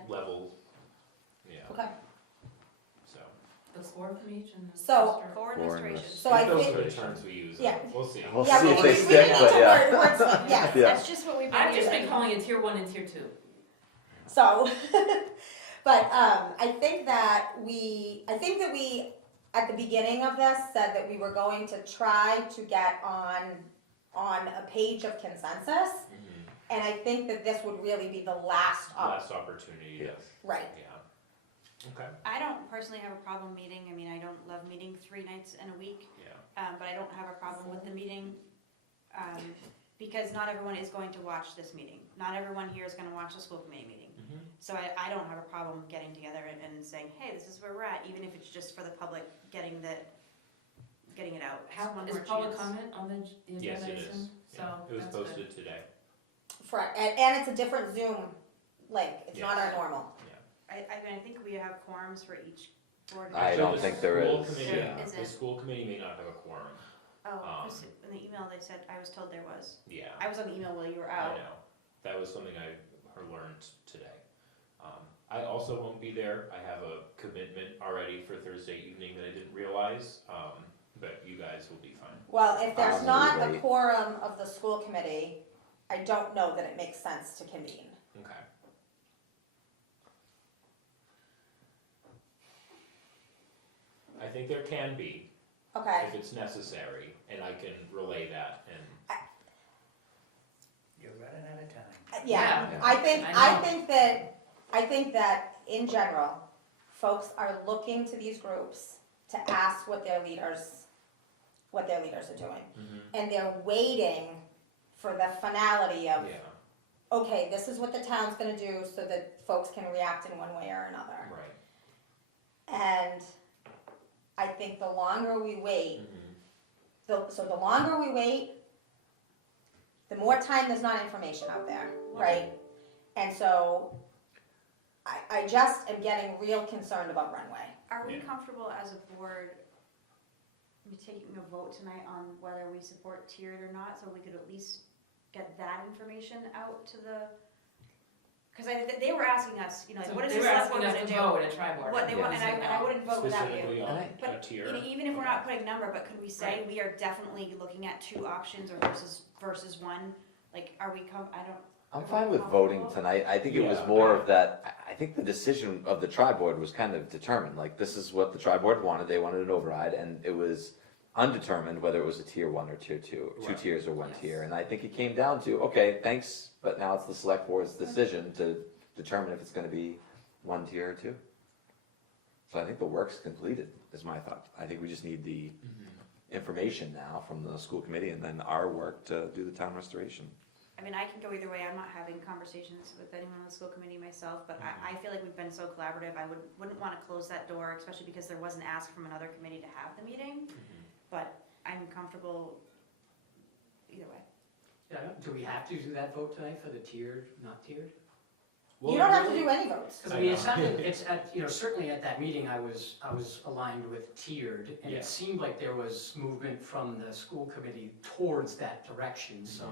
Level, yeah, Okay, so. The four from each and the. So- sister. For For administration. so I Those think, are the terms we use, Yeah. we'll see. We'll yeah, see we if we they need stick, to but yeah. wordsmith, yes. Yeah. That's just what we've been I've just using. been calling it tier one and tier two. So, but I think that we at the beginning of this said that we were going to try to get on a page of consensus, Mhm. and I think that this would really be the last Last opportunity, Yes. right. yeah. Okay, I don't personally have a problem meeting. I mean, I don't love meeting 3 nights in a week, yeah. but I don't have a problem with the meeting. Because not everyone is going to watch this meeting. Not everyone here is gonna watch the school committee meeting. Mhm. So I don't have a problem getting together and saying, hey, this is where we're at, even if it's just for the public getting it out. Just How, one is more public chance. comment on the agenda? Yes, I it is, assume? yeah, So it was that's good. posted today, And it's a different Zoom link. It's not our Yes. normal. I mean, I think we have quorums for each board. I Actually, don't the think there school is, committee- yeah. Is The it? school committee may not have a quorum, Oh, Um, in the email they said, I was told there was. yeah. I was on the email while you were I out. know, that was something I learned today. I also won't be there, I have a commitment already for Thursday evening that I didn't realize, but you guys will be fine. Well, if there's I'm not gonna a wait. quorum of the school committee, I don't know that it makes sense to convene. Okay. I think there can be, Okay? if it's necessary, and I can relay that, and, You're running out of time. Yeah, Yeah. I think that in general, folks are looking to these groups to ask what their leaders are doing. Mhm. And they're waiting for the finality of, Yeah, okay, this is what the town's gonna do so that folks can react in one way or another. right. And I think the longer we wait, Mhm. so the longer we wait, the more time there's not information out there, right? And so I just am getting real concerned about Runway. Are we Yeah. comfortable as a board taking a vote tonight on whether we support tiered or not, so we could at least get that information out to the, because they were asking us, you know, like, what is They the were select board asking us gonna to do? vote at tri-board. What they want, and I wouldn't vote without Specifically you. on And a But tier. you know, even if we're not putting number, but could we say we are definitely looking at two options or versus one? Like, are we I don't. I'm fine with voting tonight. I think it was Yeah. more of that, I think the decision of the tri-board was kind of determined, like, this is what the tri-board wanted, they wanted an override, and it was undetermined whether it was a tier 1 or tier 2, two Right. tiers or one Yes. tier, and I think it came down to, okay, thanks, but now it's the select board's decision to determine if it's gonna be one tier or two. So I think the work's completed, is my thought. I think we just need the information now from the school committee, and then our work to do the town restoration. I mean, I can go either way. I'm not having conversations with anyone on the school committee myself, but I feel like we've been so collaborative. I wouldn't want to close that door, especially because there was an ask from another committee to have the meeting. But I'm comfortable either way. Yeah, do we have to do that vote tonight for the tiered, not tiered? You don't have to do any votes. Because I mean, it's at, you know, certainly at that meeting, I was aligned with tiered, and Yeah. it seemed like there was movement from the school committee towards that direction, so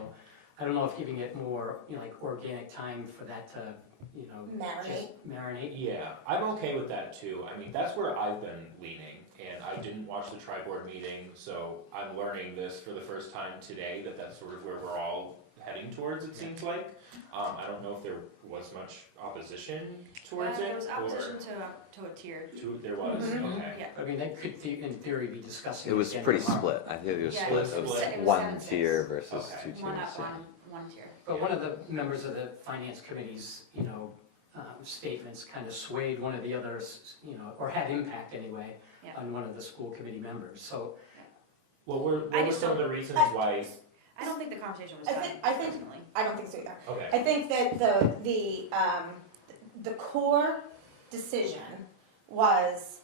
I don't know if giving it more, you know, like organic time for that to, you know, Marinate. just marinate. Yeah, I'm okay with that too. I mean, that's where I've been leaning, and I didn't watch the tri-board meeting, so I'm learning this for the first time today, that's sort of where we're all heading towards, it seems like. I don't know if there was much opposition towards it, There was or. opposition to a tiered. There was, Mhm. okay. Yeah. I mean, they could, in theory, be discussing. It was again pretty tomorrow. split, I think it was Yeah, split it of was split. It was one 7-6. tier versus Okay. two tiers. One up, yeah. one tier. But one of the members of the finance committee's, you know, statements kind of swayed one of the others, you know, or had impact anyway, Yeah. on one of the school committee members, so. Well, what I were just some of don't- the reasons why, I don't think the conversation was I done, think- personally. I don't think so either. okay, I think that the core decision was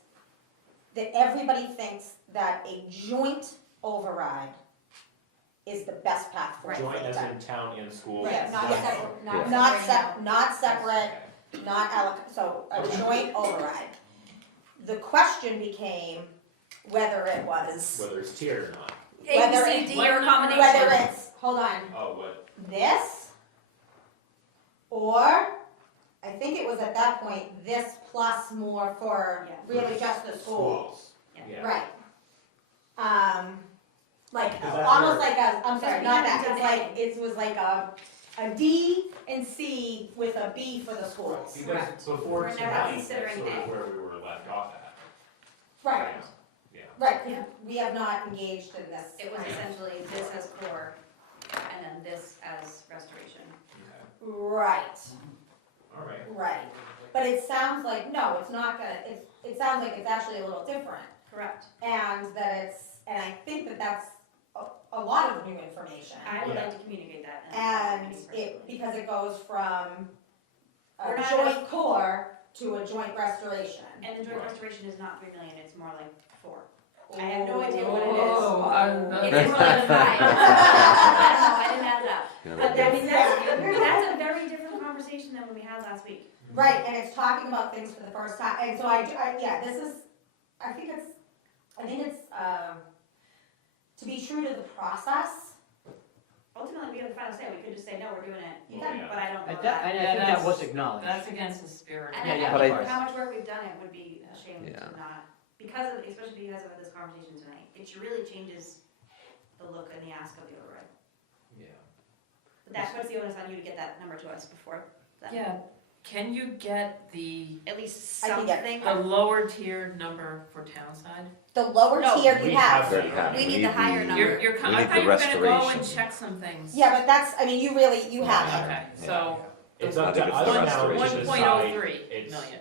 that everybody thinks that a joint override is the best path forward. joint for the as town. in town and school? Right, Not Yes. separate, Yeah. Not separate, Okay. not so a joint override. The question became whether it was, Whether it's tiered or not. Whether A, B, it- C, D, or a combination. whether it's, hold on, Oh, what, this, or, I think it was at that point, this plus more for Yeah. really just the school. schools? Yeah. Yeah. Right. Like, Because that's almost where- like a, I'm sorry, Because we not that, haven't it's done like, it was like a D and C with a B for the schools. Because Correct. before We're never tonight, that's considering sort of that. where we were left off at. Right, Yeah. right, Yeah. we have not engaged in this. It was essentially this as core, and then this as restoration. Okay. Right, All right. right. But it sounds like, no, it's not gonna, it sounds like it's actually a little different. Correct. And that it's, and I think that that's a lot of new information. I would Yeah. like to communicate that. And it, because it goes from We're a not- joint core to a joint restoration. And the joint Right. restoration is not 3 million, it's more like 4. I have no idea what it is. Oh, It's more like 5. I didn't add it up. You know, But that's- that's a very different conversation than what we had last week. Right, and it's talking about things for the first time, and so yeah, this is, I think it's, to be true to the process. Ultimately, we have the final say, we could just say, no, we're doing it, Well, yeah. but I don't I know think that. that was acknowledged. That's against the spirit. And Yeah, yeah, But I I- think how much work we've done, it would be a shame Yeah. to not, because of, especially because of this conversation tonight. It really changes the look and the ask of the override. Yeah. But that puts the onus on you to get that number to us before then. Yeah, can you get the, At least I can get something. the lower tiered number for town side? The lower No, tier we you have. have that. We need the higher number. You're, We I need thought the you were gonna go and restoration. check some things. Yeah, but that's, I mean, you have it. Okay, so It's I up think to it's us the now to restoration. decide. 1.03 It's- million.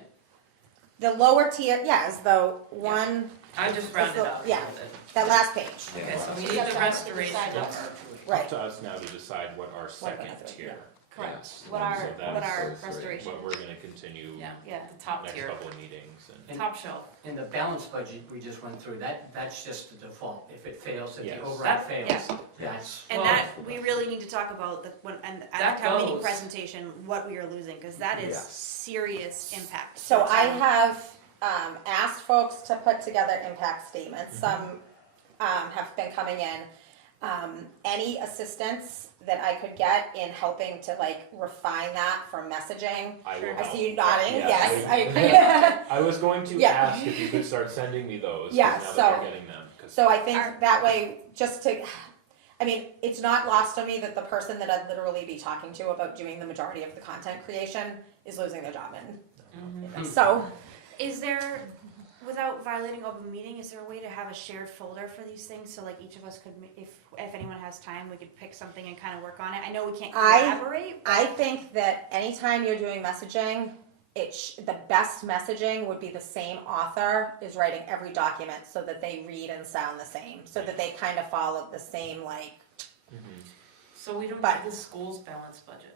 The lower tier, yeah, is the one, I just rounded the- up. yeah. with it. that last page, Okay, so we So need that's the why we restoration decide number. Up right. to us now to decide what our second another, tier. Correct. is. What So our that's restoration. what we're gonna continue Yeah, Yeah. the top next tier, couple of meetings and. top shelf. And the balanced budget we just went through, that's just the default. If it fails, if Yes. the override That- fails, that's. And Well- that, we really need to talk about the, when, and at That the town meeting goes. presentation, what we are losing, cause that is Yes. serious impact. So to the I town. have, asked folks to put together impact statements, some, have been coming in. Any assistance that I could get in helping to like refine that for messaging, I will I help. see you nodding, Yeah, yes, I- I agree. I was going to Yeah. ask if you could start sending me those, 'cause Yeah, now that so- we're getting them, 'cause- So I think Our- that way, just to, I mean, it's not lost on me that the person that I'd literally be talking to about doing the majority of the content creation is losing their job and, so, Is there, without violating open meeting, is there a way to have a shared folder for these things, so like each of us could, if anyone has time, we could pick something and kind of work on it? I know we can't collaborate, but I think that anytime you're doing messaging, the best messaging would be the same author is writing every document so that they read and sound the same, so that they kind of follow the same like, Mhm. So we don't But- have the school's balanced budget.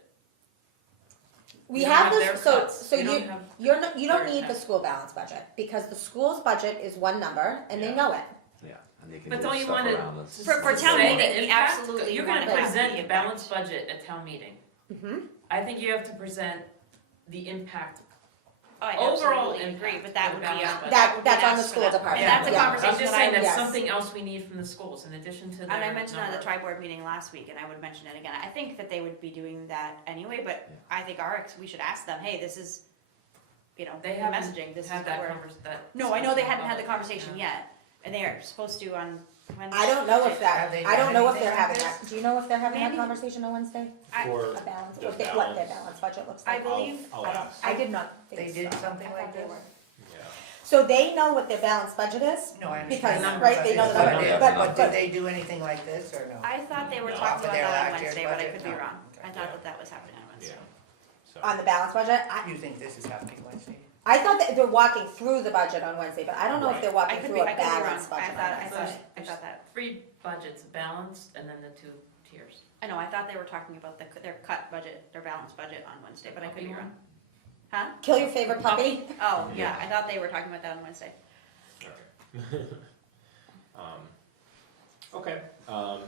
we We don't have their this, so, cuts. so We you, don't have you don't their need the cuts. school balance budget, because the school's budget is one number and they Yeah. know it. Yeah, and they can But move don't you stuff wanna- around us. For To town say meeting, the we impact, absolutely you're wanna gonna have present the the balanced budget at town meeting. Mm-hmm. I think you have to present the impact. Oh, I overall absolutely agree, impact but that of would be, balanced budget. That, would be that's on the asked for school that. department, And that's a yeah. conversation I'm just that I saying would- that's Yes. something else we need from the schools in addition to their And I mentioned it at the number. tri-board meeting last week, and I would mention it again. I think that they would be doing that anyway, but I think we should ask them, hey, this is, you know, the They haven't messaging, this is Had what we're. that. No, I know they discussion hadn't had the public. conversation Yeah. yet, and they are supposed to on Wednesday. I don't know if that, Have they I don't done know if anything they're like having this? that, do you know if they're having that Maybe. conversation on Wednesday? I- For A balance, the what their balance. balance budget looks I like? believe, I'll I don't, ask. I did not They think did so. something I like thought they this? were. Yeah. So they know what their balance budget is, No, I because, understand. right, they know the Yeah, number, yeah, but, yeah. But did they do anything like this or no? I thought they were No. talking Off of about their that on last year's Wednesday, but I budget? could be No. wrong. I Okay. thought that was happening on Wednesday. So, on the balance budget, You think this is happening Wednesday? I thought that they're walking through the budget on Wednesday, but I don't know if Right. they're I walking could through be, a I could be wrong. balance I budget. thought, on I Wednesday. thought, I thought that. Three budgets, balanced and then the two tiers. I know, I thought they were talking about their cut budget, their balanced budget on Wednesday, but I could be Puppy wrong. Huh? Kill your favorite puppy? Oh, yeah, I thought they were talking about that on Wednesday. okay. Okay,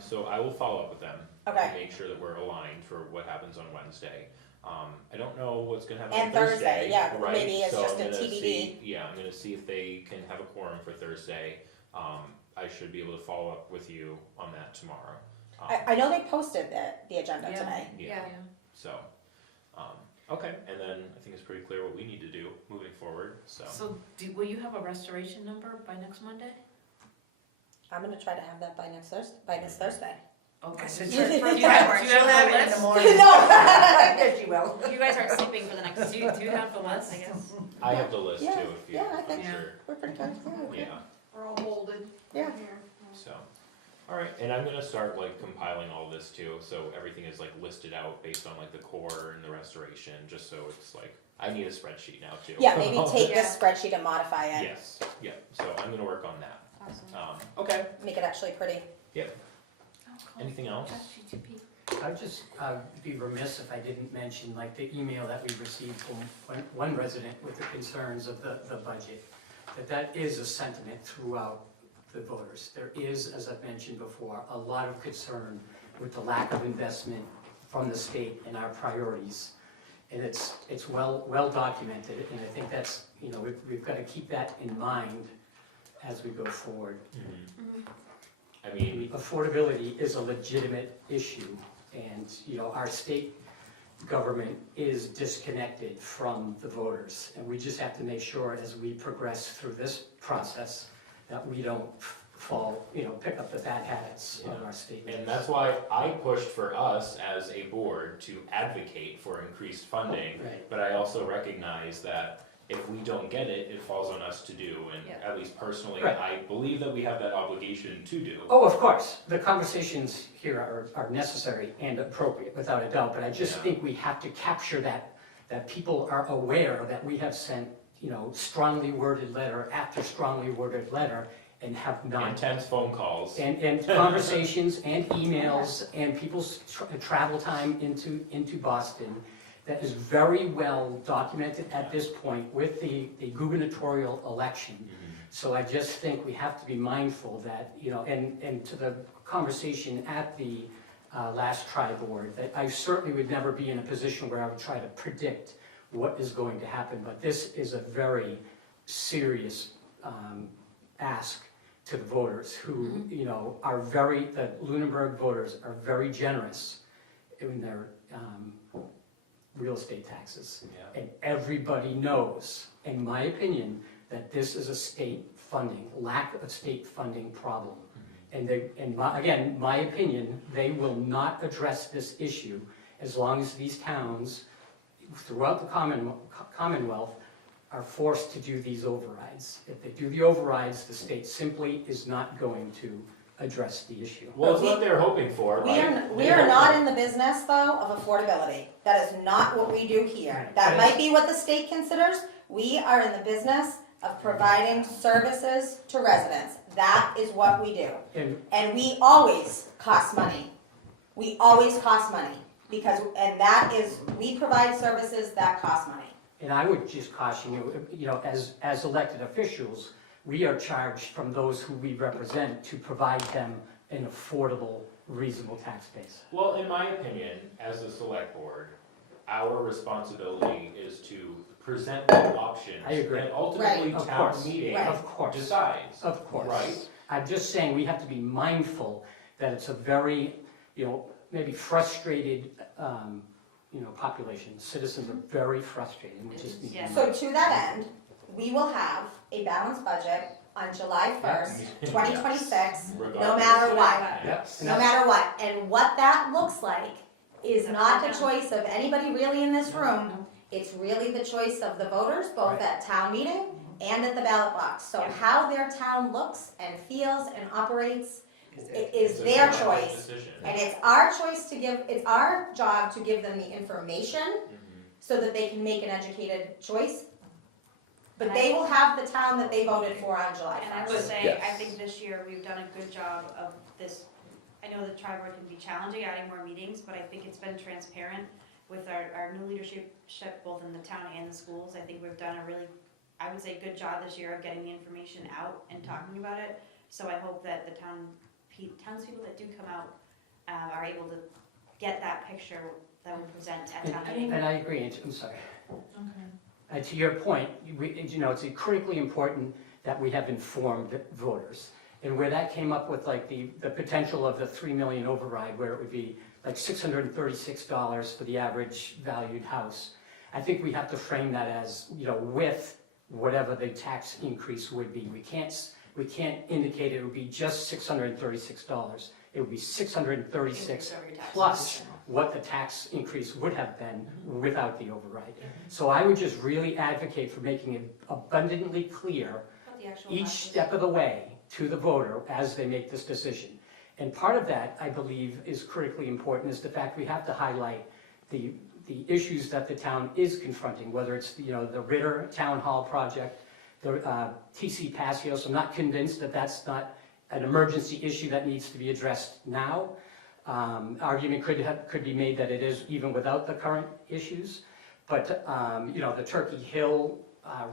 so I will follow up with them. Okay. And make sure that we're aligned for what happens on Wednesday. I don't know what's gonna happen And on Thursday, Thursday, yeah, right? maybe it's So just I'm a gonna TBD. see- Yeah, I'm gonna see if they can have a quorum for Thursday. I should be able to follow up with you on that tomorrow. I know they posted the agenda Yeah. today. Yeah, so, okay, and then I think it's pretty clear what we need to do moving forward, so. So will you have a restoration number by next Monday? I'm gonna try to have that by this Thursday. Okay. said sure. Do you For have, fireworks. do you She'll have have the it in the list? morning. No. Yes, she will. You guys aren't sleeping for the next Do you have the list? I guess. I have the list too, Yeah, if you, yeah, I I'm think- sure, We're pretty good, yeah, We're all molded Yeah. here. so. Alright, and I'm gonna start like compiling all this too, so everything is like listed out based on like the core and the restoration, just so it's like, I need a spreadsheet now too. Yeah, maybe take Yeah. this spreadsheet and modify it, Yes, yeah, so I'm gonna work on that. Awesome. Okay, make it actually pretty. anything else? I'd just be remiss if I didn't mention, like, the email that we received from one resident with the concerns of the budget, that is a sentiment throughout the voters. There is, as I've mentioned before, a lot of concern with the lack of investment from the state in our priorities. And it's well documented, and I think that's, you know, we've got to keep that in mind as we go forward. I mean, Affordability is a legitimate issue, and, you know, our state government is disconnected from the voters. And we just have to make sure as we progress through this process that we don't fall, you know, pick up the bad habits in our state. and that's why I pushed for us as a board to advocate for increased funding. Right. But I also recognize that if we don't get it, it falls on us to do, and Yeah. at least personally, Right. I believe that we have that obligation to do. Oh, of course, the conversations here are necessary and appropriate, without a doubt, but I just Yeah. think we have to capture that people are aware that we have sent, strongly worded letter after strongly worded letter and have not Intense phone calls. and conversations and emails and people's travel time into Boston that is very well documented at this point with the gubernatorial election. So I just think we have to be mindful that, and to the conversation at the last tri-board, that I certainly would never be in a position where I would try to predict what is going to happen, but this is a very serious ask to the voters who, are the Lunenburg voters are very generous in their real estate taxes. Yeah. And everybody knows, in my opinion, that this is a state funding, lack of state funding problem. And again, my opinion, they will not address this issue as long as these towns throughout the Commonwealth are forced to do these overrides. If they do the overrides, the state simply is not going to address the issue. Well, it's what they're hoping for, right? We are not in the business, though, of affordability. That is not what we do here. That might be what the state considers. We are in the business of providing services to residents. That is what we do. And we always cost money. We always cost money we provide services that cost money. And I would just caution you, as elected officials, we are charged from those who we represent to provide them an affordable, reasonable tax base. Well, in my opinion, as a select board, our responsibility is to present the options. I agree. And ultimately, Right. Of town course. meeting Right. Of course. decides. Of course. Right? I'm just saying, we have to be mindful that it's a very, maybe frustrated, population. Citizens are very frustrated, and we just need to. Yeah. So to that end, we will have a balanced budget on July 1st, 2026, no Regardless. matter what. Yes. No matter what. And what that looks like is not the choice of anybody really in this room. It's really the choice of the voters, both Right. at town meeting and at the ballot box. So how their town looks and feels and operates is It's a their collective choice. decision. And it's our it's our job to give them the information Mhm. so that they can make an educated choice. But they will have the town that they voted for on July And I 1st. would say, I Yes. think this year we've done a good job of this. I know the tri-board can be challenging, adding more meetings, but I think it's been transparent with our new leadership, both in the town and the schools. I think we've done a really, I would say, good job this year of getting the information out and talking about it. So I hope that the townspeople that do come out are able to get that picture that we present at town meeting. And I agree, I'm sorry. Okay. To your point, it's critically important that we have informed voters. And where that came up with like the potential of the 3 million override, where it would be like $636 for the average valued house, I think we have to frame that as, with whatever the tax increase would be. We can't indicate it would be just $636. It would be $636 plus what the tax increase would have been without the override. So I would just really advocate for making it abundantly clear What the actual each cost is. step of the way to the voter as they make this decision. And part of that, I believe, is critically important, is the fact we have to highlight the issues that the town is confronting, whether it's, the Ritter Town Hall project, the TC Passios. I'm not convinced that that's not an emergency issue that needs to be addressed now. Argument could be made that it is even without the current issues. But, the Turkey Hill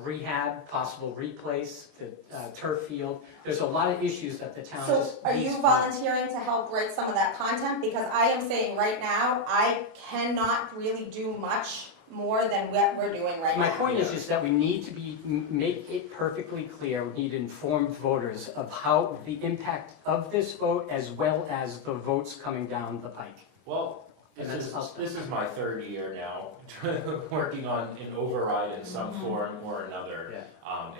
rehab, possible replace, the turf field, there's a lot of issues that the town So just are needs you to- volunteering to help write some of that content? Because I am saying right now, I cannot really do much more than what we're doing right now. My point is just that we need to make it perfectly clear, we need informed voters of how the impact of this vote as well as the votes coming down the pike. Well, And this that's- is my third year now, working on an override in some form or another. Yeah.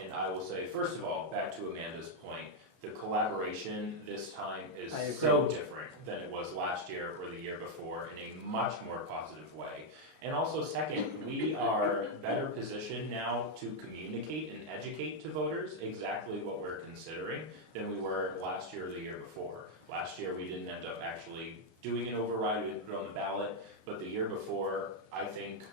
And I will say, first of all, back to Amanda's point, the collaboration this time is I so agree. different than it was last year or the year before in a much more positive way. And also second, we are better positioned now to communicate and educate to voters exactly what we're considering than we were last year or the year before. Last year, we didn't end up actually doing an override, we didn't put it on the ballot, but the year before, I think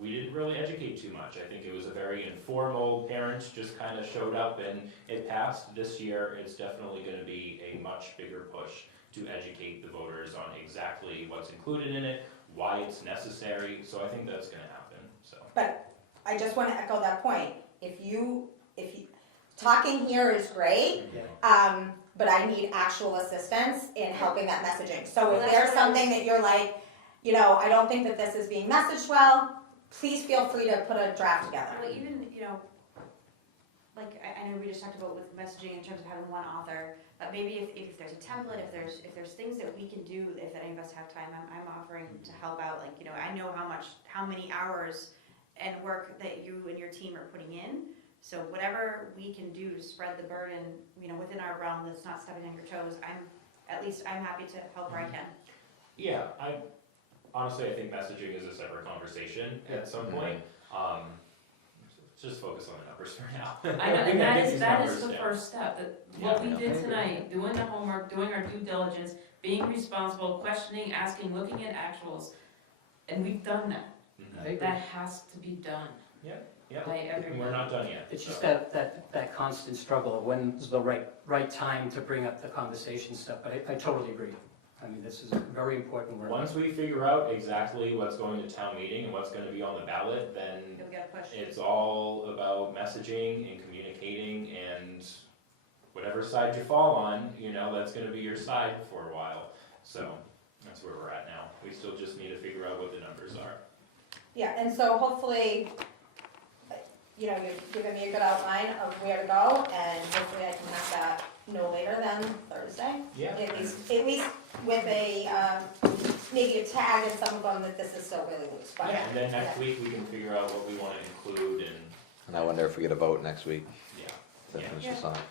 we didn't really educate too much. I think it was a very informal, parents just kind of showed up and it passed. This year, it's definitely gonna be a much bigger push to educate the voters on exactly what's included in it, why it's necessary, so I think that's gonna happen, so. But I just wanna echo that point. If you, talking here is great, but I need actual assistance in helping that messaging. So if Well, there's that's what I something that you're like, you know, I don't think that this is being messaged well, please feel free to put a draft together. Well, even, you know, like, I know we just talked about with messaging in terms of having one author, but maybe if there's a template, if there's things that we can do, if any of us have time, I'm offering to help out, like, you know, I know how many hours and work that you and your team are putting in, so whatever we can do to spread the burden, you know, within our realm that's not stepping on your toes, I'm happy to help where I can. Yeah, honestly, I think messaging is a separate conversation at some point. Just focus on the numbers for now. I know, and Get that these is numbers the down. first step, that what we Yeah. did tonight, doing the homework, doing our due diligence, being responsible, questioning, asking, looking at actuals, and we've done that. Mhm. I agree. That has to be done Yeah, by and we're everybody. not done yet. It's just so. that constant struggle of when's the right time to bring up the conversation stuff, but I totally agree. I mean, this is very important work. Once we figure out exactly what's going to town meeting and what's gonna be on the ballot, then You'll get a push. it's all about messaging and communicating, and whatever side you fall on, you know, that's gonna be your side for a while. So, that's where we're at now. We still just need to figure out what the numbers are. Yeah, and so hopefully, you know, you've given me a good outline of where to go, and hopefully I can have that no later than Thursday. Yeah. At least with a, maybe a tag in some of them that this is still really loose, but. Yeah, and then next week we can figure out what we wanna include and, I wonder if we get a vote next week yeah. to Yeah. finish this off.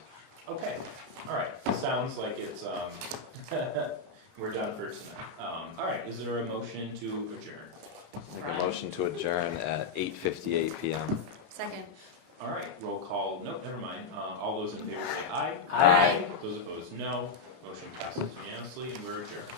Okay, alright, sounds like it's, we're done for tonight. Alright, is there a motion to adjourn? Make a motion to adjourn at 8:58 PM. Second. Alright, roll call, no, never mind, all those in favor say aye. Aye. Those opposed, no. Motion passes unanimously, and we're adjourned.